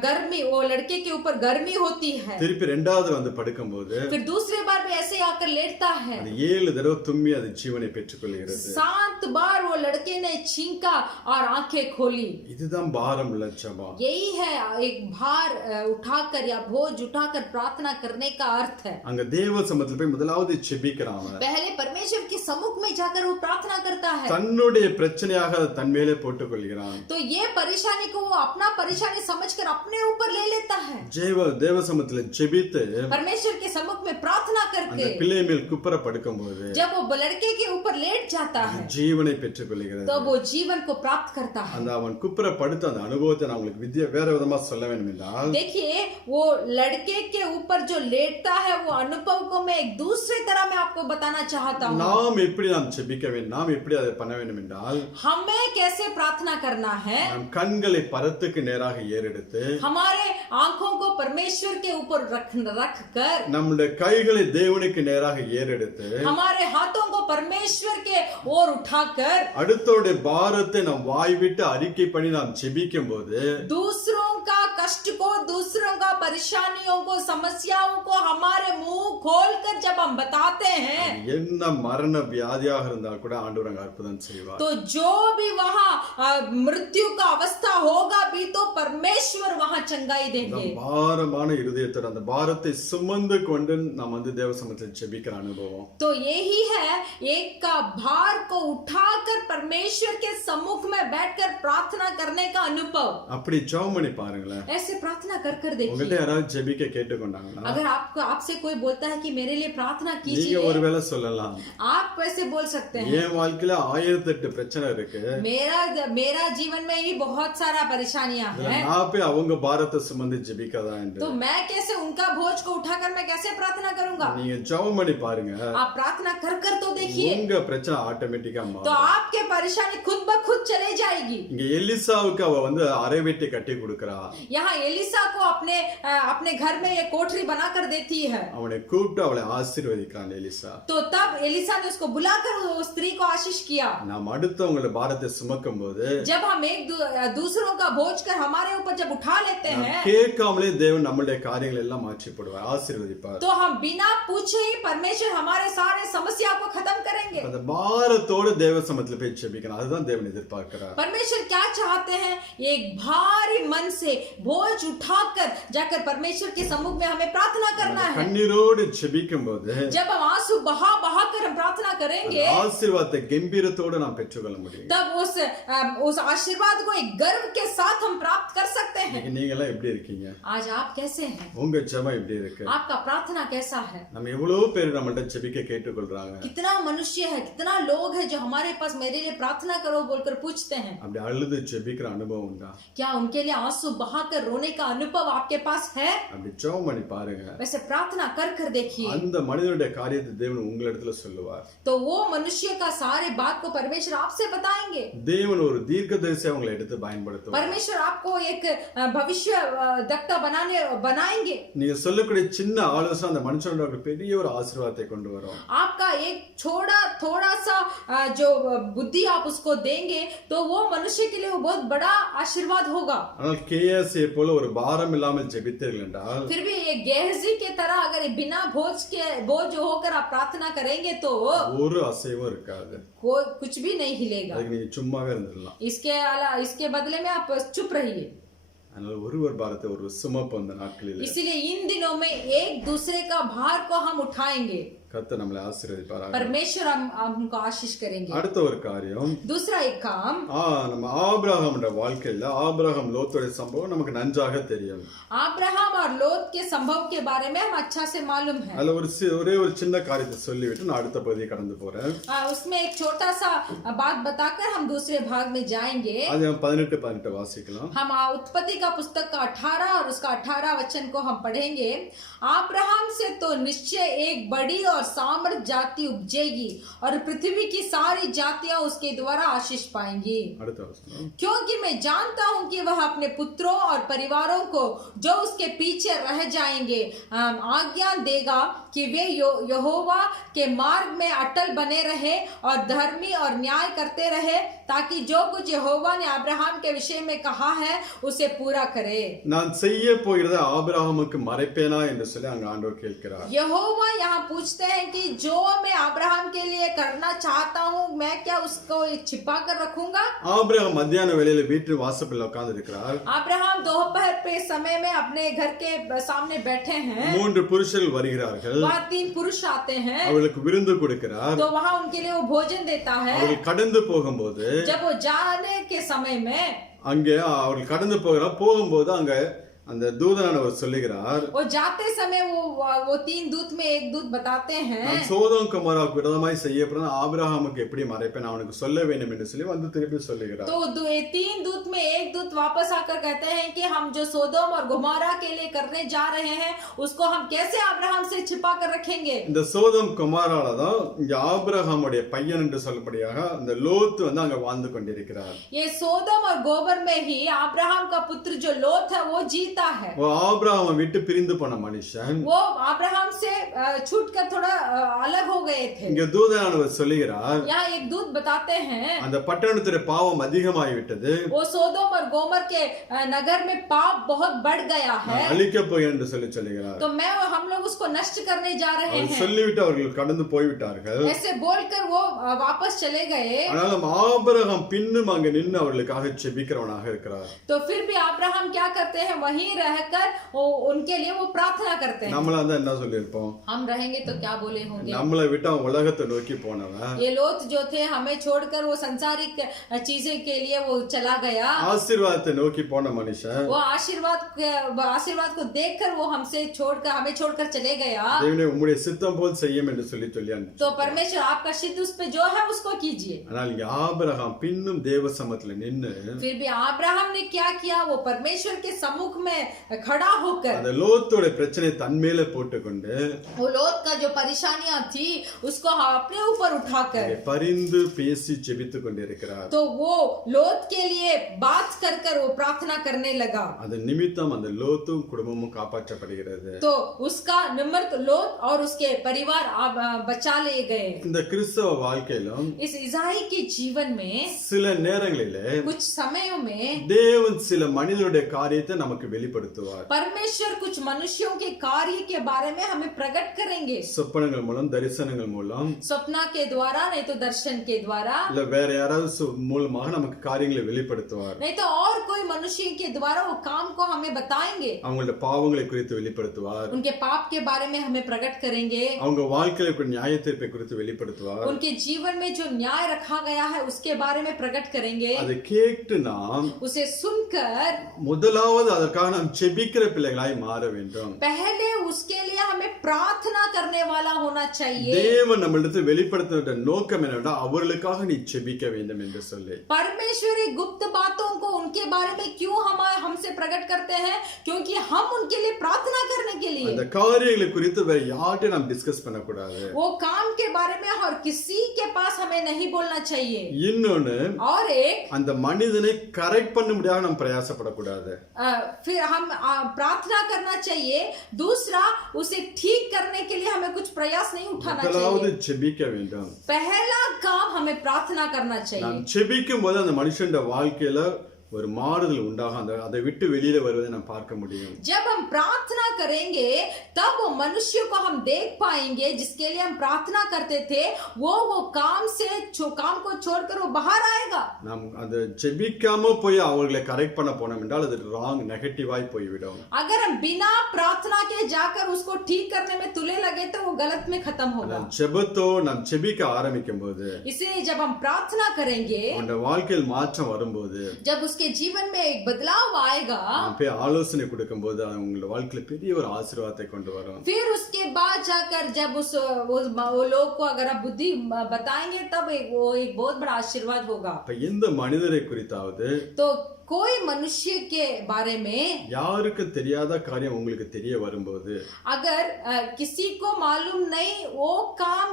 गर्मी, वो लड़के के ऊपर गर्मी होती है. திருப்பி இரண்டாவது வந்து படுக்கும்போது फिर दूसरी बार भी ऐसे आकर लेटता है. அது 7 தடவை தும்மி அது ஜீவனை பெற்றுக்கொள்கிறது. 7 बार वो लड़के ने छींका और आंखें खोली. இதுதான் பாரம் உள்ள ஜெபம். यही है एक भार उठाकर या बोझ उठाकर प्रार्थना करने का अर्थ है. அங்க தேவ சமூகத்துல போய் முதலாவது ஜெபிக்கிறான். पहले परमेश्वर के सम्मुख में जाकर वो प्रार्थना करता है. தன்னுடைய பிரச்சனையாக தன் மேலே போட்டுக் கொள்கிறான். तो ये परेशानी को वो अपना परेशानी समझकर अपने ऊपर ले लेता है. தேவ சமூகத்துல ஜெபித்து परमेश्वर के सम्मुख में प्रार्थना அந்த करके பிள்ளை மேல் குப்புற படுக்கும்போது जब वो लड़के के ऊपर लेट जाता है ஜீவனை பெற்றுக்கொள்கிறது. तो वो जीवन को प्राप्त करता है. அந்த அவன் குப்புற படுத்த அந்த அனுபவத்தை நான் உங்களுக்கு வேற விதமா சொல்ல வேண்டும் என்றால், देखिए वो लड़के के ऊपर जो लेटता है वो अनुभव को मैं एक दूसरे तरह में आपको बताना चाहता हूँ. நாம் எப்படி நாம் ஜெபிக்க வேண்டும், நாம் எப்படி அதை பண்ண வேண்டும் என்றால், हमें कैसे प्रार्थना करना है. நம் கண்களை பரத்துக்கு நேராக ஏறெடுத்து हमारे आंखों को परमेश्वर के ऊपर रख कर, நம்முடைய கைகளை தேவனுக்கு நேராக ஏறெடுத்து हमारे हाथों को परमेश्वर के ओर उठाकर அடுத்தோடைய பாரத்தை நாம் வாய் விட்டு அறிக்கை பண்ணி நாம் ஜெபிக்கும் போது दूसरों का कष्ट को, दूसरों का परेशानियों को, समस्याओं को हमारे मुंह खोलकर जब हम बताते हैं என்ன மரண வியாதியாக இருந்தால் கூட ஆண்டவர் அங்க அற்புதம் செய்வார். तो जो भी वहाँ मृत्यु का अवस्था होगा भी तो परमेश्वर वहाँ चंगाई இந்த देंगे. பாரமான இருதயத்தோட அந்த பாரத்தை சுமந்து கொண்டு நாம் வந்து தேவ சமூகத்தில் ஜெபிக்கிற அனுபவம். तो यही है एक का भार को उठाकर परमेश्वर के सम्मुख में बैठकर प्रार्थना करने का अनुभव. அப்படி ஜெபம் பண்ணி பாருங்களேன். ऐसे प्रार्थना कर कर உங்ககிட்ட देखिए. யாராவது ஜெபிக்க கேட்டுக்கொண்டாங்கன்னா अगर आपको आपसे कोई बोलता है कि मेरे लिए प्रार्थना நீங்க कीजिए, ஒருவேளை சொல்லலாம், आप वैसे बोल सकते हैं என் வாழ்க்கையில 1008 பிரச்சனை இருக்கு, मेरा जीवन में ही बहुत सारा परेशानियां இதுல हैं, நான் போய் அவங்க பாரத்தை சுமந்து ஜெபிக்கதா என்று तो मैं कैसे उनका बोझ को उठाकर मैं कैसे प्रार्थना करूंगा. நீங்க ஜெபம் பண்ணி பாருங்க. आप प्रार्थना कर कर तो देखिए, உங்க பிரச்சனை ஆட்டோமேட்டிக்கா तो மாறும். आपके परेशानी खुद ब खुद चले जाएगी. இங்க எலிசாவுக்கு அவ வந்து அறை வெட்டி கட்டி கொடுக்கறா. यहाँ एलिसा को अपने घर में एक कोठरी बनाकर देती है. அவனை கூப்பிட்டு அவளை ஆசீர்வதிக்கிறான் எலிசா. तो तब एलिसा ने उसको बुलाकर उस स्त्री को आशीष किया. நாம் அடுத்தவங்கள பாரத்தை சுமக்கும் போது जब हम दूसरों का बोझ कर हमारे ऊपर जब उठा लेते हैं கேட்காமலே தேவன் நம்மளுடைய காரியங்களை எல்லாம் மாற்றி போடுவார், ஆசீர்வதிப்பார். तो हम बिना पूछे ही परमेश्वर हमारे सारे समस्या को खत्म करेंगे. அந்த பாரத்தோட தேவ சமூகத்துல போய் ஜெபிக்கணும். அதுதான் தேவன் எதிர்பார்க்கிறார். परमेश्वर क्या चाहते हैं? एक भारी मन से बोझ उठाकर जाकर परमेश्वर के सम्मुख में हमें प्रार्थना करना है. கண்ணீரோடு ஜெபிக்கும் போது जब हम आंसू बहा बहा कर हम प्रार्थना करेंगे ஆசீர்வாதத்தை கம்பீரத்தோடு நாம் பெற்றுக்கொள்ள முடியும். तब उस आशीर्वाद को एक गर्व के साथ हम प्राप्त कर सकते हैं. இன்னைக்கு நீங்க எல்லாம் எப்படி இருக்கீங்க? आज आप कैसे हैं? உங்க ஜெபம் எப்படி இருக்கு? आपका प्रार्थना कैसा है? நம்ம எவ்வளவு பேர் நம்மள்ட்ட ஜெபிக்க கேட்டுக்கொள்றாங்க. कितना मनुष्य है, कितना लोग है जो हमारे पास मेरे लिए प्रार्थना करो बोलकर पूछते हैं. அப்படி அழுது ஜெபிக்கிற அனுபவம் உண்டா? क्या उनके लिए आंसू बहाकर रोने का अनुभव आपके पास है? அப்படி ஜெபம் பண்ணி பாருங்க. वैसे प्रार्थना कर कर देखिए, அந்த மனிதனுடைய காரியத்தை தேவன் உங்களிடத்துல சொல்லுவார். तो वो मनुष्य का सारे बात को परमेश्वर आपसे बताएंगे. தேவன் ஒரு தீர்க்கதரிசியை உங்களை எடுத்து பயன்படுத்துவார். परमेश्वर आपको एक भविष्य वक्ता बनाएंगे. நீங்க சொல்லக்கூடிய சின்ன ஆலோசனை அந்த மனுஷனோட பெரிய ஒரு ஆசீர்வாதத்தை கொண்டு வரும். आपका एक थोड़ा सा जो बुद्धि आप उसको देंगे तो वो मनुष्य के लिए वो बहुत बड़ा आशीर्वाद होगा. ஆனால் கேஎஸ்ஏ போல ஒரு பாரம் இல்லாமல் ஜெபித்தீர்கள் என்றால் फिर भी ये गेहजी के तरह अगर बिना बोझ होकर आप प्रार्थना करेंगे तो ஒரு அசைவும் இருக்காது. कोई कुछ भी नहीं हिलेगा. அதுக்கு நீங்க சும்மாவே இருந்துடலாம். इसके बदले में आप चुप रहिए. அதனால ஒருவர் பாரத்தை ஒரு சுமப்பு அந்த நாட்களில் इसीलिए इन दिनों में एक दूसरे का भार को हम उठाएंगे. கர்த்தர் நம்மளை ஆசீர்வதிப்பாராக. परमेश्वर हमको आशीष करेंगे. அடுத்த ஒரு காரியம், दूसरा एक काम, நம்ம ஆபிரகாமோட வாழ்க்கையில ஆபிரகாம் லோத்தோட சம்பவம் நமக்கு நன்றாக தெரியும். अब्राहम और लोत के संभव के बारे में हम अच्छा से मालूम है. அதுல ஒரே ஒரு சின்ன காரியத்தை சொல்லிவிட்டு நான் அடுத்த பகுதியை கடந்து போறேன். उसमें एक छोटा सा बात बताकर हम दूसरे भाग में जाएंगे. அது 18 வாசிக்கலாம். हम उत्पत्ति का पुस्तक का 18 और उसका 18 वचन को हम पढ़ेंगे. अब्राहम से तो निश्चय एक बड़ी और और सामर्थ जाति उपजेगी और पृथ्वी की सारी जातियां उसके द्वारा आशीष पाएंगी। அடுத்த வசனம். क्योंकि मैं जानता हूं कि वह अपने पुत्रों और परिवारों को जो उसके पीछे रह जाएंगे आज्ञा देगा कि वे यहोवा के मार्ग में अटल बने रहे और धर्मी और न्याय करते रहे, ताकि जो कुछ यहोवा ने अब्राहम के विषय में कहा है उसे पूरा करे। நான் செய்ய போகிறதை ஆபிரகாமுக்கு மறைப்பேனா என்று சொல்லி அங்க ஆண்டவர் கேட்கிறார். यहोवा यहाँ पूछते हैं कि जो मैं अब्राहम के लिए करना चाहता हूँ मैं क्या उसको छिपा कर रखूंगा। ஆபிரகாம் மத்தியான வேளையில வீட்டு வாசப்படியில் உட்கார்ந்து இருக்கிறார். अब्राहम दोपहर पे समय में अपने घर के सामने बैठे हैं। 3 புருஷர்கள் வருகிறார்கள். वहाँ 3 पुरुष आते हैं அவர்களுக்கு விருந்து கொடுக்கிறார். तो वहाँ उनके लिए वो भोजन देता है। அவர்கள் கடந்து போகும்போது जब वो जाने के समय में அங்கே அவர்கள் கடந்து போகும்போது அங்க அந்த தூதனானவர் சொல்லுகிறார், वो जाते समय वो 3 दूत में एक दूत बताते हैं நான் சோதோம் குமாராவுக்கு விரோதமாய் செய்யப்படுற ஆபிரகாமுக்கு எப்படி மறைப்பேன் அவனுக்கு சொல்ல வேண்டும் என்று சொல்லி வந்து திருப்பி சொல்லுகிறார். तो 3 दूत में एक दूत वापस आकर कहते हैं कि हम जो सोदोम और गुमोरा के लिए करने जा रहे हैं उसको हम कैसे अब्राहम से छिपा कर रखेंगे। இந்த சோதோம் குமாரால தான் இங்க ஆபிரகாமுடைய பையன் என்று சொல்லப்படியாக அந்த லோத் வந்து அங்க வாழ்ந்து கொண்டிருக்கிறார். ये सोदोम और गोबर में ही अब्राहम का पुत्र जो लोत है वो जीता है। वो ஆபிரகாமை விட்டு பிரிந்து போன மனுஷன் वो अब्राहम से छूटकर थोड़ा अलग हो गए थे। இங்க தூதனானவர் சொல்லுகிறார், यहाँ एक दूत बताते हैं அந்த பட்டணத்திலே பாவம் அதிகமாகி விட்டது, वो सोदोम और गोमर के नगर में पाप बहुत बढ़ गया है, அழிக்கப் போகிறேன் என்று சொல்லுகிறார். तो मैं और हम लोग उसको नष्ट करने जा रहे அவர் हैं। சொல்லிவிட்டு அவர்கள் கடந்து போய்விட்டார்கள். ऐसे बोलकर वो वापस चले गए। ஆனாலும் ஆபிரகாம் பின்னும் அங்க நின்று அவர்களுக்காக ஜெபிக்கிறவனாக இருக்கிறார். तो फिर भी अब्राहम क्या करते हैं वहीं रहकर वो उनके लिए वो प्रार्थना करते हैं। நம்மள வந்து என்ன சொல்லிருப்போம், हम रहेंगे तो क्या बोले होंगे। நம்மளை விட்டு அவன் உலகத்தை நோக்கி போனவன், ये लोथ जो थे हमें छोड़कर वो संसारिक चीजें के लिए वो चला गया। ஆசீர்வாதத்தை நோக்கி போன மனுஷன் वो आशीर्वाद को देखकर वो हमें छोड़कर चले गया। தேவனே உம்முடைய சித்தம் போல் செய்யும் என்று சொல்லி அனுப்பிச்சார். तो परमेश्वर आपका सिद्ध उस पे जो है उसको कीजिए। ஆனால் இங்க ஆபிரகாம் பின்னும் தேவ சமூகத்துல நின்னு फिर भी अब्राहम ने क्या किया, वो परमेश्वर के सम्मुख में खड़ा होकर அந்த லோத்தோட பிரச்சனை தன் மேல போட்டுக்கொண்டு वो लोथ का जो परेशानियां थी उसको अपने ऊपर उठाकर பரிந்து பேசி ஜெபித்துக் கொண்டிருக்கிறார். तो वो लोथ के लिए बात कर वो प्रार्थना करने लगा। அதன் நிமித்தம் அந்த லோத்தும் குடும்பமும் காப்பாற்றப்படுகிறது. तो उसका निमित्त लोथ और उसके परिवार बचा लिए गए। இந்த கிறிஸ்தவ வாழ்க்கையிலும் इस ईसाई के जीवन में சில நேரங்களிலே कुछ समयों में தேவன் சில மனிதருடைய காரியத்தை நமக்கு வெளிப்படுத்துவார். परमेश्वर कुछ मनुष्यों के कार्य के बारे में हमें प्रकट करेंगे, சொப்பனங்கள் மூலம் தரிசனங்கள் மூலம் स्वप्ना के द्वारा नहीं तो दर्शन के द्वारा, இல்ல வேற யாராவது மூலமாக நமக்கு காரியங்களை வெளிப்படுத்துவார். नहीं तो और कोई मनुष्य के द्वारा वो काम को हमें बताएंगे, அவங்களுடைய பாவங்களை குறித்து வெளிப்படுத்துவார். उनके पाप के बारे में हमें प्रकट करेंगे, அவங்க வாழ்க்கையில இருக்கிற நியாய தீர்ப்பை குறித்து வெளிப்படுத்துவார். उनके जीवन में जो न्याय रखा गया है उसके बारे में प्रकट करेंगे। அதை கேட்டு நாம் उसे सुनकर முதலாவது அதற்காக நாம் ஜெபிக்கிற பிள்ளைகளாய் மாற வேண்டும். पहले उसके लिए हमें प्रार्थना करने वाला होना चाहिए। தேவன் நம்மளிடத்தில் வெளிப்படுத்த நோக்கம் என்னவென்றால் அவர்களுக்காக நீ ஜெபிக்க வேண்டும் என்று சொல்லி. परमेश्वर गुप्त बातों को उनके बारे में क्यों हमसे प्रकट करते हैं, क्योंकि हम उनके लिए प्रार्थना करने के लिए। அந்த காரியங்களை குறித்து வேற யார்கிட்டயும் நாம் டிஸ்கஸ் பண்ணக்கூடாது. वो काम के बारे में और किसी के पास हमें नहीं बोलना चाहिए। இன்னொன்னு और एक அந்த மனிதனை கரெக்ட் பண்ண முடியாத நாம் பிரயாசப்படக்கூடாது. फिर हम प्रार्थना करना चाहिए। दूसरा उसे ठीक करने के लिए हमें कुछ प्रयास नहीं उठाना முதலாவது चाहिए। ஜெபிக்க வேண்டும். पहला काम हमें प्रार्थना करना चाहिए। நாம் ஜெபிக்கும் போது அந்த மனுஷனுடைய வாழ்க்கையில ஒரு மாறுதல் உண்டாக அதை விட்டு வெளியில வருவதை நாம் பார்க்க முடியும். जब हम प्रार्थना करेंगे तब वो मनुष्य को हम देख पाएंगे जिसके लिए हम प्रार्थना करते थे, वो काम को छोड़कर वो बाहर आएगा। நாம் அந்த ஜெபிக்காம போய் அவர்களை கரெக்ட் பண்ண போனோம் என்றால் அது ராங் நெகட்டிவாய் போய்விடும். अगर हम बिना प्रार्थना के जाकर उसको ठीक करने में तुले लगे तो वो गलत में खत्म होगा। ஜெபத்தோ நாம் ஜெபிக்க ஆரம்பிக்கும் போது इसलिए जब हम प्रार्थना करेंगे, உங்க வாழ்க்கையில் மாற்றம் வரும்போது जब उसके उसके जीवन में एक बदलाव आएगा, நான் போய் ஆலோசனை கொடுக்கும்போது அது உங்களோட வாழ்க்கையில பெரிய ஒரு ஆசீர்வாதத்தை கொண்டு வரும். फिर उसके बाद जाकर जब वो लोग को अगर आप बुद्धि बताएंगे तब वो एक बहुत बड़ा आशीर्वाद होगा। அப்ப எந்த மனிதரை குறித்தாவது तो कोई मनुष्य के बारे में யாருக்கும் தெரியாத காரியம் உங்களுக்கு தெரிய வரும்போது, अगर किसी को मालूम नहीं वो काम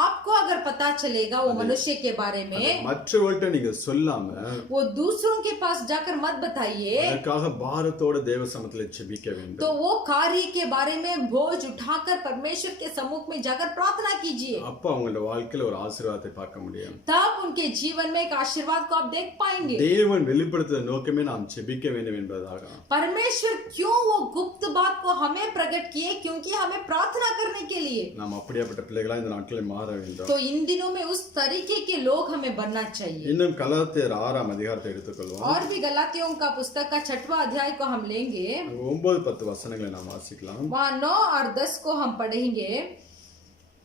आपको अगर पता चलेगा वो मनुष्य के बारे में, மற்றவர்கள்ட்ட நீங்க சொல்லாம वो दूसरों के पास जाकर मत बताइए, அதற்காக பாரத்தோட தேவ சமூகத்துல ஜெபிக்க வேண்டும். तो वो कार्य के बारे में बोझ उठाकर परमेश्वर के सम्मुख में जाकर प्रार्थना कीजिए। அப்ப அவங்களோட வாழ்க்கையில ஒரு ஆசீர்வாதத்தை பார்க்க முடியும். तब उनके जीवन में एक आशीर्वाद को आप देख पाएंगे। தேவன் வெளிப்படுத்துற நோக்கமே நாம் ஜெபிக்க வேண்டும் என்பதாக. परमेश्वर क्यों वो गुप्त बात को हमें प्रकट किए? क्योंकि हमें प्रार्थना करने के लिए। நாம் அப்படியாப்பட்ட பிள்ளைகளா இந்த நாட்களில் மாற வேண்டும். तो इन दिनों में उस तरीके के लोग हमें बनना चाहिए। இன்னும் கலாத்தியர் 6ஆம் அதிகாரத்தை எடுத்துக்கொள்வோம். और भी गलातियों का पुस्तक का 6वां अध्याय को हम लेंगे, 9-10 वचनங்களை நாம் வாசிக்கலாம். वहाँ 9 और 10 को हम पढ़ेंगे।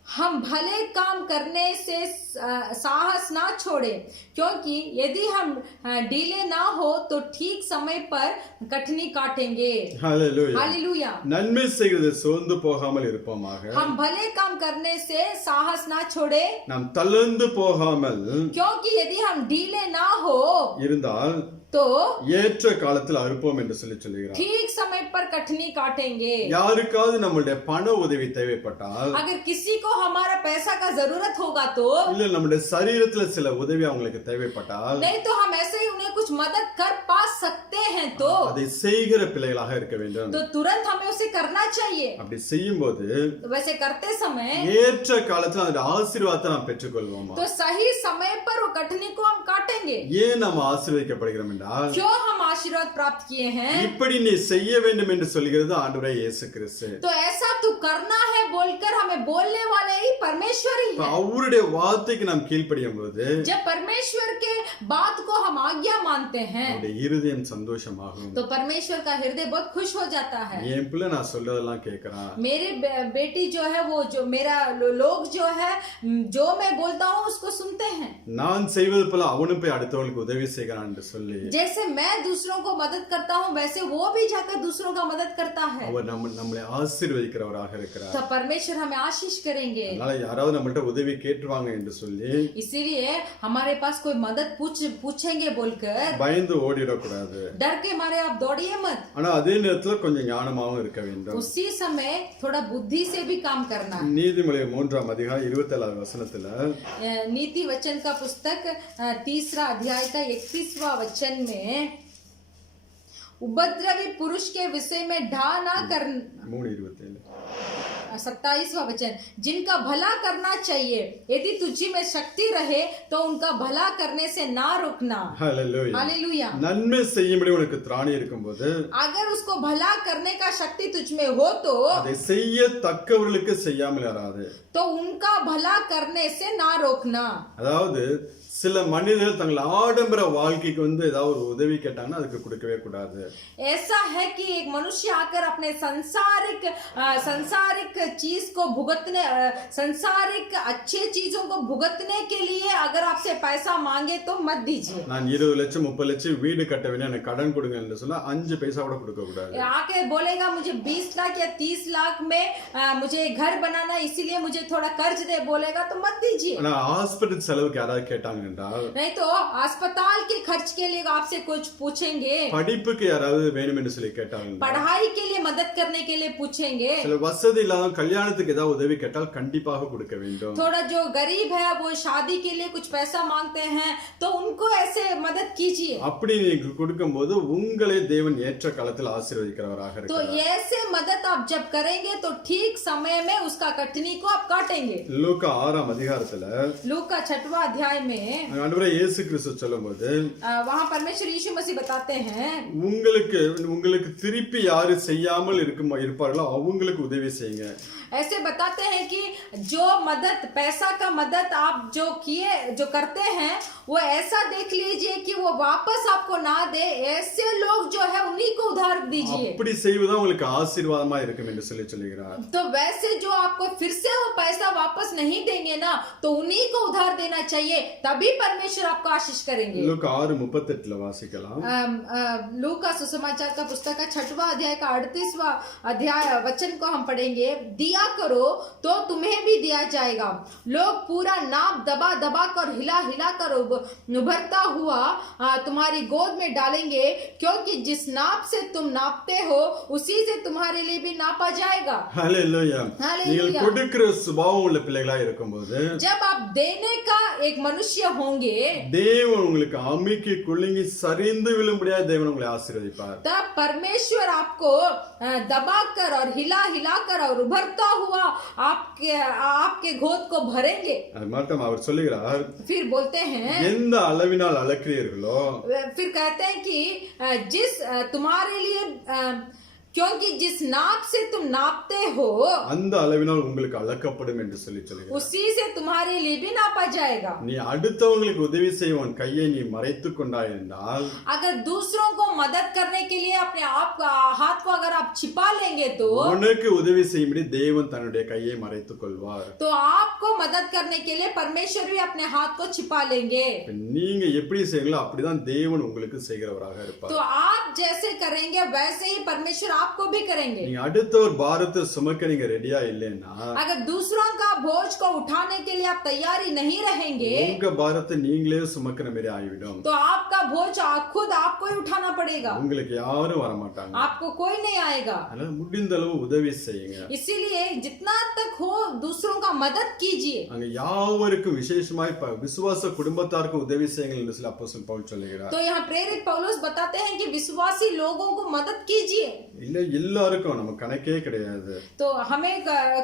हम भले काम करने से साहस ना छोड़े, क्योंकि यदि हम ढीले ना हो तो ठीक समय पर कटनी काटेंगे। ஹalleluya. हालेलुया। நன்மை செய்கிறது சோர்ந்து போகாமல் இருப்போமாக. हम भले काम करने से साहस ना छोड़े, நாம் தளர்ந்து போகாமல் क्योंकि यदि हम ढीले ना हो இருந்தால் तो ஏற்ற காலத்தில் அறுப்போம் என்று சொல்லுகிறார். ठीक समय पर कटनी काटेंगे। யாருக்காவது நம்மளுடைய பண உதவி தேவைப்பட்டால், अगर किसी को हमारा पैसा का जरूरत होगा तो, இல்ல நம்முடைய சரீரத்துல சில உதவி அவங்களுக்கு தேவைப்பட்டால், नहीं तो हम ऐसे ही उन्हें कुछ मदद कर पा सकते हैं, तो அதை செய்கிற பிள்ளைகளாக இருக்க வேண்டும். तो तुरंत हमें उसे करना चाहिए। அப்படி செய்யும்போது तो वैसे करते समय ஏற்ற காலத்துல அந்த ஆசீர்வாதத்தை நாம் பெற்றுக்கொள்வோமா. तो सही समय पर वो कटनी को हम काटेंगे। ஏன் நாம் ஆசீர்வதிக்கப்படுகிறோம் என்றால், क्यों हम आशीर्वाद प्राप्त किए हैं? இப்படி நீ செய்ய வேண்டும் என்று சொல்கிறது ஆண்டவராய் இயேசு கிறிஸ்து. तो ऐसा तू करना है बोलकर हमें बोलने वाले ही परमेश्वर ही है। அவருடைய வார்த்தைக்கு நாம் கீழ்ப்படியும் போது जब परमेश्वर के बात को हम आज्ञा मानते हैं அவருடைய இருதயம் சந்தோஷமாகும். तो परमेश्वर का हृदय बहुत खुश हो जाता है। என் பிள்ளை நான் சொல்றதெல்லாம் கேட்கறான், मेरे बेटी जो है वो जो मेरा लोग जो है जो मैं बोलता हूँ उसको सुनते हैं। நான் செய்வது போல அவனும் போய் அடுத்தவர்களுக்கு உதவி செய்கிறான் என்று சொல்லி जैसे मैं दूसरों को मदद करता हूँ वैसे वो भी जाकर दूसरों का मदद करता है। அவர் நம்மளை ஆசீர்வதிக்கிறவராக இருக்கிறார். तो परमेश्वर हमें आशीष करेंगे। அதனால யாராவது நம்மள்ட்ட உதவி கேட்டுருவாங்க என்று சொல்லி इसीलिए हमारे पास कोई मदद पूछेंगे बोलकर பயந்து ஓடிடக்கூடாது. डर के मारे आप दौड़िए मत। ஆனா அதே நேரத்துல கொஞ்சம் ஞானமாவும் இருக்க வேண்டும். उसी समय थोड़ा बुद्धि से भी काम करना है। நீதிமொழி 3ஆம் அதிகாரம் 27வது வசனத்துல नीति वचन का पुस्तक 3रा अध्याय का 31वां वचन में उपद्रवी पुरुष के विषय में ढा ना कर 3:27 27वां वचन, जिनका भला करना चाहिए, यदि तुझी में शक्ति रहे तो उनका भला करने से ना रुकना। ஹalleluya. हालेलुया। நன்மை செய்யும்படி உனக்கு திராணி இருக்கும்போது, अगर उसको भला करने का शक्ति तुझ में हो तो அதை செய்யத்தக்கவர்களுக்கு செய்யாமல் இராது. तो उनका भला करने से ना रोकना। அதாவது சில மனிதர்கள் தங்கள் ஆடம்பர வாழ்க்கைக்கு ஏதாவது ஒரு உதவி கேட்டாங்கன்னா அதுக்கு கொடுக்கவே கூடாது. ऐसा है कि एक मनुष्य आकर अपने सांसारिक चीज को भुगतने सांसारिक अच्छे चीजों को भुगतने के लिए अगर आपसे पैसा मांगे तो मत दीजिए। நான் 20 லட்சம் 30 லட்சம் வீடு கட்ட வேணும் எனக்கு கடன் கொடுங்க என்று சொன்னா 5 பைசா கூட கொடுக்க கூடாது. आके बोलेगा मुझे 20 लाख या 30 लाख में मुझे घर बनाना इसीलिए मुझे थोड़ा कर्ज दे बोलेगा तो मत दीजिए। ஆனா ஹாஸ்பிடல் செலவுக்கு யாராவது கேட்டாங்க என்றால், नहीं तो अस्पताल के खर्च के लिए आपसे कुछ पूछेंगे, படிப்புக்கு யாராவது வேணும் என்று சொல்லி கேட்டாங்க, पढ़ाई के लिए मदद करने के लिए पूछेंगे, சில வசதி இல்லாத கல்யாணத்துக்கு ஏதாவது உதவி கேட்டால் கண்டிப்பாக கொடுக்க வேண்டும். थोड़ा जो गरीब है वो शादी के लिए कुछ पैसा मांगते हैं तो उनको ऐसे मदद कीजिए। அப்படி நீங்க கொடுக்கும்போது உங்களை தேவன் ஏற்ற காலத்தில் ஆசீர்வதிக்கிறவராக तो இருக்கிறார். ऐसे मदद आप जब करेंगे तो ठीक समय में उसका कटनी को आप काटेंगे। லூக்கா 6ஆம் அதிகாரத்துல लूका 6वां अध्याय में ஆண்டவராய் இயேசு கிறிஸ்து சொல்லும்போது, वहाँ परमेश्वर यीशु मसीह बताते हैं, உங்களுக்கு திருப்பி யாரு செய்யாமல் இருப்பார்களோ அவங்களுக்கு உதவி செய்யுங்க. ऐसे बताते हैं कि जो मदद पैसा का मदद आप जो करते हैं वो ऐसा देख लीजिए कि वो वापस आपको ना दे, ऐसे लोग जो है उन्हीं को उधार दीजिए। அப்படி செய்வதா உங்களுக்கு ஆசீர்வாதமா இருக்கும் என்று சொல்லுகிறார். तो वैसे जो आपको फिर से वो पैसा वापस नहीं देंगे ना तो उन्हीं को उधार देना चाहिए, तभी तभी परमेश्वर आपको आशीष करेंगे। லூக்கா 6:38 வாசிக்கலாம். लूका सुसमाचार का पुस्तक का 6वां अध्याय का 38वां अध्याय वचन को हम पढ़ेंगे। दिया करो तो तुम्हें भी दिया जाएगा, लोग पूरा नाप दबा दबा कर हिला हिला कर उभरता हुआ तुम्हारी गोद में डालेंगे, क्योंकि जिस नाप से तुम नापते हो उसी से तुम्हारे लिए भी नापा जाएगा। ஹalleluya. நீங்கள் கொடுக்கிற சுபாவம் உள்ள பிள்ளைகளா இருக்கும்போது जब आप देने का एक मनुष्य होंगे, தேவன் உங்களுக்கு அமுக்கி குலுங்கி சரிந்து விழும்படியா தேவன் உங்களை ஆசீர்வதிப்பார். तब परमेश्वर आपको दबाकर और हिला हिला कर और उभरता हुआ आपके गोद को भरेंगे। அது மட்டும் அவர் சொல்லுகிறார், फिर बोलते हैं, எந்த அளவினால் அளக்கிறீர்களோ, फिर कहते हैं कि जिस तुम्हारे लिए क्योंकि जिस नाप से तुम नापते हो அந்த அளவினால் உங்களுக்கு அளக்கப்படும் என்று சொல்லுகிறார். उसी से तुम्हारे लिए भी नापा जाएगा। நீ அடுத்தவங்களுக்கு உதவி செய்ய உன் கையை நீ மறைத்துக் கொண்டாய் என்றால், अगर दूसरों को मदद करने के लिए अपने आप का हाथ को अगर आप छिपा लेंगे तो உனக்கு உதவி செய்யும்படி தேவன் தன்னுடைய கையை மறைத்துக் கொள்வார். तो आपको मदद करने के लिए परमेश्वर भी अपने हाथ को छिपा लेंगे। நீங்க எப்படி செய்வீங்களோ அப்படிதான் தேவன் உங்களுக்கு செய்கிறவராக இருப்பார். तो आप जैसे करेंगे वैसे ही परमेश्वर आपको भी करेंगे। நீங்க அடுத்த ஒரு பாரத்தை சுமக்க நீங்க ரெடியா இல்லைன்னா, अगर दूसरों का बोझ को उठाने के लिए आप तैयारी नहीं रहेंगे உங்க பாரத்தை நீங்களே சுமக்கிற மாதிரி ஆகிவிடும். तो आपका बोझ खुद आपको ही उठाना पड़ेगा, உங்களுக்கு யாரும் வர மாட்டாங்க. आपको कोई नहीं आएगा। அதனால முடிந்த அளவு உதவி செய்யுங்க. इसीलिए जितना तक हो दूसरों का मदद कीजिए। அங்க யாவருக்கும் விசேஷமாய் விசுவாச குடும்பத்தாருக்கு உதவி செய்யுங்கள் என்று சொல்லி அப்போஸ்தலன் பவுல் சொல்லுகிறார். तो यहाँ प्रेरित पौलुस बताते हैं कि विश्वासी लोगों को मदद कीजिए। இல்ல எல்லாருக்கும் நம்ம கணக்கே கிடையாது. तो हमें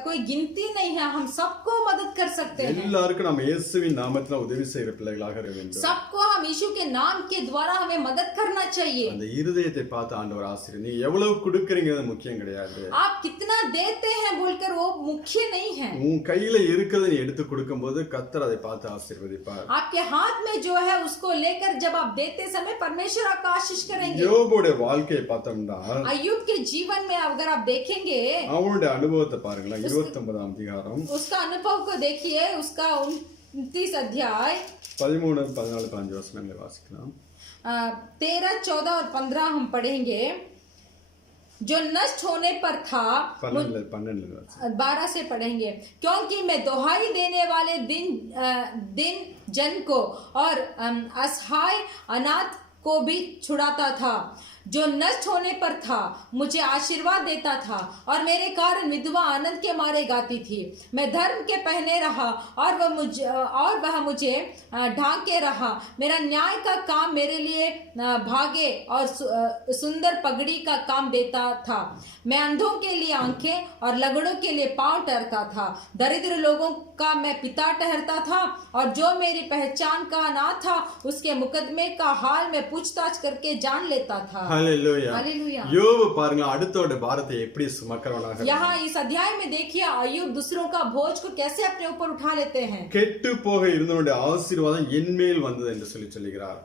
कोई गिनती नहीं है, हम सबको मदद कर सकते हैं। எல்லாருக்கும் நம்ம இயேசுவின் நாமத்துல உதவி செய்கிற பிள்ளைகளாக இருக்க வேண்டும். सबको हम यीशु के नाम के द्वारा हमें मदद करना चाहिए। அந்த இருதயத்தை பார்த்து ஆண்டவர் ஆசீர்வதி. நீங்க எவ்வளவு கொடுக்கறீங்கிறது முக்கியம் கிடையாது. आप कितना देते हैं बोलकर वो मुख्य नहीं है। உன் கையில இருக்கிறத நீ எடுத்து கொடுக்கும்போது கர்த்தர் அதை பார்த்து ஆசீர்வதிப்பார். आपके हाथ में जो है उसको लेकर जब आप देते समय परमेश्वर आपका आशीष करेंगे। யோபுடைய வாழ்க்கையை பார்த்தோம்னா, अय्यूब के जीवन में अगर आप देखेंगे அவனுடைய அனுபவத்தை பாருங்களேன். 29ஆம் அதிகாரம் उसका अनुभव को देखिए, उसका 29 अध्याय 13, 14, 15 वचनங்களை வாசிக்கலாம். 13, 14 और 15 हम पढ़ेंगे। जो नष्ट होने पर था, 12 से पढ़ेंगे। क्योंकि मैं दुहाई देने वाले दिन जन को और असहाय अनाथ को भी छुड़ाता था। जो नष्ट होने पर था मुझे आशीर्वाद देता था, और मेरे कारण विधवा आनंद के मारे गाती थी। मैं धर्म के पहने रहा और वह मुझे ढांके रहा। मेरा न्याय का काम मेरे लिए भागे और सुंदर पगड़ी का काम देता था। मैं अंधों के लिए आंखें और लगड़ों के लिए पांव ठहरता था। दरिद्र लोगों का मैं पिता ठहरता था, और जो मेरी पहचान का ना था उसके मुकदमे का हाल मैं पूछताछ करके जान लेता था। ஹல்லேலூயா. हालेलुया। யோபு பாருங்க அடுத்தோட பாரத்தை எப்படி சுமக்கிறவனாக. यहाँ इस अध्याय में देखिए अय्यूब दूसरों का बोझ को कैसे अपने ऊपर उठा लेते हैं। கெட்டு போக இருந்தவனுடைய ஆசீர்வாதம் என்மேல் வந்தது என்று சொல்லி சொல்லுகிறார்.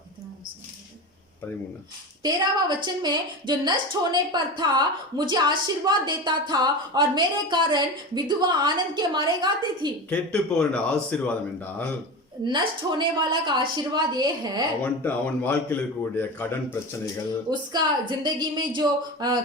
13 13वां वचन में, जो नष्ट होने पर था मुझे आशीर्वाद देता था, और मेरे कारण विधवा आनंद के मारे गाती थी। கெட்டு போகிற ஆசீர்வாதம் என்றால் नष्ट होने वाला का आशीर्वाद ये है, அவன் வாழ்க்கையில் இருக்கக்கூடிய கடன் பிரச்சனைகள், उसका जिंदगी में जो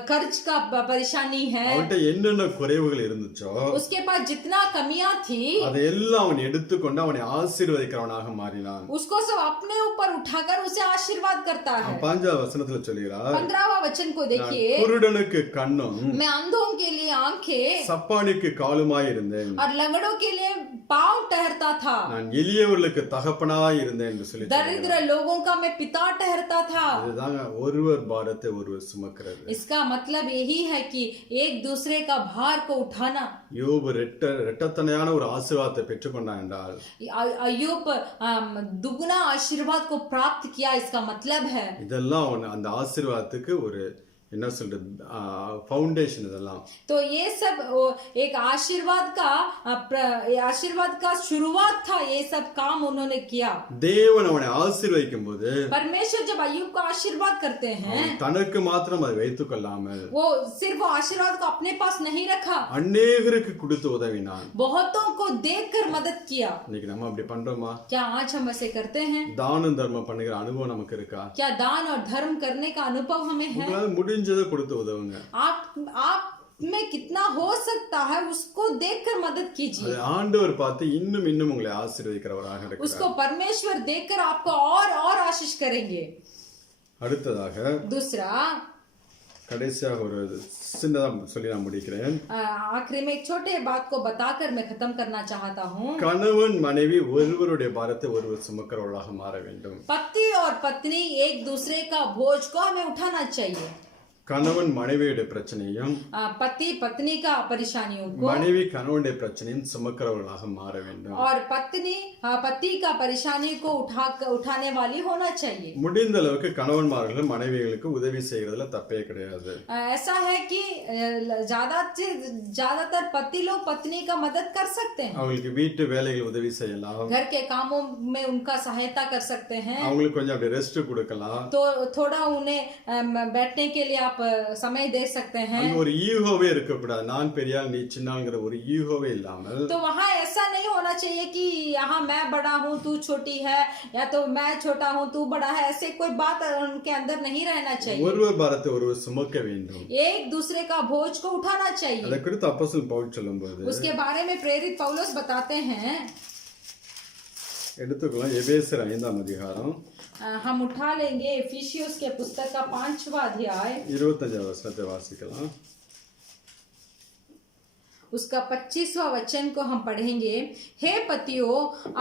कर्ज का परेशानी है, அவன்கிட்ட என்னென்ன குறைவுகள் இருந்துச்சோ उसके पास जितना कमियां थी அதையெல்லாம் அவன் எடுத்துக்கொண்டு அவனை ஆசீர்வதிக்கிறவனாக மாறினான். उसको सब अपने ऊपर उठाकर उसे आशीर्वाद करता है। 5ஆம் வசனத்துல சொல்கிறார், 15वां वचन को देखिए। குருடனுக்கு கண்ணும் मैं अंधों के लिए आंखें சப்பானிக்கு காலுமாய் இருந்தேன், और लंगड़ों के लिए पांव ठहरता था। நான் எளியவர்களுக்கு தகப்பனாய் இருந்தேன் என்று சொல்லி दरिद्र लोगों का मैं पिता ठहरता था। இதுதாங்க ஒருவர் பாரத்தை ஒருவர் சுமக்கிறது. इसका मतलब यही है कि एक दूसरे का भार को उठाना। யோபு இரட்டத்தனையான ஒரு ஆசீர்வாதத்தை பெற்றுக்கொண்டான் என்றால், अय्यूब दुगना आशीर्वाद को प्राप्त किया, इसका मतलब है இதெல்லாம் அவன் அந்த ஆசீர்வாதத்துக்கு ஒரு என்ன சொல்றது ஃபவுண்டேஷன் இதெல்லாம். तो ये सब एक आशीर्वाद का शुरुआत था, ये सब काम उन्होंने किया। தேவன் அவனை ஆசீர்வதிக்கும் போது परमेश्वर जब अय्यूब को आशीर्वाद करते हैं, தனக்கு மாத்திரம் அதை வைத்துக் கொள்ளாமல் वो सिर्फ वो आशीर्वाद को अपने पास नहीं रखा, அநேகருக்கு கொடுத்து உதவினான். बहुतों को देकर मदद किया। இன்னைக்கு நம்ம அப்படி பண்றோமா? क्या आज हम ऐसे करते हैं? தானம் தர்மம் பண்ணுகிற அனுபவம் நமக்கு இருக்கா? क्या दान और धर्म करने का अनुभव हमें है? உங்களால முடிஞ்சதை கொடுத்து உதவுங்க. आप में कितना हो सकता है उसको देखकर मदद कीजिए। அது ஆண்டவர் பார்த்து இன்னும் இன்னும் உங்களை ஆசீர்வதிக்கிறவராக இருக்கிறார். उसको परमेश्वर देखकर आपको और आशीष करेंगे। அடுத்ததாக दूसरा, கடைசியாக ஒரு சின்னதா சொல்லி நான் முடிக்கிறேன். आखिरी में एक छोटे बात को बताकर मैं खत्म करना चाहता हूँ। கணவன் மனைவி ஒருவருடைய பாரத்தை ஒருவர் சுமக்கிறவர்களாக மாற வேண்டும். पति और पत्नी एक दूसरे का बोझ को हमें उठाना चाहिए। கணவன் மனைவியுடைய பிரச்சனையும் पति पत्नी का परेशानियों को, மனைவி கணவனுடைய பிரச்சனையும் சுமக்கிறவர்களாக மாற வேண்டும். और पत्नी पति का परेशानी को उठाने वाली होना चाहिए। முடிந்த அளவுக்கு கணவன்மார்கள் மனைவிகளுக்கு உதவி செய்யறதுல தப்பே கிடையாது. ऐसा है कि ज्यादातर पति लोग पत्नी का मदद कर सकते हैं, அவங்களுக்கு வீட்டு வேலைகள் உதவி செய்யலாம், घर के कामों में उनका सहायता कर सकते हैं, அவங்களுக்கு கொஞ்சம் அப்படி ரெஸ்ட் கொடுக்கலாம். तो थोड़ा उन्हें बैठने के लिए आप समय दे सकते हैं। அங்க ஒரு ஈகோவே இருக்கக்கூடாது. நான் பெரியாள் நீ சின்னாங்கிற ஒரு ஈகோவே இல்லாமல் तो वहाँ ऐसा नहीं होना चाहिए कि यहाँ मैं बड़ा हूँ तू छोटी है, या तो मैं छोटा हूँ तू बड़ा है, ऐसे कोई बात उनके अंदर नहीं रहना चाहिए। ஒருவர் பாரத்தை ஒருவர் சுமக்க வேண்டும். एक दूसरे का बोझ को उठाना चाहिए। அதை குறித்து அப்போஸ்தலன் பவுல் சொல்லும்போது उसके बारे में प्रेरित पौलुस बताते हैं। எடுத்துக்கலாம் எபேசியர் 5ஆம் அதிகாரம் हम उठा लेंगे एफिसियोस के पुस्तक का 5वां अध्याय, 25ஆம் வசனத்தை வாசிக்கலாம். उसका 25वां वचन को हम पढ़ेंगे। हे पतियों,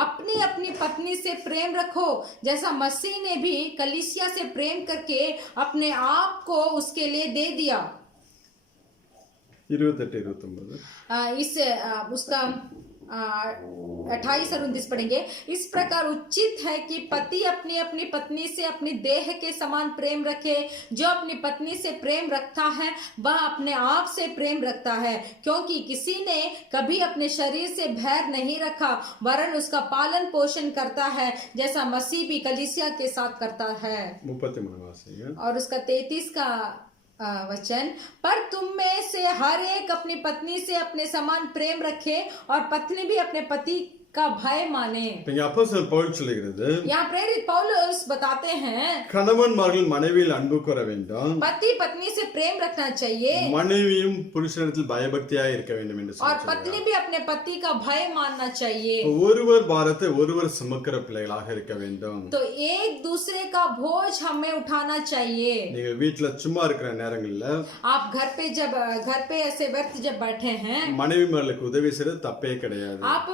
अपनी अपनी पत्नी से प्रेम रखो, जैसा मसीह ने भी कलीसिया से प्रेम करके अपने आप को उसके लिए दे दिया। 28-29 उसका 28 और 29 पढ़ेंगे। इस प्रकार उचित है कि पति अपनी अपनी पत्नी से अपनी देह के समान प्रेम रखे। जो अपनी पत्नी से प्रेम रखता है वह अपने आप से प्रेम रखता है, क्योंकि किसी ने कभी अपने शरीर से बैर नहीं रखा, वरन उसका पालन पोषण करता है, जैसा मसीह भी कलीसिया के साथ करता है। 33 வாசிங்க. और उसका 33 का वचन, पर तुम में से हर एक अपनी पत्नी से अपने समान प्रेम रखे, और पत्नी भी अपने पति का भय माने। இங்க அப்போஸ்தலன் பவுல் சொல்லுகிறது, यहाँ प्रेरित पौलुस बताते हैं கணவன்மார்கள் மனைவியில் அன்பு கூற வேண்டும், पति पत्नी से प्रेम रखना चाहिए, மனைவியும் புருஷனிடத்தில் பயபக்தியாய் இருக்க வேண்டும் என்று और சொல்றார். पत्नी भी अपने पति का भय मानना चाहिए। ஒருவர் பாரத்தை ஒருவர் சுமக்கிற பிள்ளைகளாக இருக்க வேண்டும். तो एक दूसरे का बोझ हमें उठाना चाहिए। நீங்க வீட்டுல சும்மா இருக்கிற நேரங்கள்ல आप घर पे ऐसे व्यर्थ जब बैठे हैं, மனைவிமார்களுக்கு உதவி செய்யறது தப்பே கிடையாது. आप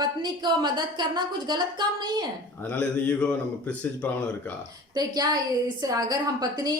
पत्नी को मदद करना कुछ गलत काम नहीं है। அதனால இது ஈகோ நம்ம பிரிஸ்டேஜ் ப்ராப்ளம் இருக்கா? तो क्या अगर हम पत्नी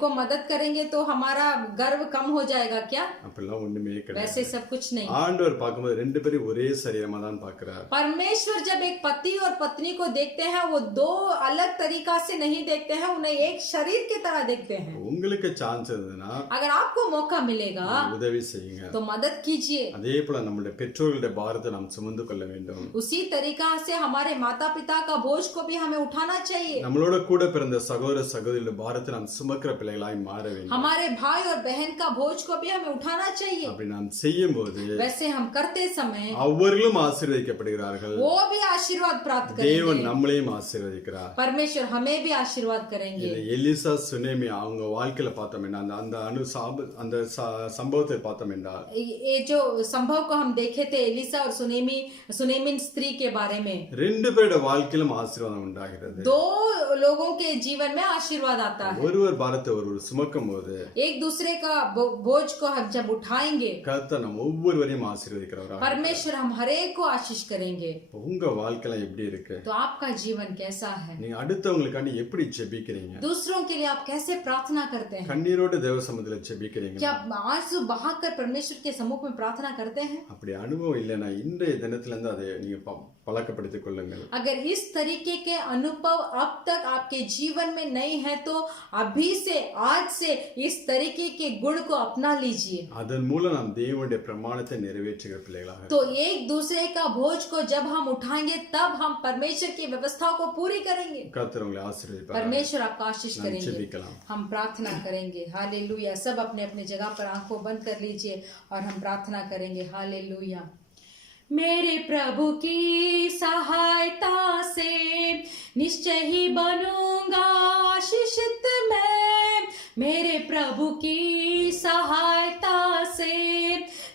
को मदद करेंगे तो हमारा गर्व कम हो जाएगा क्या? அப்படிலாம் ஒண்ணுமே கிடையாது. वैसे सब कुछ नहीं। ஆண்டவர் பார்க்கும்போது ரெண்டு பேரும் ஒரே சரீரமா தான் பார்க்கிறார். परमेश्वर जब एक पति और पत्नी को देखते हैं, वो दो अलग तरीका से नहीं देखते हैं, उन्हें एक शरीर की तरह देखते हैं। உங்களுக்கு சான்ஸ் இருந்ததுன்னா अगर आपको मौका मिलेगा உதவி செய்யுங்க. तो मदद कीजिए। அதே போல நம்முடைய பெற்றோர்களுடைய பாரத்தை நாம் சுமந்து கொள்ள வேண்டும். उसी तरीका से हमारे माता पिता का बोझ को भी हमें उठाना चाहिए। நம்மளோட கூட பிறந்த சகோதர சகோதரிகளுடைய பாரத்தை நாம் சுமக்கிற பிள்ளைகளாய் மாற வேண்டும். हमारे भाई और बहन का बोझ को भी हमें उठाना चाहिए। அப்படி நாம் செய்யும்போது वैसे हम करते समय அவர்களும் ஆசீர்வதிக்கப்படுகிறார்கள். वो भी आशीर्वाद प्राप्त தேவன் करेंगे। நம்மளையும் ஆசீர்வதிக்கிறார். परमेश्वर हमें भी आशीर्वाद करेंगे। இது एलिसा सुनेमी அவங்க வாழ்க்கையில பார்த்தோம் என்றால் அந்த சம்பவத்தை பார்த்தோம் என்றால் ये जो संभव को हम देखे थे एलिसा और सुनेमिन स्त्री के बारे में, ரெண்டு பேருடைய வாழ்க்கையிலும் ஆசீர்வாதம் உண்டாகிறது. दो लोगों के जीवन में आशीर्वाद आता है। ஒருவர் பாரத்தை ஒருவர் சுமக்கும் போது एक दूसरे का बोझ को हम जब उठाएंगे, கர்த்தர் நம்ம ஒவ்வொருவரையும் ஆசீர்வதிக்கிறவராக. परमेश्वर हम हर एक को आशीष करेंगे। உங்க வாழ்க்கையில எப்படி இருக்கு? तो आपका जीवन कैसा है? நீங்க அடுத்தவங்களுக்காண்டி எப்படி ஜெபிக்கிறீங்க? दूसरों के लिए आप कैसे प्रार्थना करते हैं? கண்ணீரோட தேவ சமூகத்துல ஜெபிக்கிறீங்க? क्या आप आंसू बहाकर परमेश्वर के सम्मुख में प्रार्थना करते हैं? அப்படி அனுபவம் இல்லைன்னா இன்றைய தினத்துல இருந்து அதை நீங்க பழக்கப்படுத்திக் கொள்ளுங்கள். अगर इस तरीके के अनुभव अब तक आपके जीवन में नहीं है तो अभी से आज से इस तरीके के गुण को अपना लीजिए. அதன் மூலம் நாம் தேவனுடைய பிரமாணத்தை நிறைவேற்றுகிற பிள்ளைகளாக तो एक दूसरे का बोझ को जब हम उठाएंगे तब हम परमेश्वर की व्यवस्था को पूरी करेंगे. கர்த்தர் உங்களை ஆசீர்வதிப்பார். परमेश्वर आपका आशीष நாம் करेंगे. ஜெபிக்கலாம். हम प्रार्थना करेंगे. हालेलुया. सब अपने अपने जगह पर आंखों बंद कर लीजिए और हम प्रार्थना करेंगे. हालेलुया. मेरे प्रभु की सहायता से निश्चय ही बनूंगा आशीषित मैं. मेरे प्रभु की सहायता से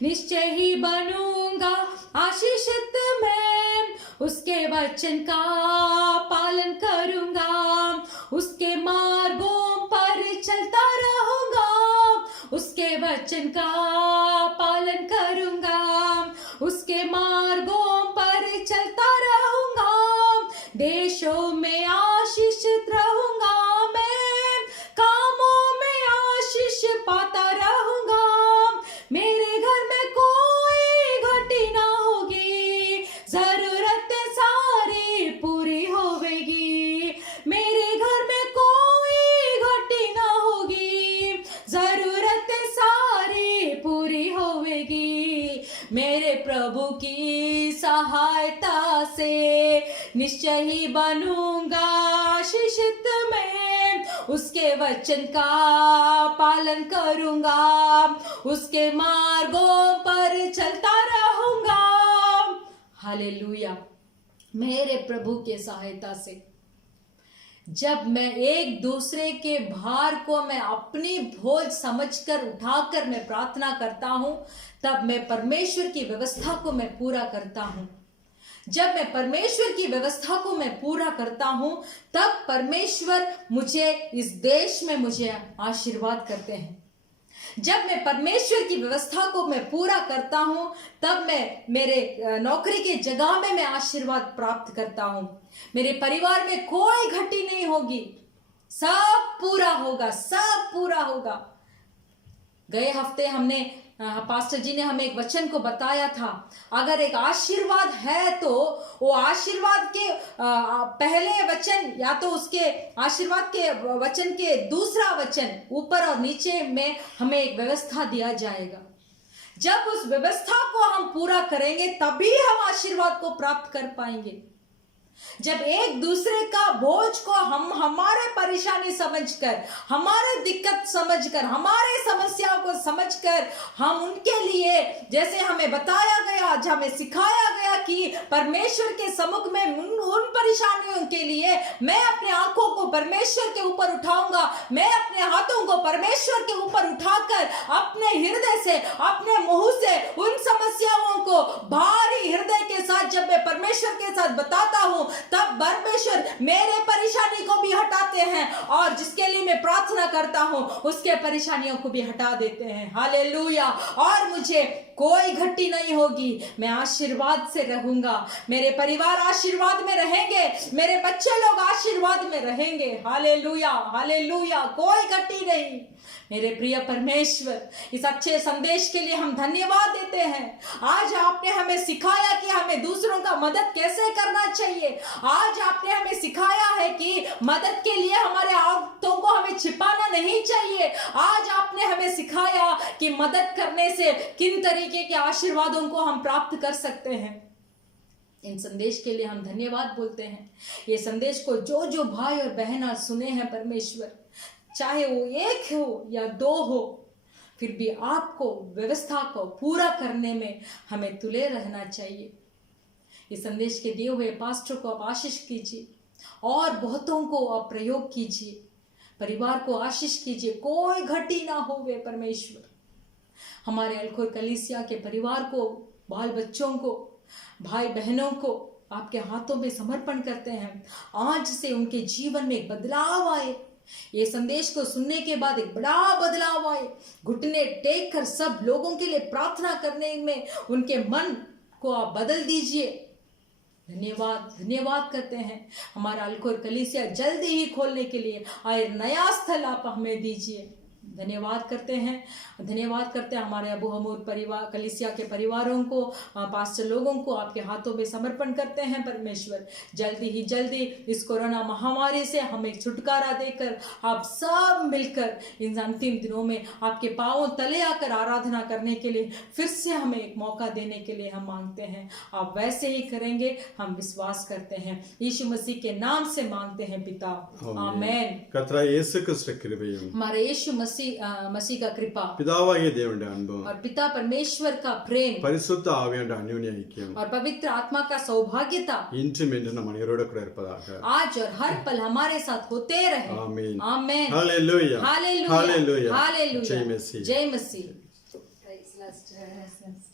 निश्चय ही बनूंगा आशीषित मैं. उसके वचन का पालन करूंगा, उसके मार्गों पर चलता रहूंगा. उसके वचन का पालन करूंगा, उसके मार्गों पर चलता रहूंगा. देशों में आशीषित रहूंगा मैं, कामों में आशीष पाता रहूंगा. मेरे घर में कोई घटी ना होगी, जरूरतें सारी पूरी होवेगी. मेरे घर में कोई घटी ना होगी, जरूरतें सारी पूरी होवेगी. मेरे प्रभु की सहायता से निश्चय ही बनूंगा आशीषित मैं. उसके वचन का पालन करूंगा, उसके मार्गों पर चलता रहूंगा. हालेलुया. मेरे प्रभु के सहायता से जब मैं एक दूसरे के भार को मैं अपनी बोझ समझकर उठाकर मैं प्रार्थना करता हूं, तब मैं परमेश्वर की व्यवस्था को मैं पूरा करता हूं. जब मैं परमेश्वर की व्यवस्था को मैं पूरा करता हूं, तब परमेश्वर मुझे इस देश में मुझे आशीर्वाद करते हैं. जब मैं परमेश्वर की व्यवस्था को मैं पूरा करता हूं, तब मैं मेरे नौकरी के जगह में मैं आशीर्वाद प्राप्त करता हूं. मेरे परिवार में कोई घटी नहीं होगी, सब पूरा होगा, सब पूरा होगा. गए हफ्ते हमने पास्टर जी ने हमें एक वचन को बताया था. अगर एक आशीर्वाद है तो वो आशीर्वाद के पहले वचन या तो उसके आशीर्वाद के वचन के दूसरा वचन ऊपर और नीचे में हमें एक व्यवस्था दिया जाएगा. जब उस व्यवस्था को हम पूरा करेंगे तभी हम आशीर्वाद को प्राप्त कर पाएंगे. जब एक दूसरे का बोझ को हम हमारे परेशानी समझकर, हमारे दिक्कत समझकर, हमारे समस्या को समझकर हम उनके लिए, जैसे हमें बताया गया, आज हमें सिखाया गया कि परमेश्वर के सम्मुख में उन परेशानियों के लिए मैं अपने आंखों को परमेश्वर के ऊपर उठाऊंगा. मैं अपने हाथों को परमेश्वर के ऊपर उठाकर अपने हृदय से, अपने मुंह से उन समस्याओं को भारी हृदय के साथ जब मैं परमेश्वर के साथ बताता हूं, तब परमेश्वर मेरे परेशानी को भी हटाते हैं और जिसके लिए मैं प्रार्थना करता हूं उसके परेशानियों को भी हटा देते हैं. हालेलुया. और मुझे कोई घटी नहीं होगी, मैं आशीर्वाद से रहूंगा. मेरे परिवार आशीर्वाद में रहेंगे, मेरे बच्चे लोग आशीर्वाद में रहेंगे. Hallelujah, hallelujah. कोई घटी नहीं. मेरे प्रिय परमेश्वर, इस अच्छे संदेश के लिए हम धन्यवाद देते हैं. आज आपने हमें सिखाया कि हमें दूसरों का मदद कैसे करना चाहिए. आज आपने हमें सिखाया है कि मदद के लिए हमारे हाथों को हमें छिपाना नहीं चाहिए. आज आपने हमें सिखाया कि मदद करने से किन तरीके के आशीर्वादों को हम प्राप्त कर सकते हैं. इन संदेश के लिए हम धन्यवाद बोलते हैं. ये संदेश को जो जो भाई और बहन आज सुने हैं परमेश्वर, चाहे वो एक हो या दो हो, फिर भी आपको व्यवस्था को पूरा करने में हमें तुले रहना चाहिए. इस संदेश के दिए हुए पास्टर को आप आशीष कीजिए और बहुतों को आप प्रयोग कीजिए. परिवार को आशीष कीजिए, कोई घटी ना हो वे परमेश्वर. हमारे अलखोर कलीसिया के परिवार को, बाल बच्चों को, भाई बहनों को आपके हाथों में समर्पण करते हैं. आज से उनके जीवन में एक बदलाव आए. ये संदेश को सुनने के बाद एक बड़ा बदलाव आए. घुटने टेक कर सब लोगों के लिए प्रार्थना करने में उनके मन को आप बदल दीजिए. धन्यवाद, धन्यवाद करते हैं. हमारा अलखोर कलीसिया जल्दी ही खोलने के लिए आए नया स्थल आप हमें दीजिए. धन्यवाद करते हैं हमारे अबू हमूर परिवार कलीसिया के परिवारों को, पास्टर लोगों को आपके हाथों में समर्पण करते हैं परमेश्वर। जल्दी ही जल्दी इस कोरोना महामारी से हमें छुटकारा देकर आप सब मिलकर इन अंतिम दिनों में आपके पांवों तले आकर आराधना करने के लिए फिर से हमें एक मौका देने के लिए हम मांगते हैं। आप वैसे ही करेंगे, हम विश्वास करते हैं। यीशु मसीह के नाम से मांगते हैं पिता, आमेन। கர்த்தராகிய இயேசு கிறிஸ்து கிருபையும் हमारे यीशु मसीह का कृपा பிதாவாகிய தேவனுடைய அன்பும் और पिता परमेश्वर का प्रेम பரிசுத்த ஆவியானவருடைய அந்யோன்ய ஐக்கியம் और पवित्र आत्मा का सौभाग्यता இன்றும் என்றும் நம் அனைவரோடு கூட இருப்பதாக। आज और हर पल हमारे साथ होते रहे, ஆமென் आमेन। हालेलुया हालेलुया हालेलुया हालेलुया जय मसीह जय मसीह। Praise Lord.